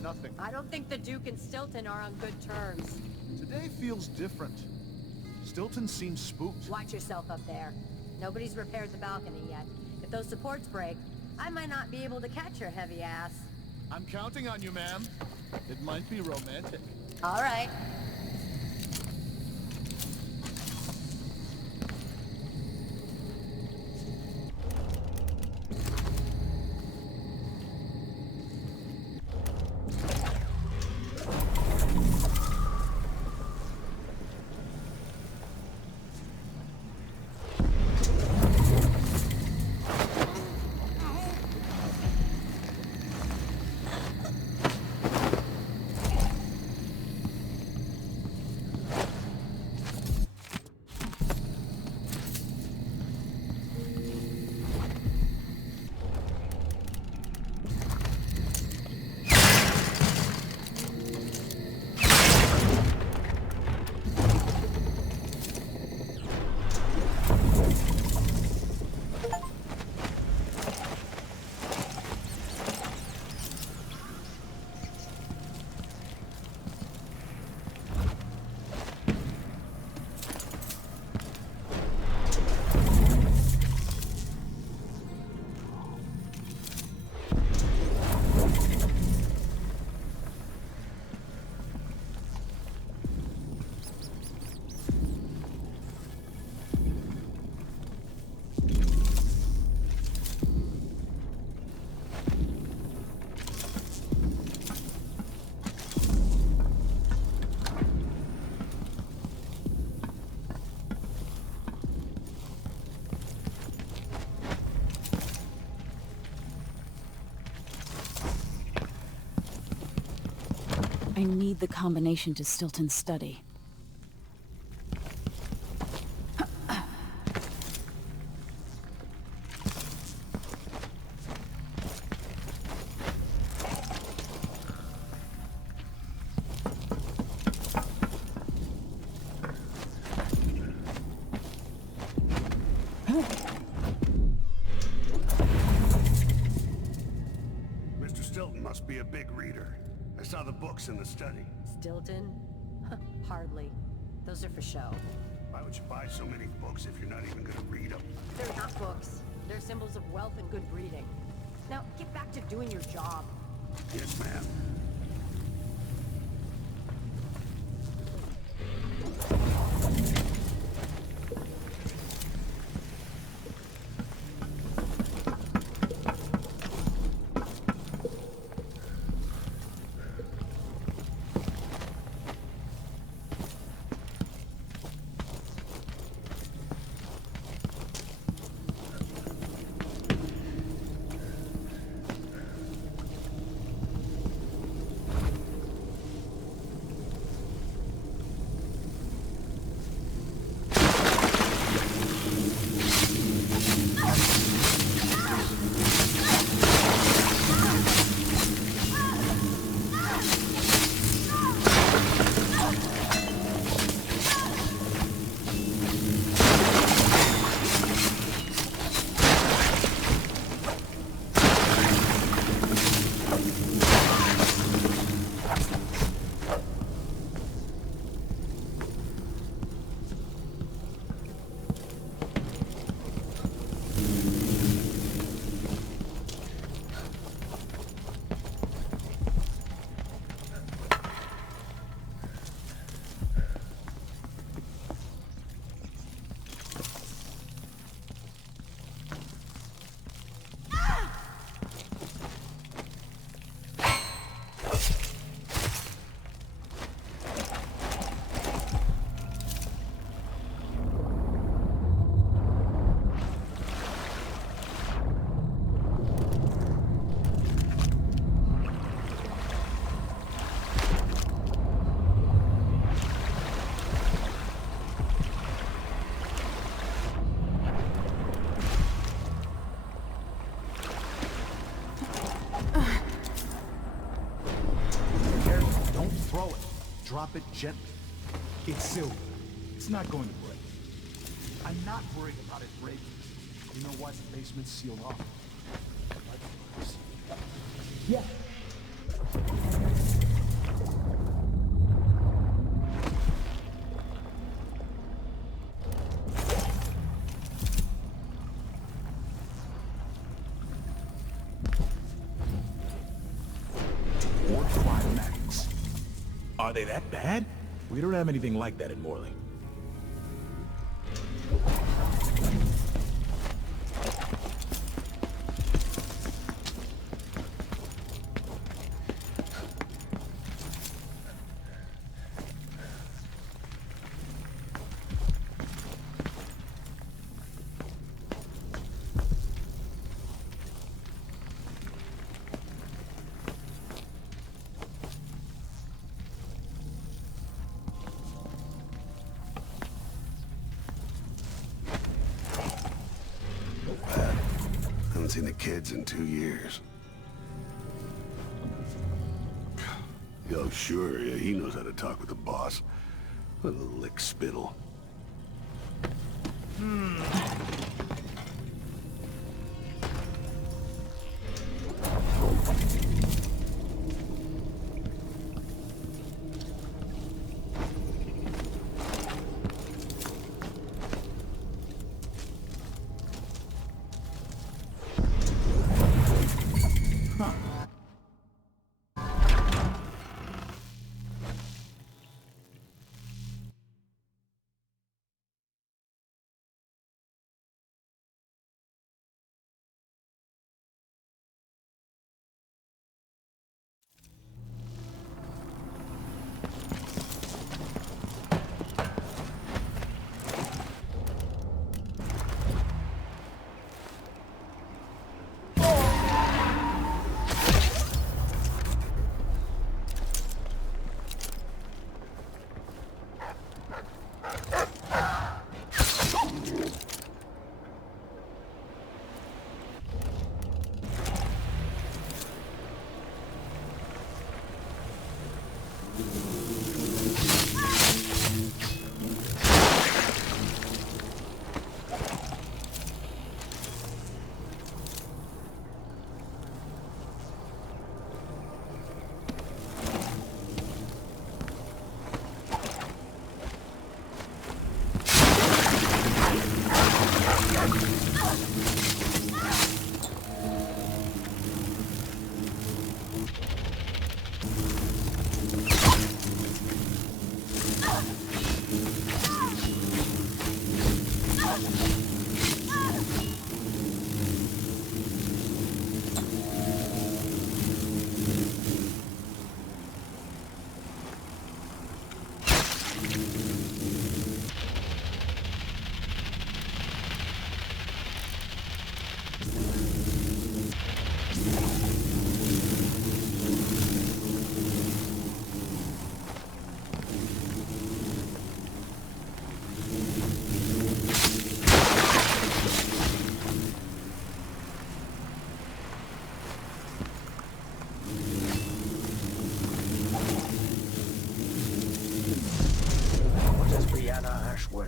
Nothing. I don't think the Duke and Stilton are on good terms. Today feels different. Stilton seems spooked. Watch yourself up there. Nobody's repaired the balcony yet. If those supports break, I might not be able to catch your heavy ass. I'm counting on you, ma'am. It might be romantic. All right. I need the combination to Stilton's study. Mr. Stilton must be a big reader. I saw the books in the study. Stilton? Hardly. Those are for show. Why would you buy so many books if you're not even going to read them? They're not books. They're symbols of wealth and good breeding. Now, get back to doing your job. Yes, ma'am. Throw it. Drop it gently. It's silver. It's not going to break. I'm not worried about it breaking. You know why the basement's sealed off? Yeah. Are they that bad? We don't have anything like that in Morley. Haven't seen the kids in 2 years. Yo, sure, yeah, he knows how to talk with the boss. What a lick spittle.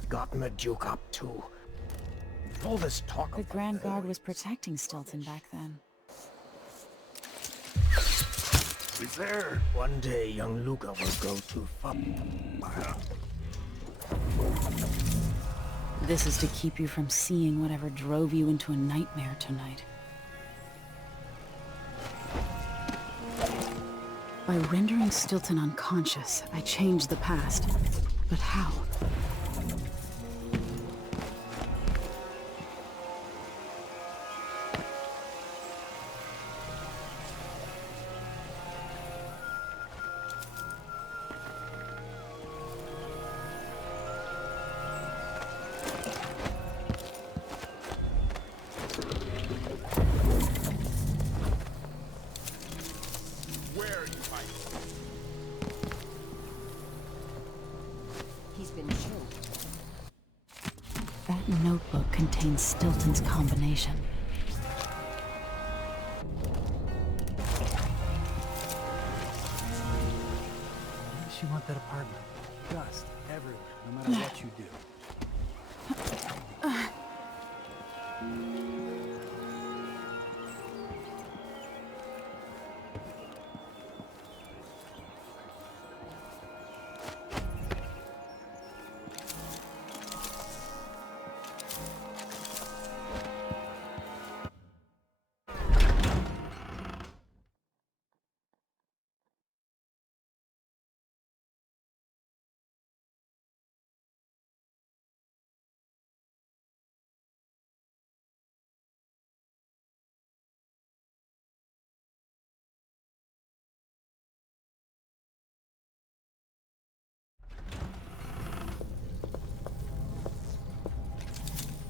Gotten the Duke up to? All this talk The Grand Guard was protecting Stilton back then. He's there. One day, young Luca will go too far. This is to keep you from seeing whatever drove you into a nightmare tonight. By rendering Stilton unconscious, I changed the past. But how? That notebook contains Stilton's combination. she want that apartment? Dust everywhere, no matter what you do.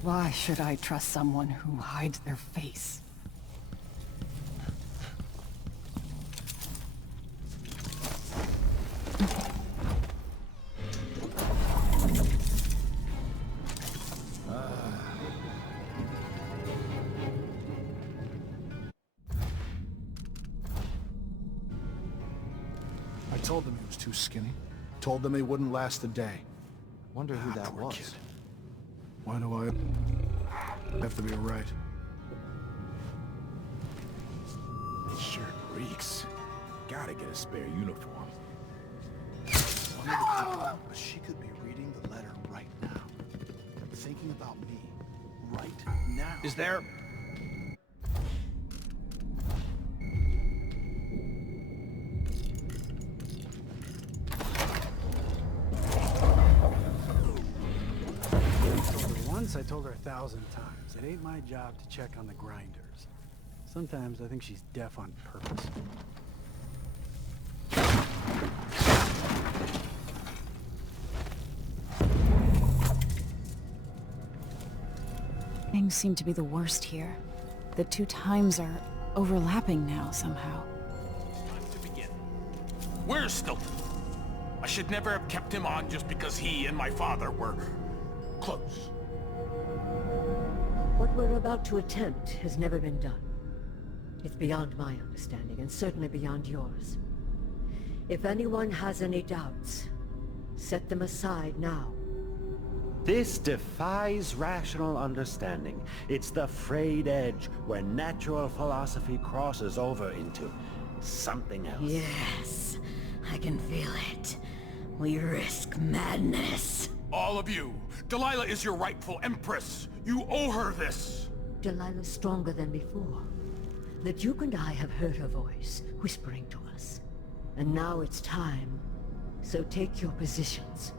Why should I trust someone who hides their face? I told them he was too skinny. Told them he wouldn't last a day. Wonder who that Poor was. kid. Why do I have to be right? This shirt reeks. Gotta get a spare uniform. But she could be reading the letter right now. Thinking about me. Right now. Is there... Once I told her 1,000 times, it ain't my job to check on the grinders. Sometimes I think she's deaf on purpose. Things seem to be the worst here. The two times are overlapping now somehow. Time to begin. Where's Stilton? I should never have kept him on just because he and my father were close. What we're about to attempt has never been done. It's beyond my understanding, and certainly beyond yours. If anyone has any doubts, set them aside now. This defies rational understanding. It's the frayed edge where natural philosophy crosses over into something else. Yes, I can feel it. We risk madness. All of you, Delilah is your rightful Empress. You owe her this. Delilah's stronger than before. The Duke and I have heard her voice, whispering to us. And now it's time. So take your positions.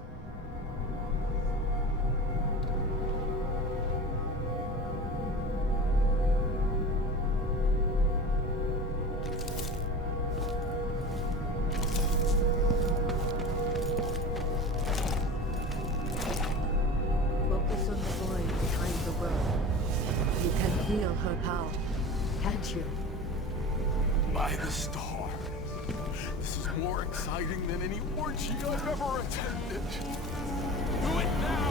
Focus on the void behind the world. You can feel her power, can't you? By the stars. This is more exciting than any orgy I've ever attended. Do it now!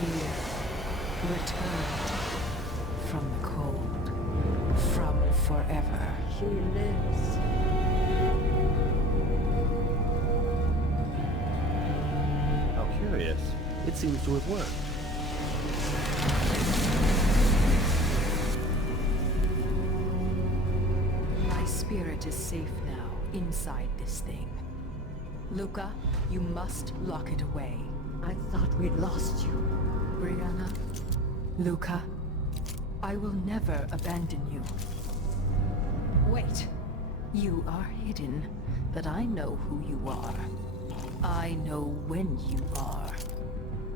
Here, returned from the cold, from forever. She lives. How curious. It seems to have worked. My spirit is safe now, inside this thing. Luca, you must lock it away. I thought we'd lost you. Brianna, Luca, I will never abandon you. Wait. You are hidden, but I know who you are. I know when you are.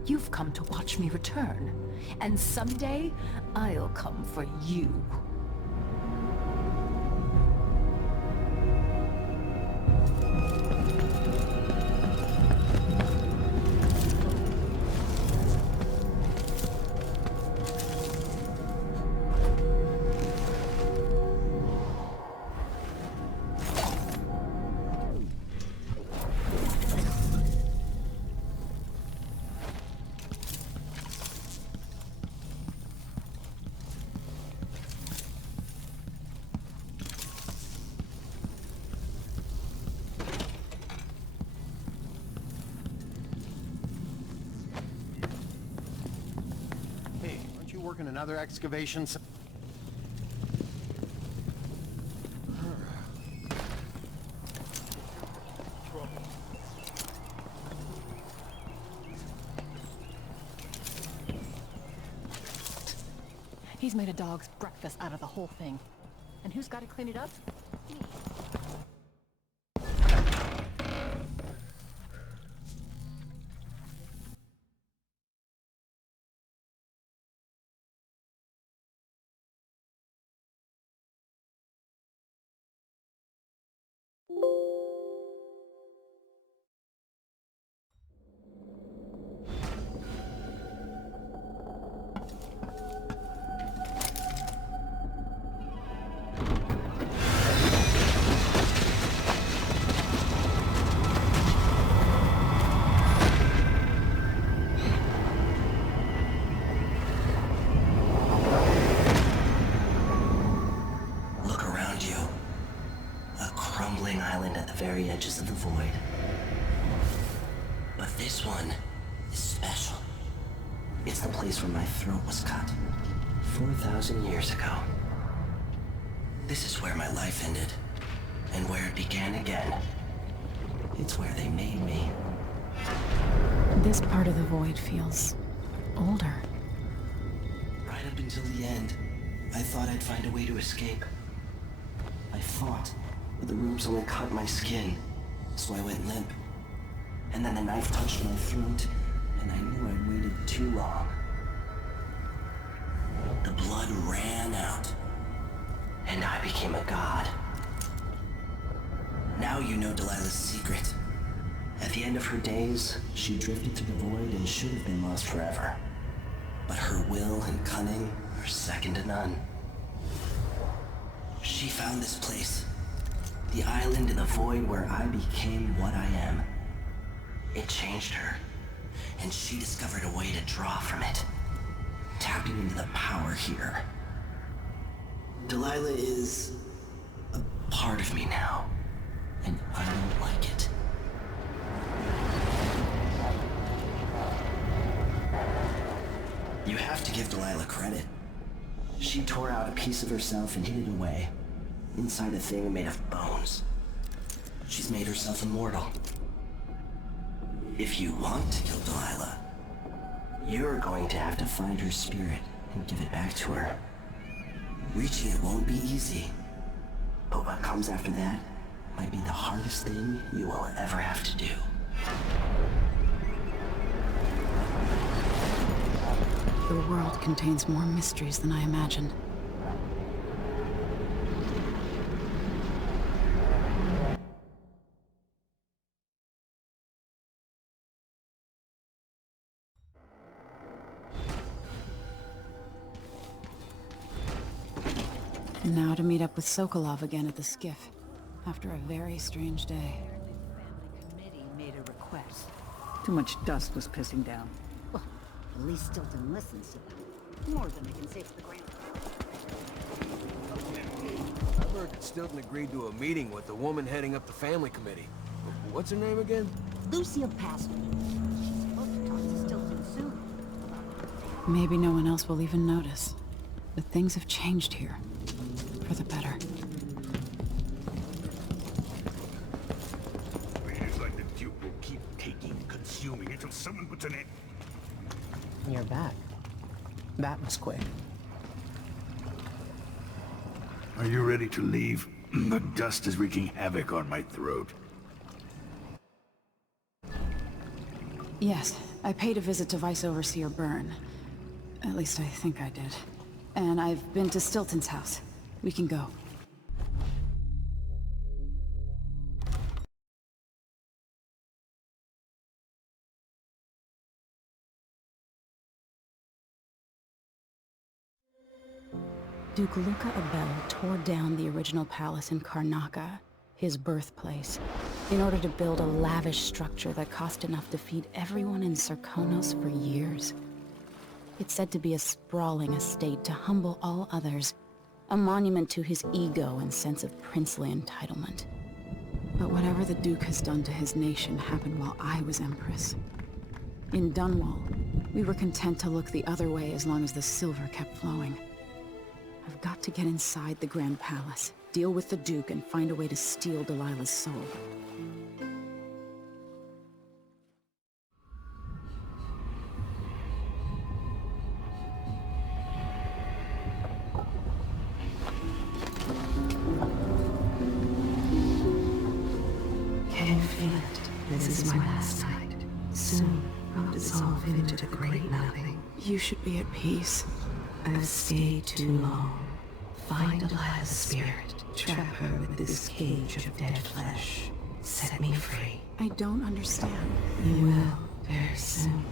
You've come to watch me return, and someday I'll come for you. working another excavation. He's made a dog's breakfast out of the whole thing. And who's got to clean it up? Me. Very edges of the void. But this one is special. It's the place where my throat was cut 4,000 years ago. This is where my life ended, and where it began again. It's where they made me. This part of the void feels older. Right up until the end, I thought I'd find a way to escape. I fought. But the rooms only cut my skin, so I went limp. And then the knife touched my throat, and I knew I'd waited too long. The blood ran out, and I became a god. Now you know Delilah's secret. At the end of her days, she drifted through the void and should have been lost forever. But her will and cunning are second to none. She found this place. The island in the void where I became what I am. It changed her, and she discovered a way to draw from it, tapping into the power here. Delilah is a part of me now, and I don't like it. You have to give Delilah credit. She tore out a piece of herself and hid it away. Inside a thing made of bones. She's made herself immortal. If you want to kill Delilah, you're going to have to find her spirit and give it back to her. Reaching it won't be easy, but what comes after that might be the hardest thing you will ever have to do. The world contains more mysteries than I imagined. Now to meet up with Sokolov again at the skiff, after a very strange day. Committee made a request. Too much dust was pissing down. Well, at least Stilton listens to them. More than they can say for the ground. I heard that Stilton agreed to a meeting with the woman heading up the family committee. What's her name again? Lucille Pastor. She's supposed to talk to Stilton soon. Maybe no one else will even notice. But things have changed here. For the better. It's like the Duke will keep taking, consuming until someone puts an end. You're back. That was quick. Are you ready to leave? The dust is wreaking havoc on my throat. Yes, I paid a visit to Vice Overseer Byrne. At least I think I did. And I've been to Stilton's house. We can go. Duke Luca Abel tore down the original palace in Karnaca, his birthplace, in order to build a lavish structure that cost enough to feed everyone in Serkonos for years. It's said to be a sprawling estate to humble all others, a monument to his ego and sense of princely entitlement. But whatever the Duke has done to his nation happened while I was Empress. In Dunwall, we were content to look the other way as long as the silver kept flowing. I've got to get inside the Grand Palace, deal with the Duke, and find a way to steal Delilah's soul. Can you feel it? This is my last night. Soon, I'll dissolve into the great nothing. You should be at peace. I've stayed too long. Find Delilah's spirit. Trap her with this cage of dead flesh. Set me free. I don't understand. You will, very soon.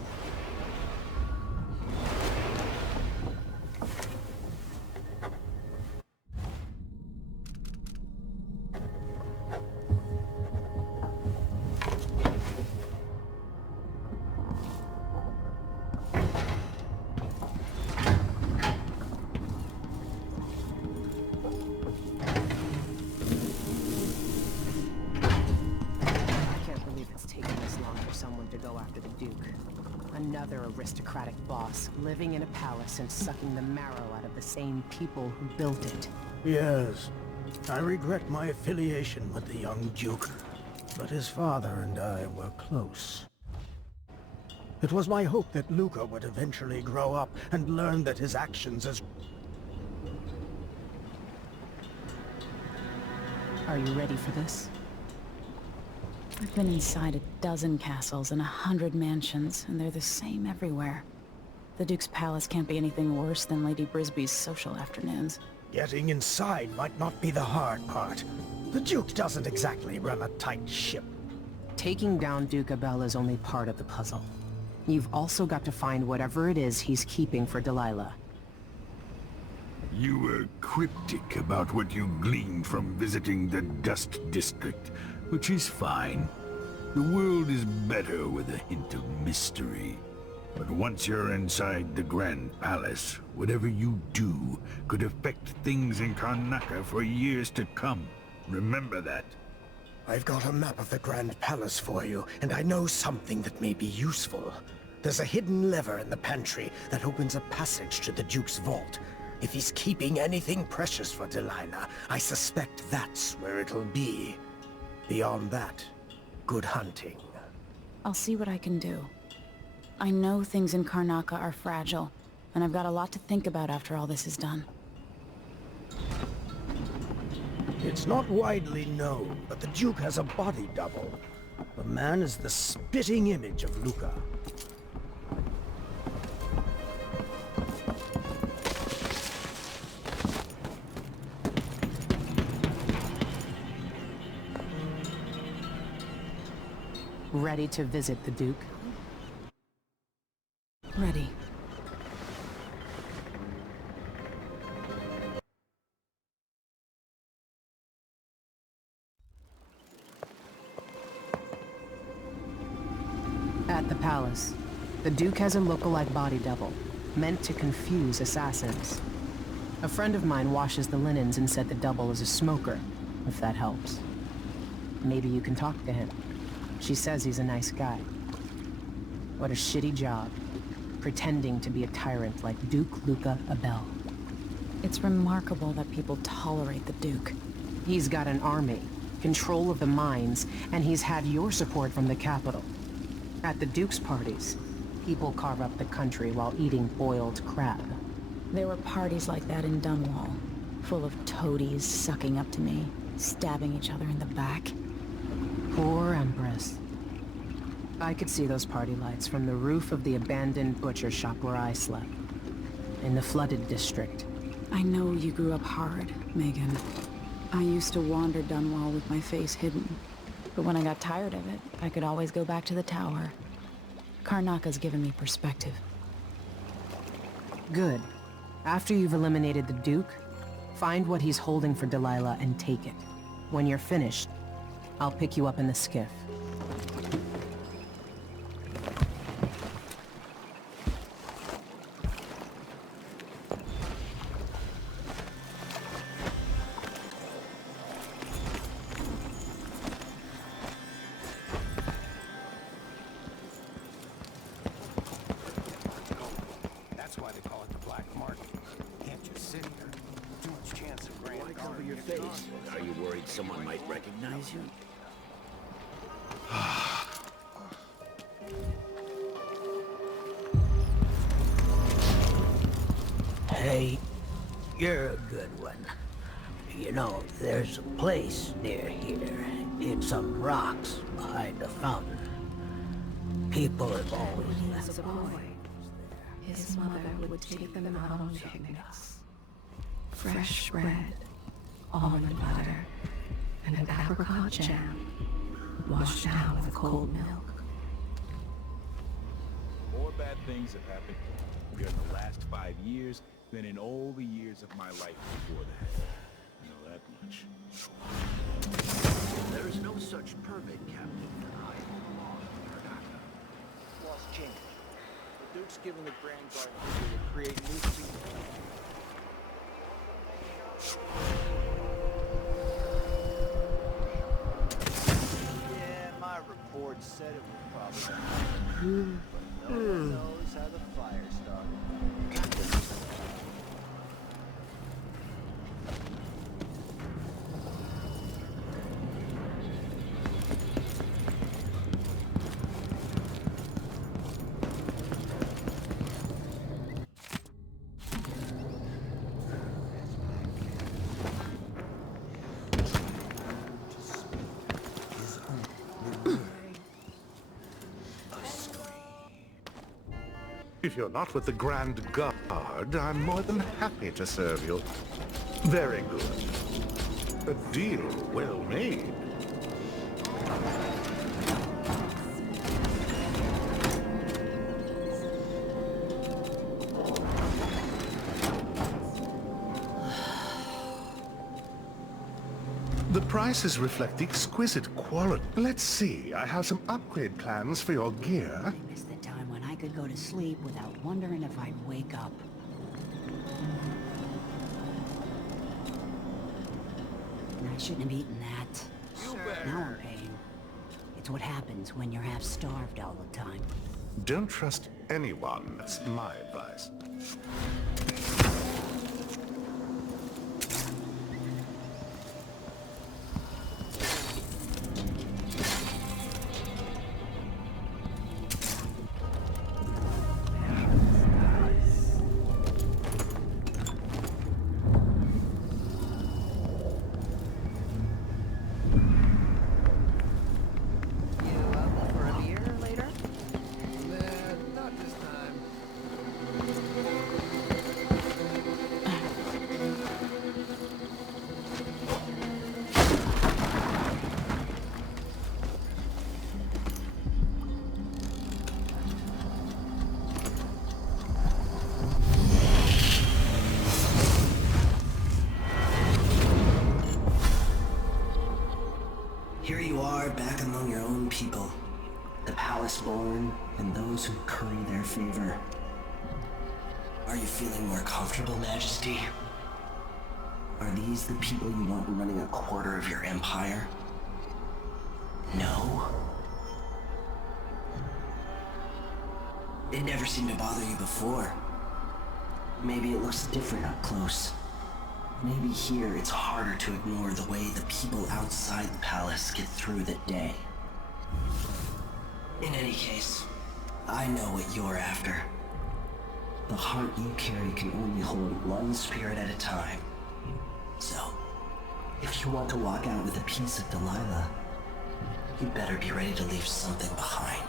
Another aristocratic boss, living in a palace and sucking the marrow out of the same people who built it. Yes, I regret my affiliation with the young Duke, but his father and I were close. It was my hope that Luca would eventually grow up and learn that his actions as... Are you ready for this? I've been inside a dozen castles and 100 mansions, and they're the same everywhere. The Duke's palace can't be anything worse than Lady Brisby's social afternoons. Getting inside might not be the hard part. The Duke doesn't exactly run a tight ship. Taking down Duke Abel is only part of the puzzle. You've also got to find whatever it is he's keeping for Delilah. You were cryptic about what you gleaned from visiting the Dust District, which is fine. The world is better with a hint of mystery. But once you're inside the Grand Palace, whatever you do could affect things in Karnaca for years to come. Remember that. I've got a map of the Grand Palace for you, and I know something that may be useful. There's a hidden lever in the pantry that opens a passage to the Duke's vault. If he's keeping anything precious for Delilah, I suspect that's where it'll be. Beyond that, good hunting. I'll see what I can do. I know things in Karnaca are fragile, and I've got a lot to think about after all this is done. It's not widely known, but the Duke has a body double. The man is the spitting image of Luca. Ready to visit the Duke? Ready. At the palace, the Duke has a lookalike body double, meant to confuse assassins. A friend of mine washes the linens and said the double is a smoker, if that helps. Maybe you can talk to him. She says he's a nice guy. What a shitty job, pretending to be a tyrant like Duke Luca Abel. It's remarkable that people tolerate the Duke. He's got an army, control of the mines, and he's had your support from the capital. At the Duke's parties, people carve up the country while eating boiled crab. There were parties like that in Dunwall, full of toadies sucking up to me, stabbing each other in the back. Poor Empress. I could see those party lights from the roof of the abandoned butcher shop where I slept. In the flooded district. I know you grew up hard, Megan. I used to wander Dunwall with my face hidden. But when I got tired of it, I could always go back to the tower. Karnaca's given me perspective. Good. After you've eliminated the Duke, find what he's holding for Delilah and take it. When you're finished, I'll pick you up in the skiff. someone might recognize you. Hey, you're a good one. You know, there's a place near here, in some rocks behind a fountain. People have always left As a boy, his mother would take them out on picnics. Fresh bread, almond butter, and an apricot jam, washed down with cold milk. More bad things have happened here in the last 5 years than in all the years of my life before that. I know that much. There is no such permit, Captain. I belong to Karnaka. Lost change. The Duke's given the Grand Guard people to create new people. Yeah, my report said it would probably happen. But no one knows how the fire started. If you're not with the Grand Guard, I'm more than happy to serve you. Very good. A deal well made. The prices reflect the exquisite quality. Let's see, I have some upgrade plans for your gear. I miss the time when I could go to sleep without wondering if I'd wake up. I shouldn't have eaten that. Now I'm paying. It's what happens when you're half-starved all the time. Don't trust anyone, that's my advice. Here you are, back among your own people. The palace-born, and those who curry their favor. Are you feeling more comfortable, Majesty? Are these the people you want running a quarter of your empire? No? It never seemed to bother you before. Maybe it looks different up close. Maybe here it's harder to ignore the way the people outside the palace get through the day. In any case, I know what you're after. The heart you carry can only hold one spirit at a time. So, if you want to walk out with a piece of Delilah, you better be ready to leave something behind.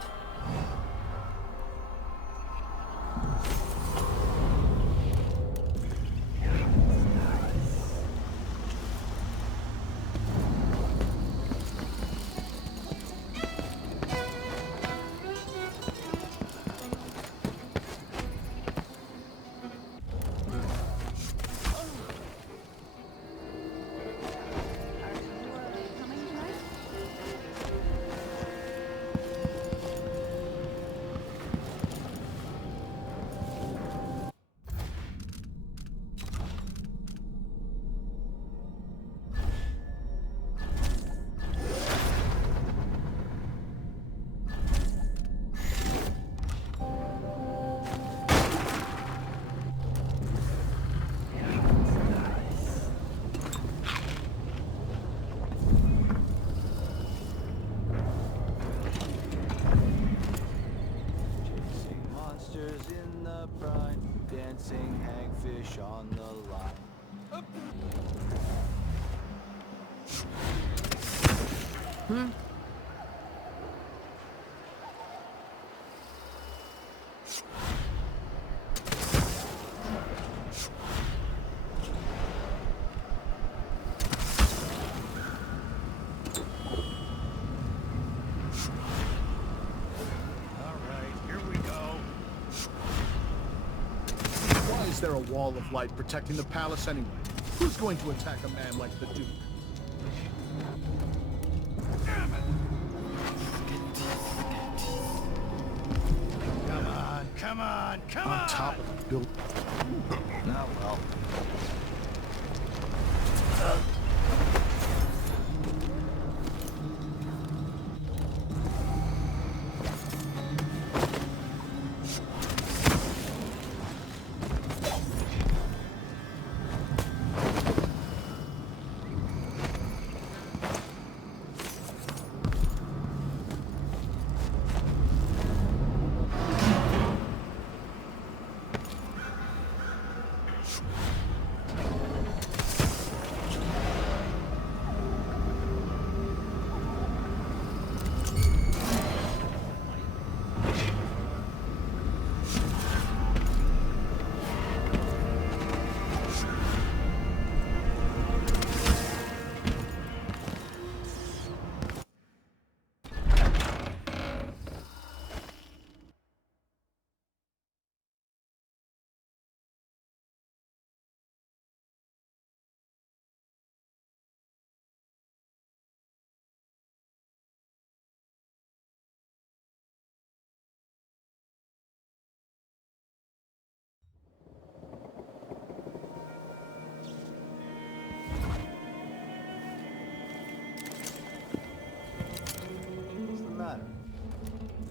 Run, dancing hagfish on the line. Why is there a wall of light protecting the palace anyway? Who's going to attack a man like the Duke? Damn it! Come on, come on, come on! On top of the building. Oh well.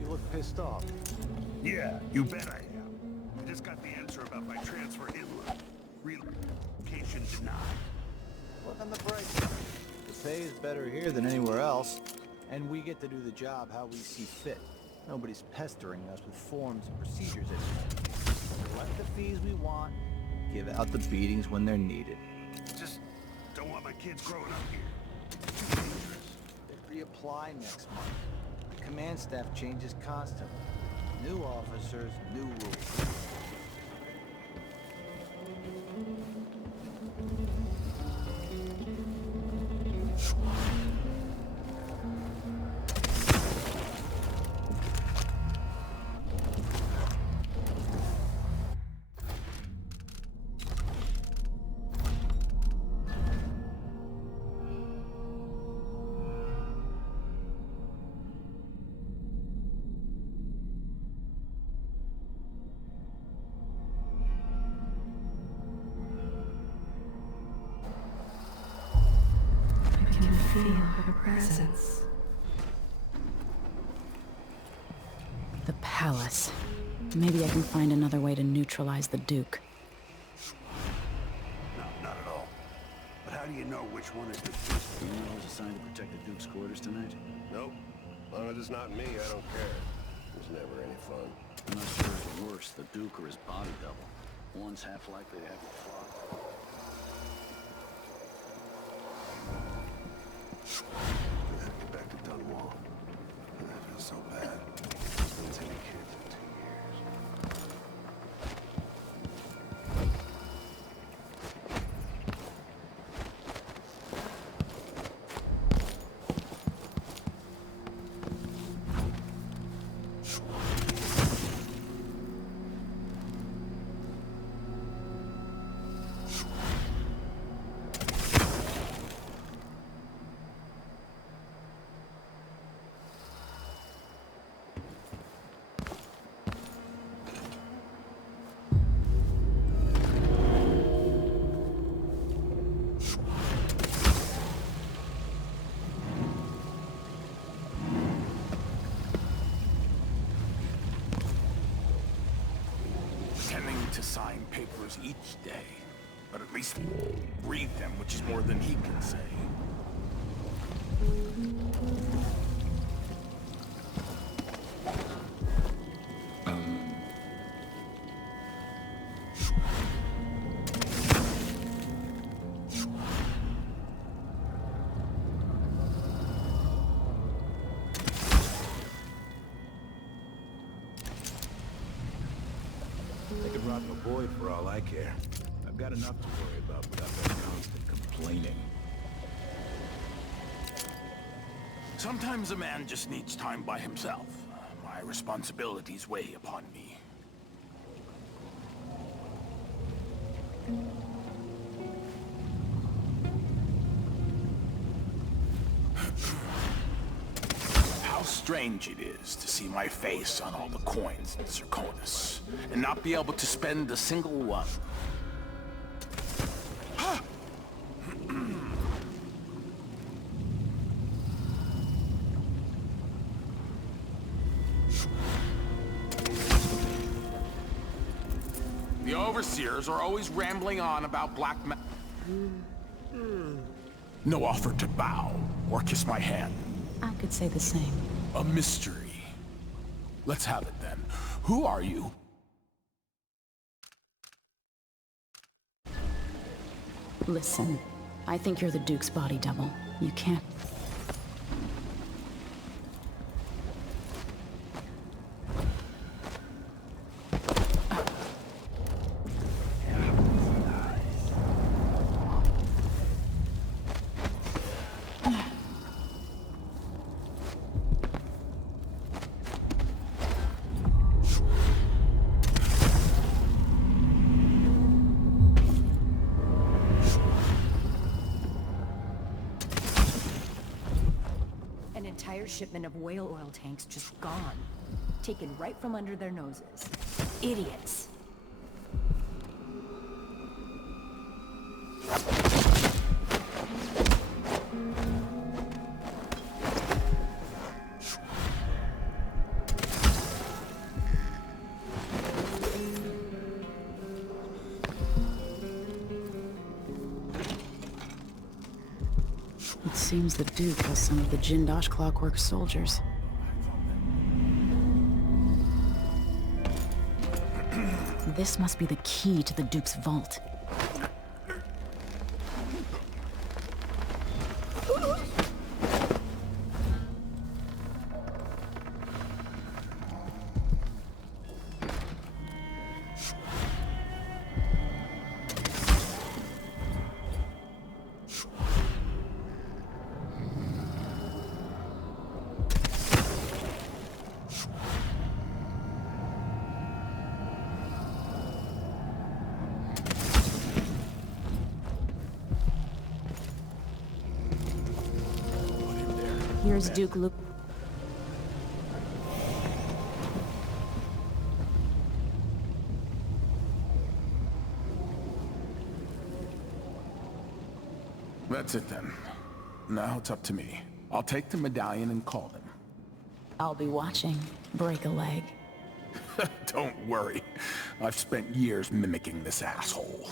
You look pissed off. Yeah, you bet I am. I just got the answer about my transfer inland. Relocation denied. Look on the bright side. The pay is better here than anywhere else, and we get to do the job how we see fit. Nobody's pestering us with forms and procedures anymore. Collect the fees we want, give out the beatings when they're needed. Just don't want my kids growing up here. They reapply next month. The command staff changes constantly. New officers, new rules. Feel her presence. The palace. Maybe I can find another way to neutralize the Duke. No, not at all. But how do you know which one is the Anyone else assigned to protect the Duke's quarters tonight? Nope. As long as it's not me, I don't care. It's never any fun. I'm not sure it's worse, the Duke or his body double. One's half likely to have a flaw. We have to get back to Dunwall. That feels so bad. It's been 10 kids in 2 years. To sign papers each day, but at least read them, which is more than he can say. unemployed for all I care. I've got enough to worry about without that constant complaining. Sometimes a man just needs time by himself. My responsibilities weigh upon me. How strange it is to see my face on all the coins in Zirconis, and not be able to spend a single one. The overseers are always rambling on about black ma- No offer to bow or kiss my hand. I could say the same. A mystery. Let's have it then. Who are you? Listen, I think you're the Duke's body double. You can't... An entire shipment of whale oil tanks just gone. Taken right from under their noses. Idiots. It seems the Duke has some of the Jindosh Clockwork soldiers. This must be the key to the Duke's vault. Here's Duke Luke. That's it then. Now it's up to me. I'll take the medallion and call them. I'll be watching. Break a leg. Don't worry. I've spent years mimicking this asshole.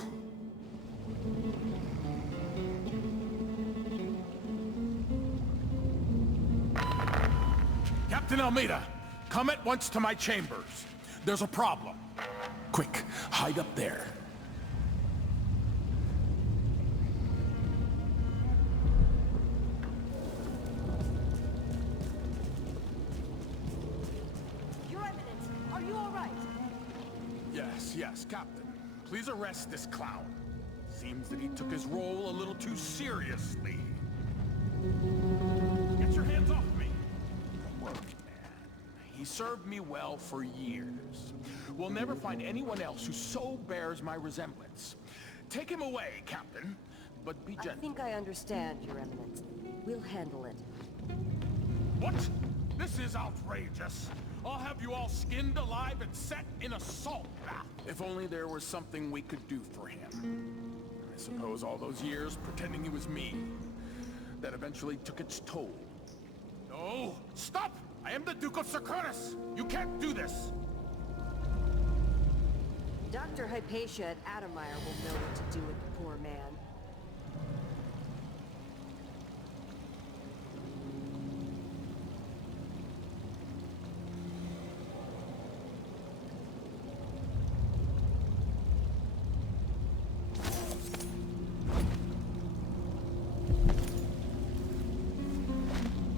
Captain Almeida, come at once to my chambers. There's a problem. Quick, hide up there. Your Eminence, are you all right? Yes, Captain. Please arrest this clown. Seems that he took his role a little too seriously. Get your hands off me! Workman. He served me well for years. We'll never find anyone else who so bears my resemblance. Take him away, Captain, but be gentle. I think I understand, Your Eminence. We'll handle it. What? This is outrageous. I'll have you all skinned alive and set in a salt bath. If only there was something we could do for him. I suppose all those years pretending he was me, that eventually took its toll. No! Stop! I am the Duke of Zirconis! You can't do this! Dr. Hypatia at Adamire will know what to do with the poor man.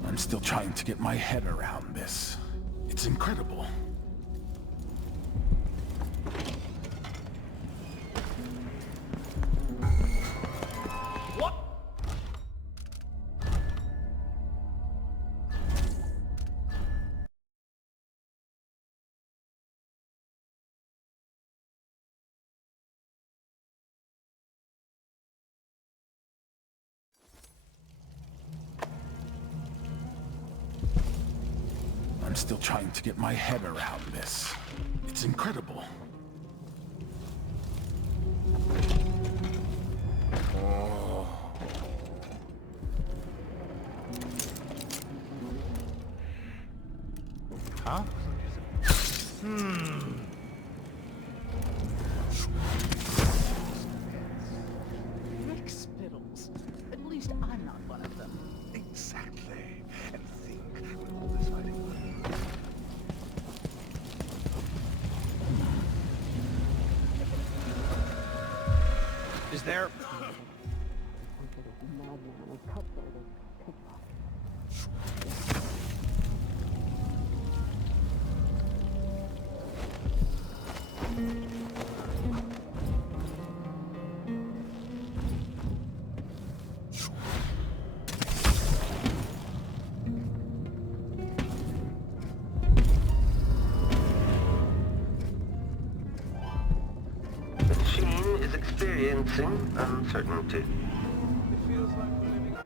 I'm still trying to get my head around this. It's incredible. I'm still trying to get my head around this. It's incredible. Oh. Huh? Rick Spittles. At least I'm not one of them. Exactly. And think with all this fighting. Is there... The machine is experiencing uncertainty. It feels like we're living...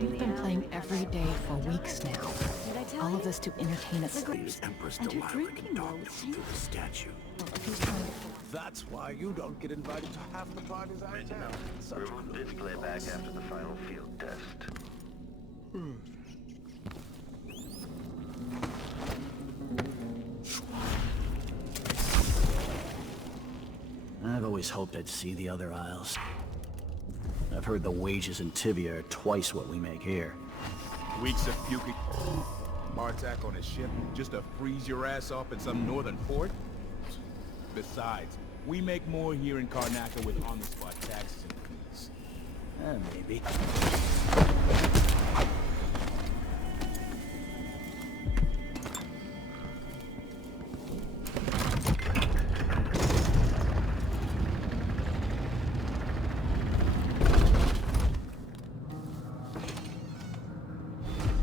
We've been playing every day for weeks now. All of this to entertain us. Use Empress Delilah can talk through the statue. That's why you don't get invited to half the parties I attend. Remove display back after the final field test. I've always hoped I'd see the other isles. I've heard the wages in Tivia are twice what we make here. Weeks of puking. Bartak on a ship just to freeze your ass off in some northern port? Besides, we make more here in Karnaca with on-the-spot taxes and fees. Maybe.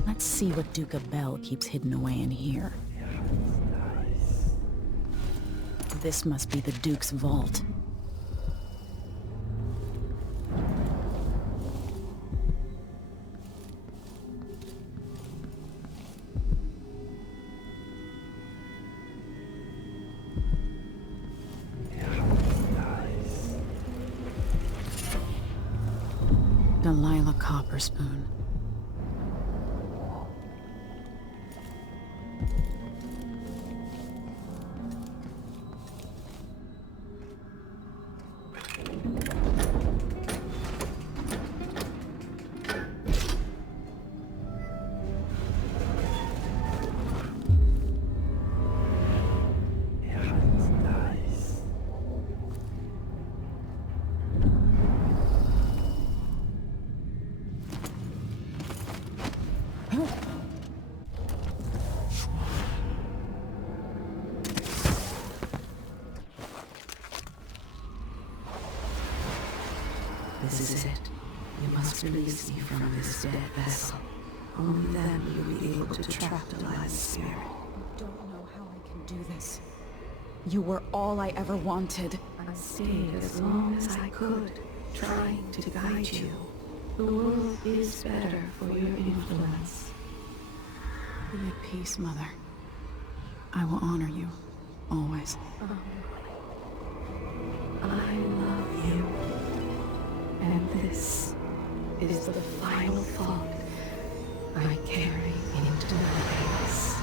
Let's see what Duca Bell keeps hidden away in here. This must be the Duke's vault. Delilah Copperspoon. This is it. You must release me from this dead vessel. Only then will you be able to trap Delilah's spirit. I don't know how I can do this. You were all I ever wanted. I stayed as long as I could, trying to guide you. The world is better for your influence. Be at peace, Mother. I will honor you, always. I love you. And this is the final thought I carry into my veins.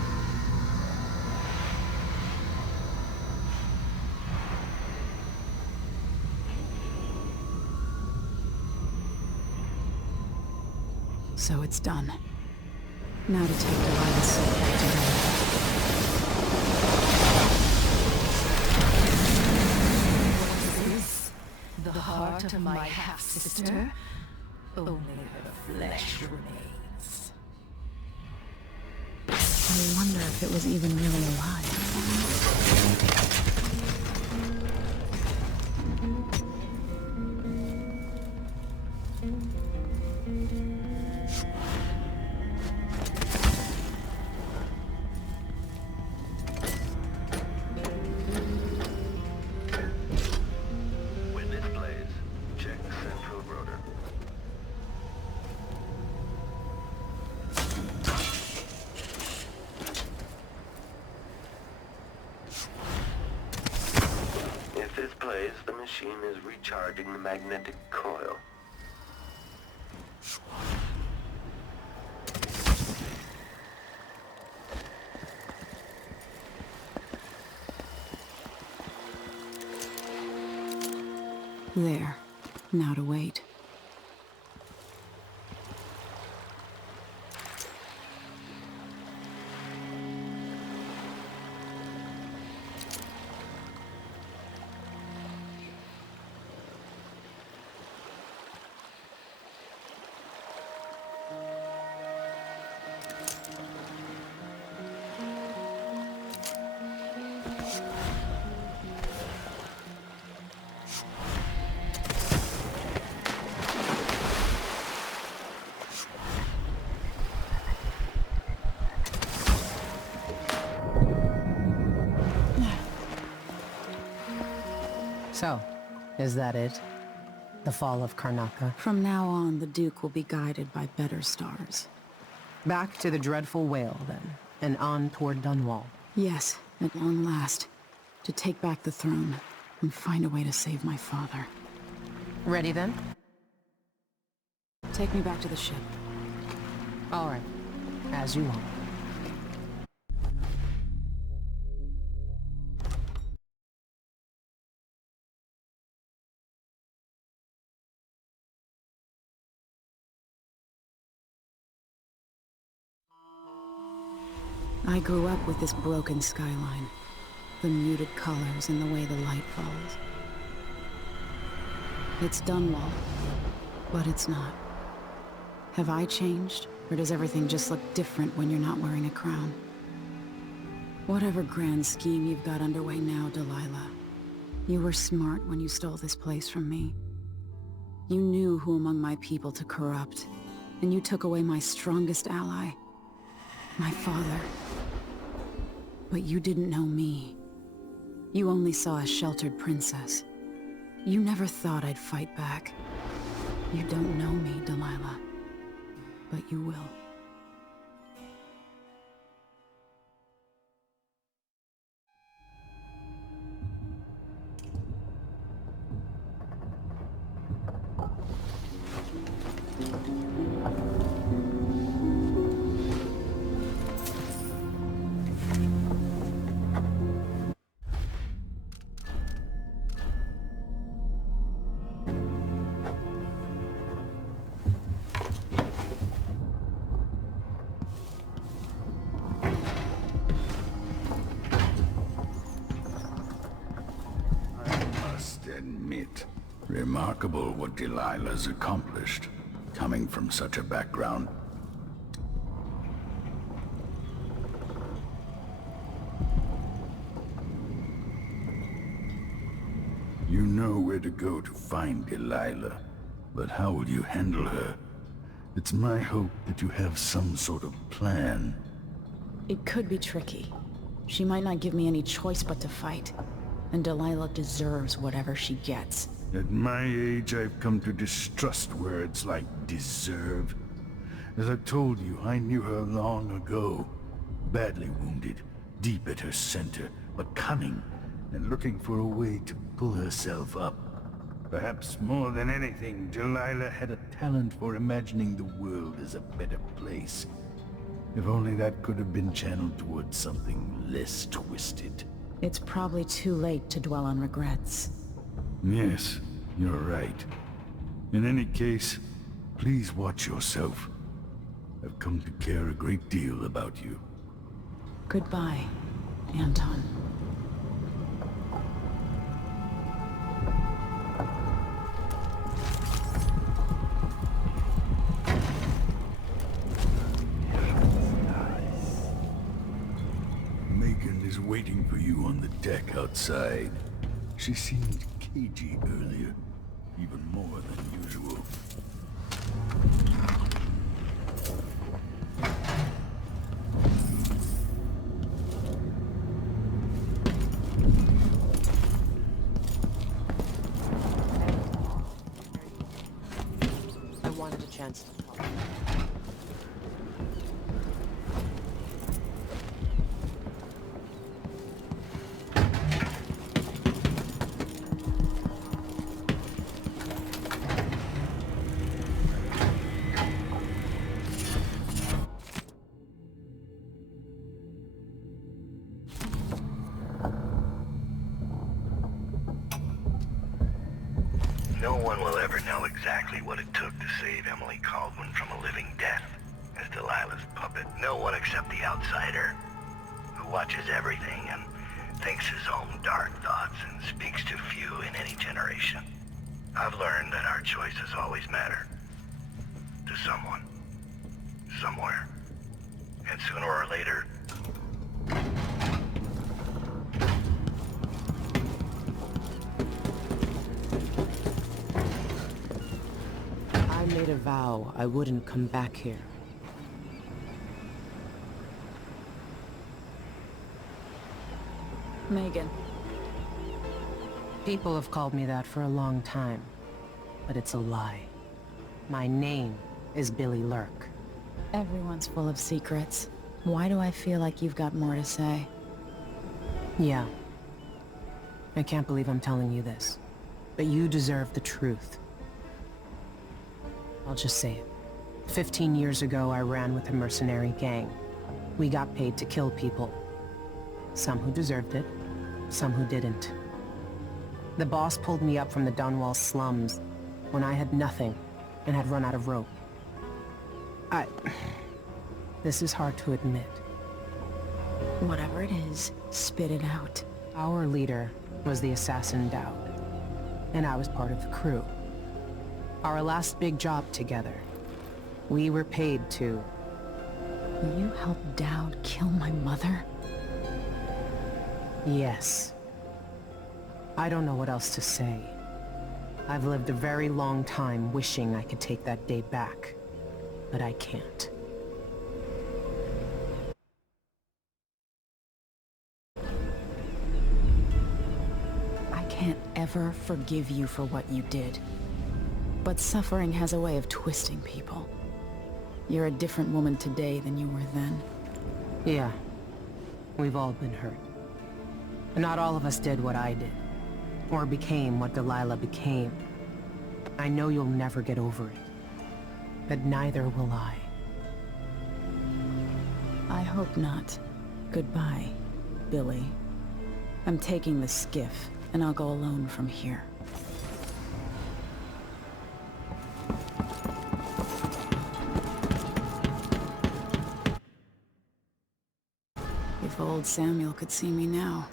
So it's done. Now to take Delilah's soul back to her. The heart of my half-sister? Only her flesh remains. I wonder if it was even really alive. When this plays, check the central rotor. If this plays, the machine is recharging the magnetic coil. There. Now to wait. So, is that it? The fall of Karnaca? From now on, the Duke will be guided by better stars. Back to the dreadful whale, then, and on toward Dunwall. Yes, at long last. To take back the throne, and find a way to save my father. Ready, then? Take me back to the ship. All right. As you want. I grew up with this broken skyline. The muted colors and the way the light falls. It's Dunwall, but it's not. Have I changed, or does everything just look different when you're not wearing a crown? Whatever grand scheme you've got underway now, Delilah, you were smart when you stole this place from me. You knew who among my people to corrupt, and you took away my strongest ally, my father. But you didn't know me. You only saw a sheltered princess. You never thought I'd fight back. You don't know me, Delilah. But you will. Admit, remarkable what Delilah's accomplished, coming from such a background. You know where to go to find Delilah, but how will you handle her? It's my hope that you have some sort of plan. It could be tricky. She might not give me any choice but to fight. And Delilah deserves whatever she gets. At my age, I've come to distrust words like deserve. As I told you, I knew her long ago. Badly wounded, deep at her center, but cunning, and looking for a way to pull herself up. Perhaps more than anything, Delilah had a talent for imagining the world as a better place. If only that could have been channeled towards something less twisted. It's probably too late to dwell on regrets. Yes, you're right. In any case, please watch yourself. I've come to care a great deal about you. Goodbye, Anton. waiting for you on the deck outside. She seemed cagey earlier, even more than usual. I wanted a chance to talk. No one will ever know exactly what it took to save Emily Caldwin from a living death as Delilah's puppet. No one except the outsider, who watches everything and thinks his own dark thoughts and speaks to few in any generation. I've learned that our choices always matter. To someone. Somewhere. And sooner or later, I made a vow I wouldn't come back here. Megan. People have called me that for a long time, but it's a lie. My name is Billy Lurk. Everyone's full of secrets. Why do I feel like you've got more to say? Yeah. I can't believe I'm telling you this, but you deserve the truth. I'll just say it. 15 years ago, I ran with a mercenary gang. We got paid to kill people. Some who deserved it, some who didn't. The boss pulled me up from the Dunwall slums when I had nothing and had run out of rope. This is hard to admit. Whatever it is, spit it out. Our leader was the assassin Dowd, and I was part of the crew. Our last big job together, we were paid to... You helped Dowd kill my mother? Yes. I don't know what else to say. I've lived a very long time wishing I could take that day back, but I can't. I can't ever forgive you for what you did. But suffering has a way of twisting people. You're a different woman today than you were then. Yeah. We've all been hurt. Not all of us did what I did, or became what Delilah became. I know you'll never get over it, but neither will I. I hope not. Goodbye, Billy. I'm taking the skiff, and I'll go alone from here. If old Samuel could see me now.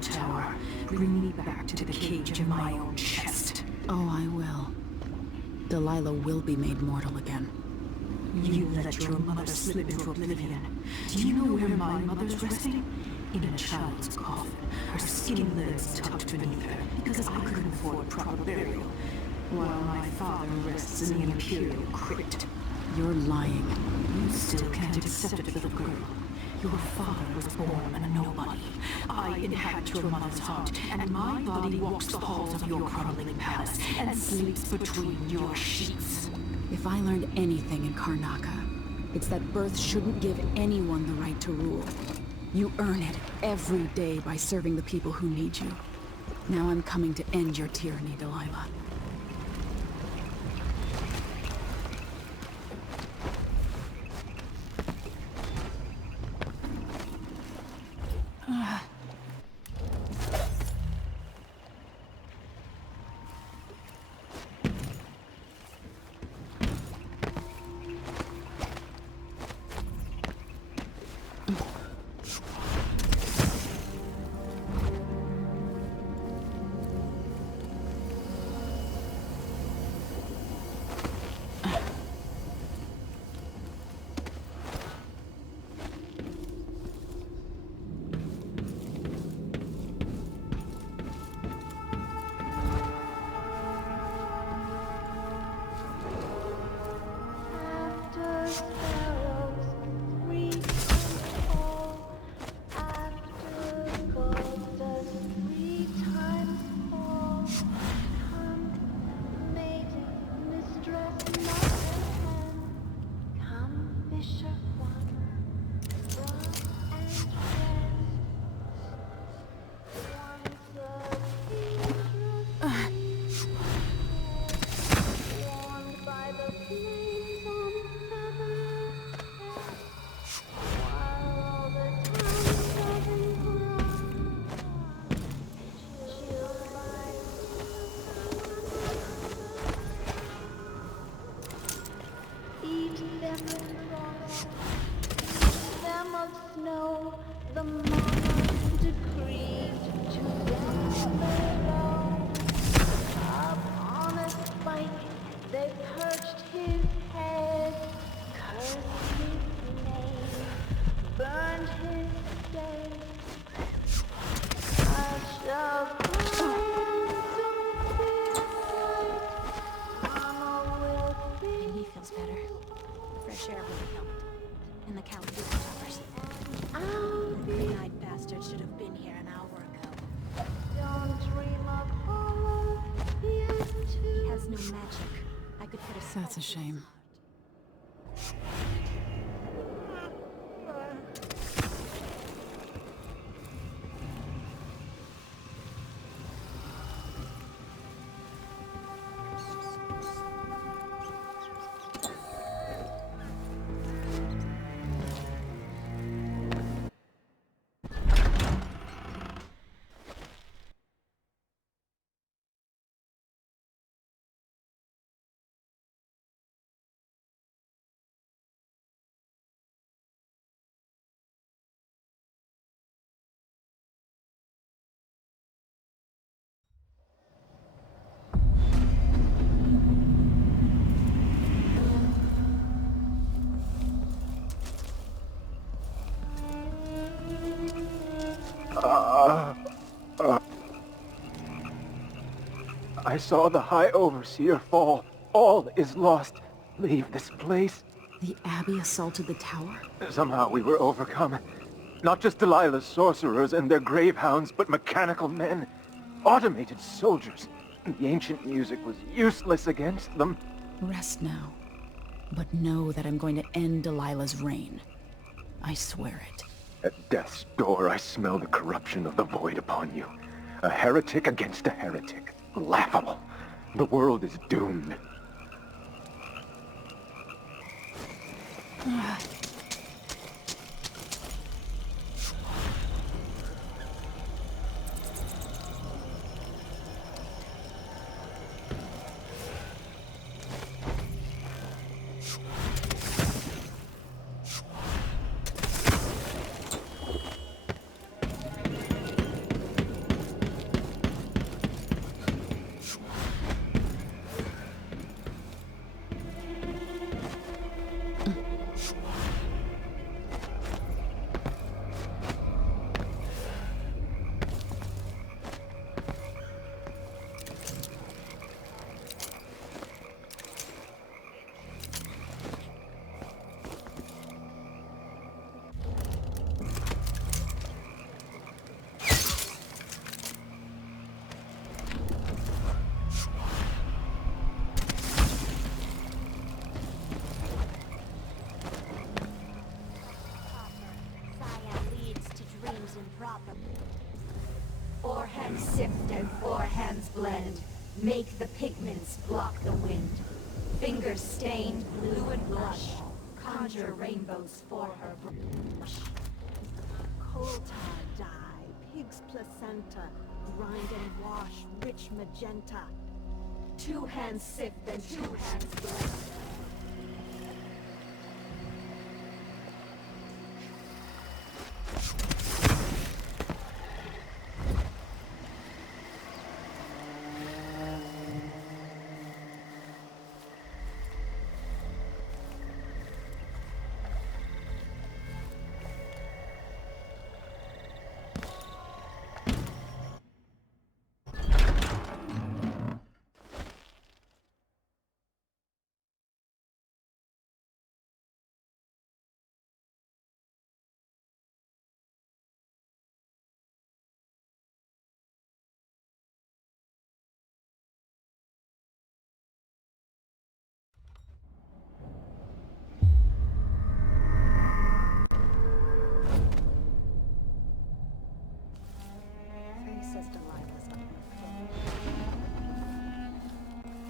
Tower. Bring me back to the cage of my own chest. Oh, I will. Delilah will be made mortal again. You let your mother slip into oblivion. Do you know where my mother's resting? In a child's coffin, her skinny legs tucked beneath her, because I couldn't afford proper burial, while my father rests in the Imperial crypt. You're lying. You still can't accept it, little girl. Your father was born a nobody. I inhabit your mother's heart, and my body walks the halls of your crumbling palace and sleeps between your sheets. If I learned anything in Karnaca, it's that birth shouldn't give anyone the right to rule. You earn it every day by serving the people who need you. Now I'm coming to end your tyranny, Delilah. That's a shame. I saw the High Overseer fall. All is lost. Leave this place. The Abbey assaulted the tower? Somehow we were overcome. Not just Delilah's sorcerers and their gravehounds, but mechanical men. Automated soldiers. The ancient music was useless against them. Rest now. But know that I'm going to end Delilah's reign. I swear it. At death's door, I smell the corruption of the void upon you. A heretic against a heretic. Laughable. The world is doomed. proper. Four hands sift and four hands blend. Make the pigments block the wind. Fingers stained blue and blush. Conjure rainbows for her brush. Coal tar dye, pig's placenta, grind and wash, rich magenta. Two hands sift and two hands blend.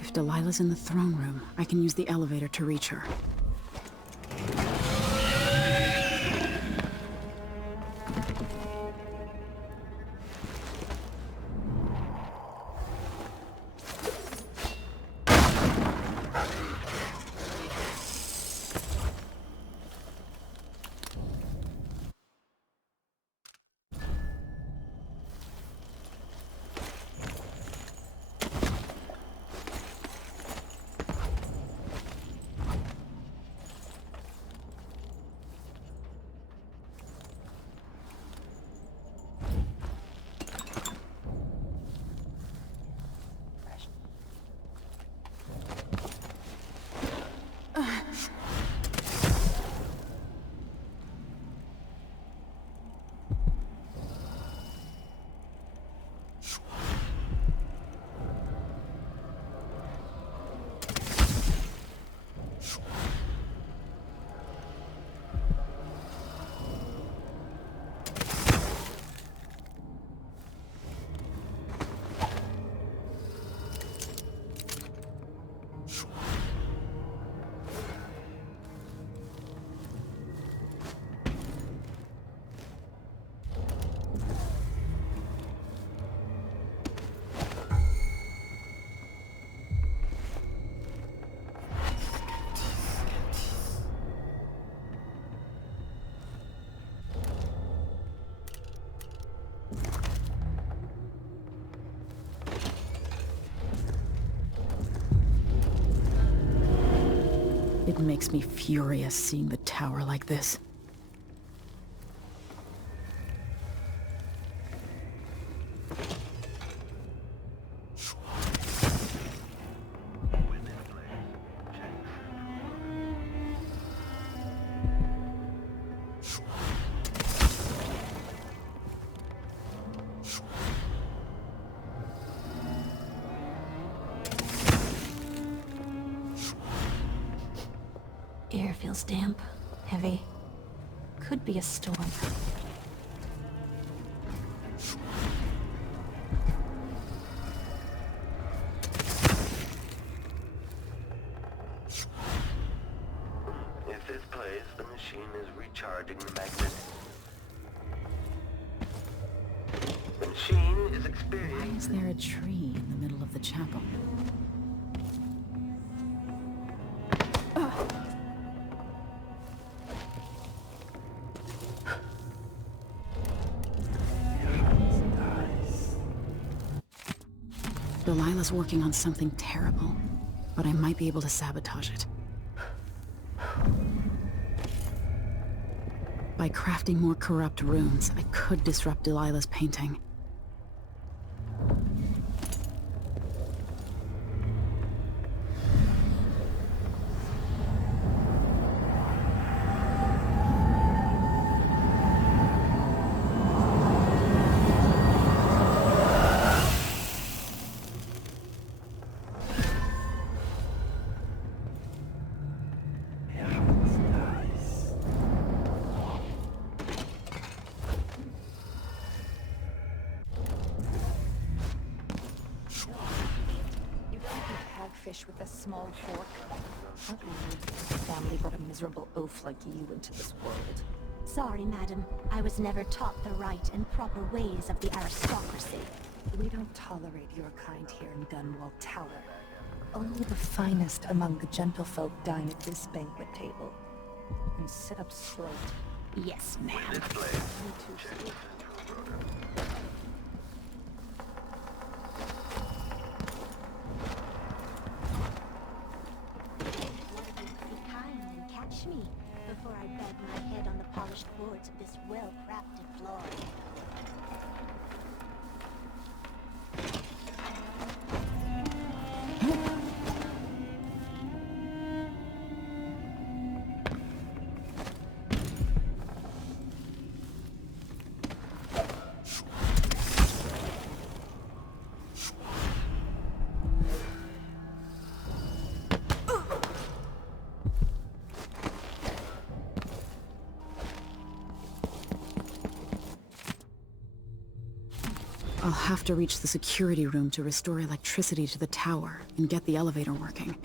If Delilah's in the throne room, I can use the elevator to reach her. It makes me furious seeing the tower like this. Air feels damp, heavy. Could be a storm. If this plays, the machine is recharging the magnet. The machine is experiencing... Why is there a tree in the middle of the chapel? Delilah's working on something terrible, but I might be able to sabotage it. By crafting more corrupt runes, I could disrupt Delilah's painting. fish with a small fork. What family brought a miserable oaf like you into this world? Sorry, madam. I was never taught the right and proper ways of the aristocracy. We don't tolerate your kind here in Dunwall Tower. Only the finest among the gentlefolk dine at this banquet table. And sit up straight. Yes, ma'am. Me too, sweet. Be kind and catch me before I bang my head on the polished boards of this well-crafted floor. I'll have to reach the security room to restore electricity to the tower and get the elevator working.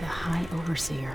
The High Overseer.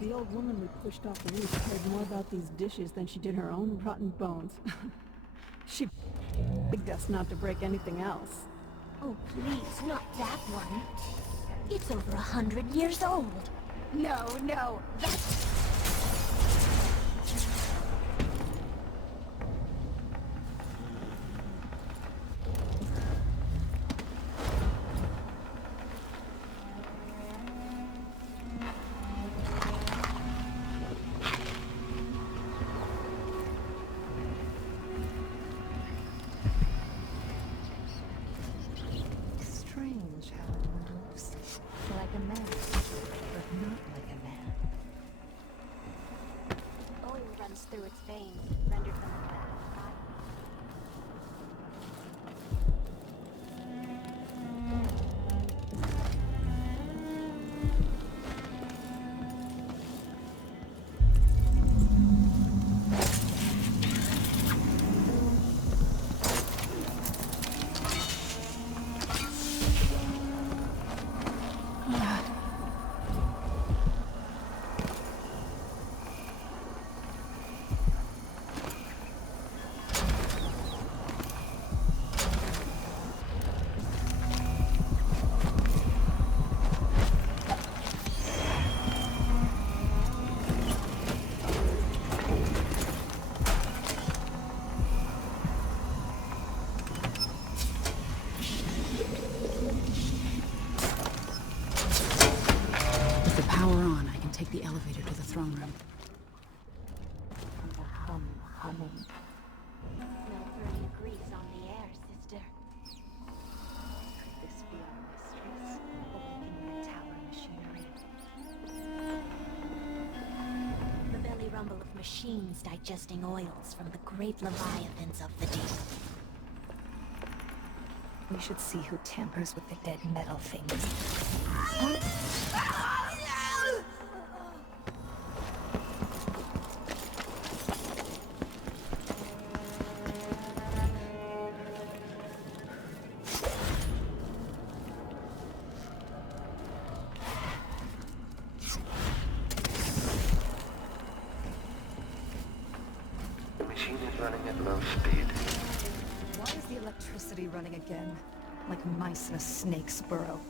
The old woman we pushed off the roof cared more about these dishes than she did her own rotten bones. She begged us not to break anything else. Oh, please, not that one. It's over 100 years old. No, that's... Strange how it moves. Like a man, but not like a man. Oil runs through its veins, rendered them black. Take the elevator to the throne room. The humming. Smell burning grease on the air, sister. Could this be our mistress, awakening the tower machinery? The belly rumble of machines digesting oils from the great leviathans of the deep. We should see who tampers with the dead metal things. The machine is running at low speed. Why is the electricity running again? Like mice in a snake's burrow.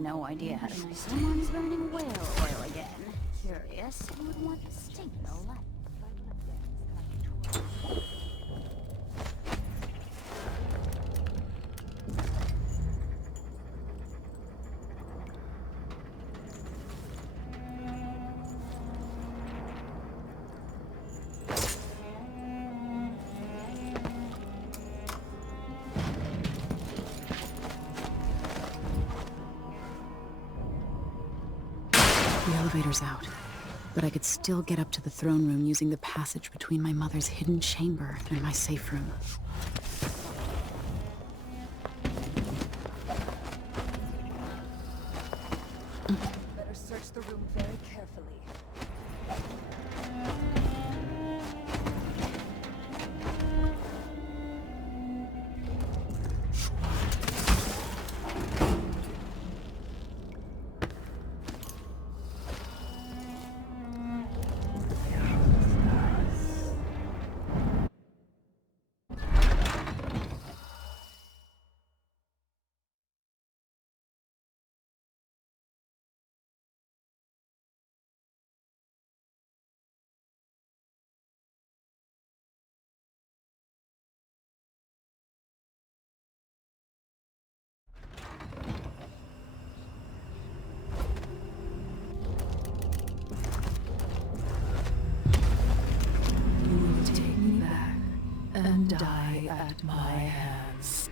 no idea how to make someone's burning whale oil again. Curious who would want to stink the life. The elevator's out, but I could still get up to the throne room using the passage between my mother's hidden chamber and my safe room. Better search the room very carefully. And die at my hands.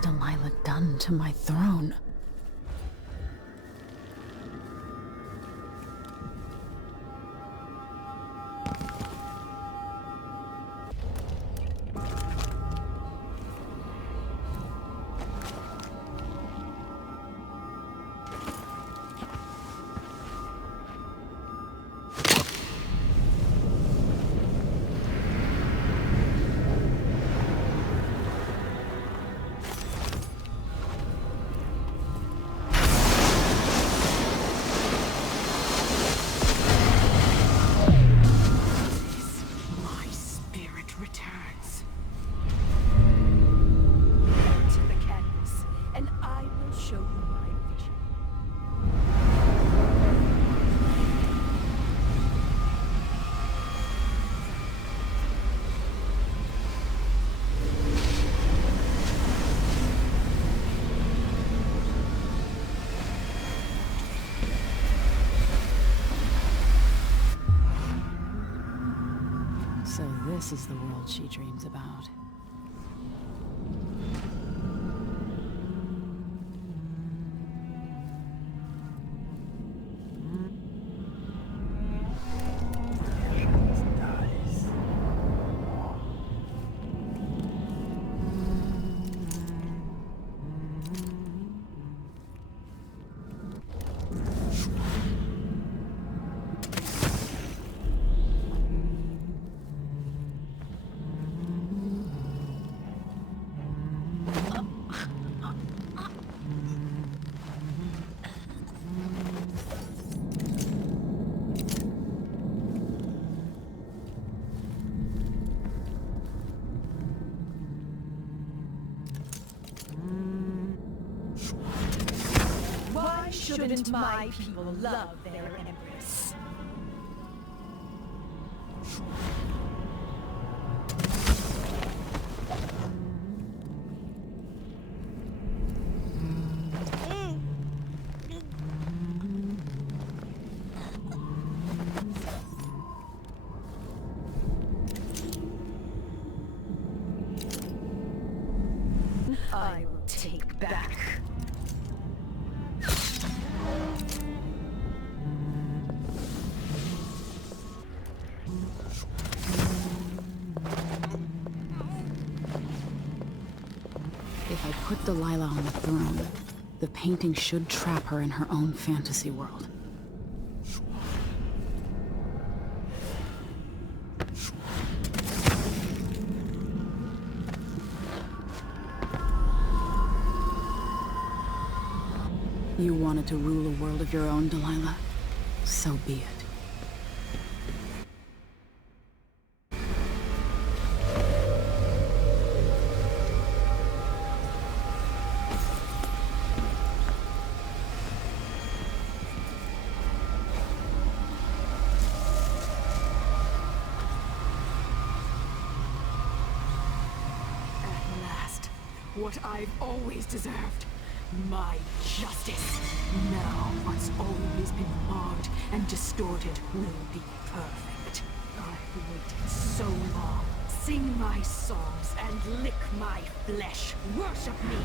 Delilah done to my throne? So this is the world she dreams about. Shouldn't my people love their Empress? I will take back. Put Delilah on the throne. The painting should trap her in her own fantasy world. You wanted to rule a world of your own, Delilah. So be it. What I've always deserved. My justice. Now what's always been marred and distorted will be perfect. I've waited so long. Sing my songs and lick my flesh. Worship me.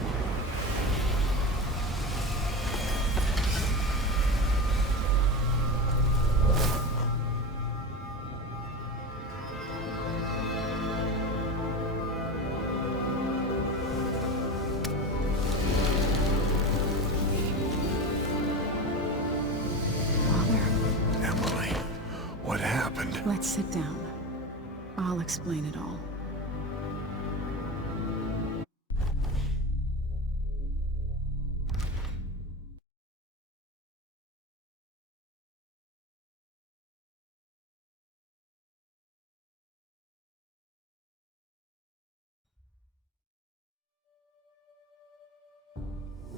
Let's sit down. I'll explain it all.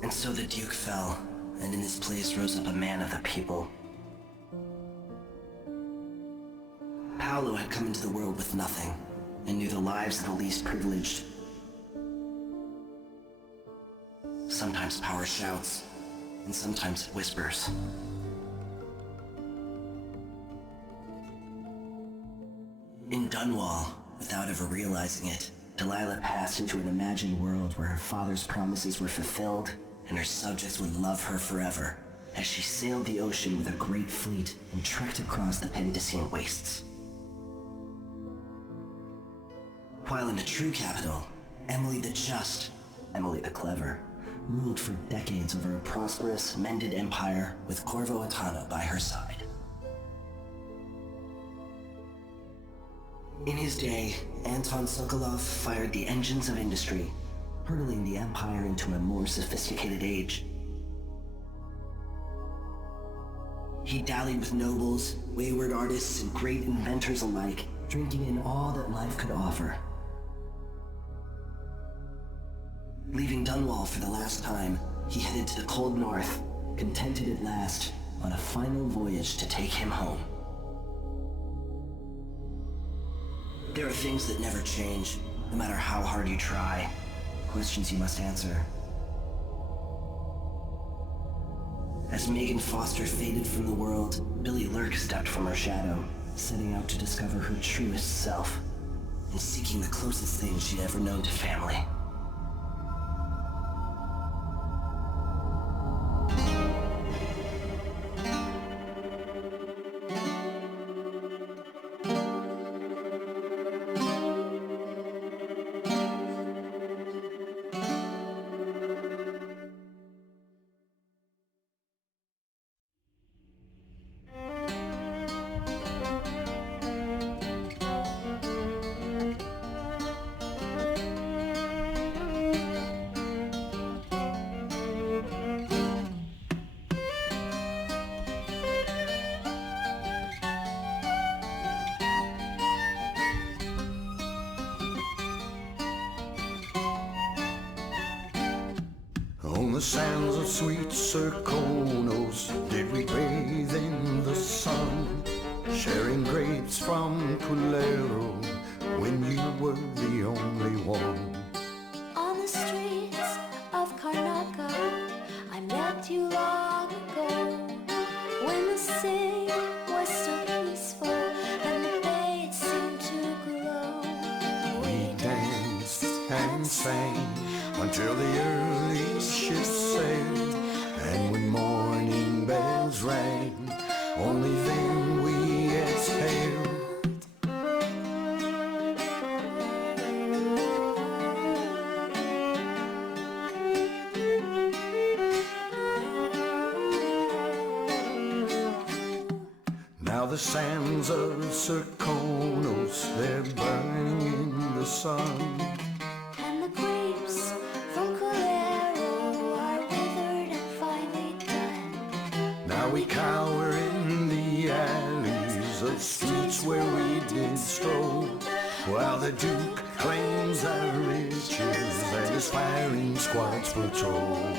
And so the Duke fell, and in his place rose up a man of the people. Paolo had come into the world with nothing, and knew the lives of the least privileged. Sometimes power shouts, and sometimes it whispers. In Dunwall, without ever realizing it, Delilah passed into an imagined world where her father's promises were fulfilled, and her subjects would love her forever, as she sailed the ocean with a great fleet and trekked across the Pendician wastes. While in the true capital, Emily the Just, Emily the Clever, ruled for decades over a prosperous, mended empire with Corvo Attano by her side. In his day, Anton Sokolov fired the engines of industry, hurtling the empire into a more sophisticated age. He dallied with nobles, wayward artists, and great inventors alike, drinking in all that life could offer. Leaving Dunwall for the last time, he headed to the cold north, contented at last, on a final voyage to take him home. There are things that never change, no matter how hard you try. Questions you must answer. As Megan Foster faded from the world, Billy Lurk stepped from her shadow, setting out to discover her truest self, and seeking the closest thing she'd ever known to family. On the sands of sweet Serkonos did we bathe in the sun, sharing grapes from Culero when you were the only one. On the streets of Karnaca, I met you long ago, when the city was so peaceful and the bay seemed to glow. We danced and sang until the early ships sailed, and when morning bells rang, only then we exhaled. the sands of Serkonos, they're burning in the sun. And the grapes from Colero are withered and finally done. Now we cower in the alleys of streets where we did stroll, while the Duke claims our riches and his firing squads patrol.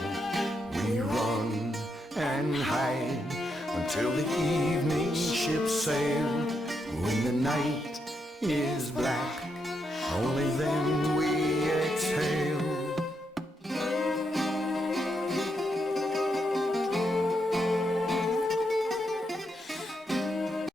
We run and hide until the evening ships sail. When the night is black, only then we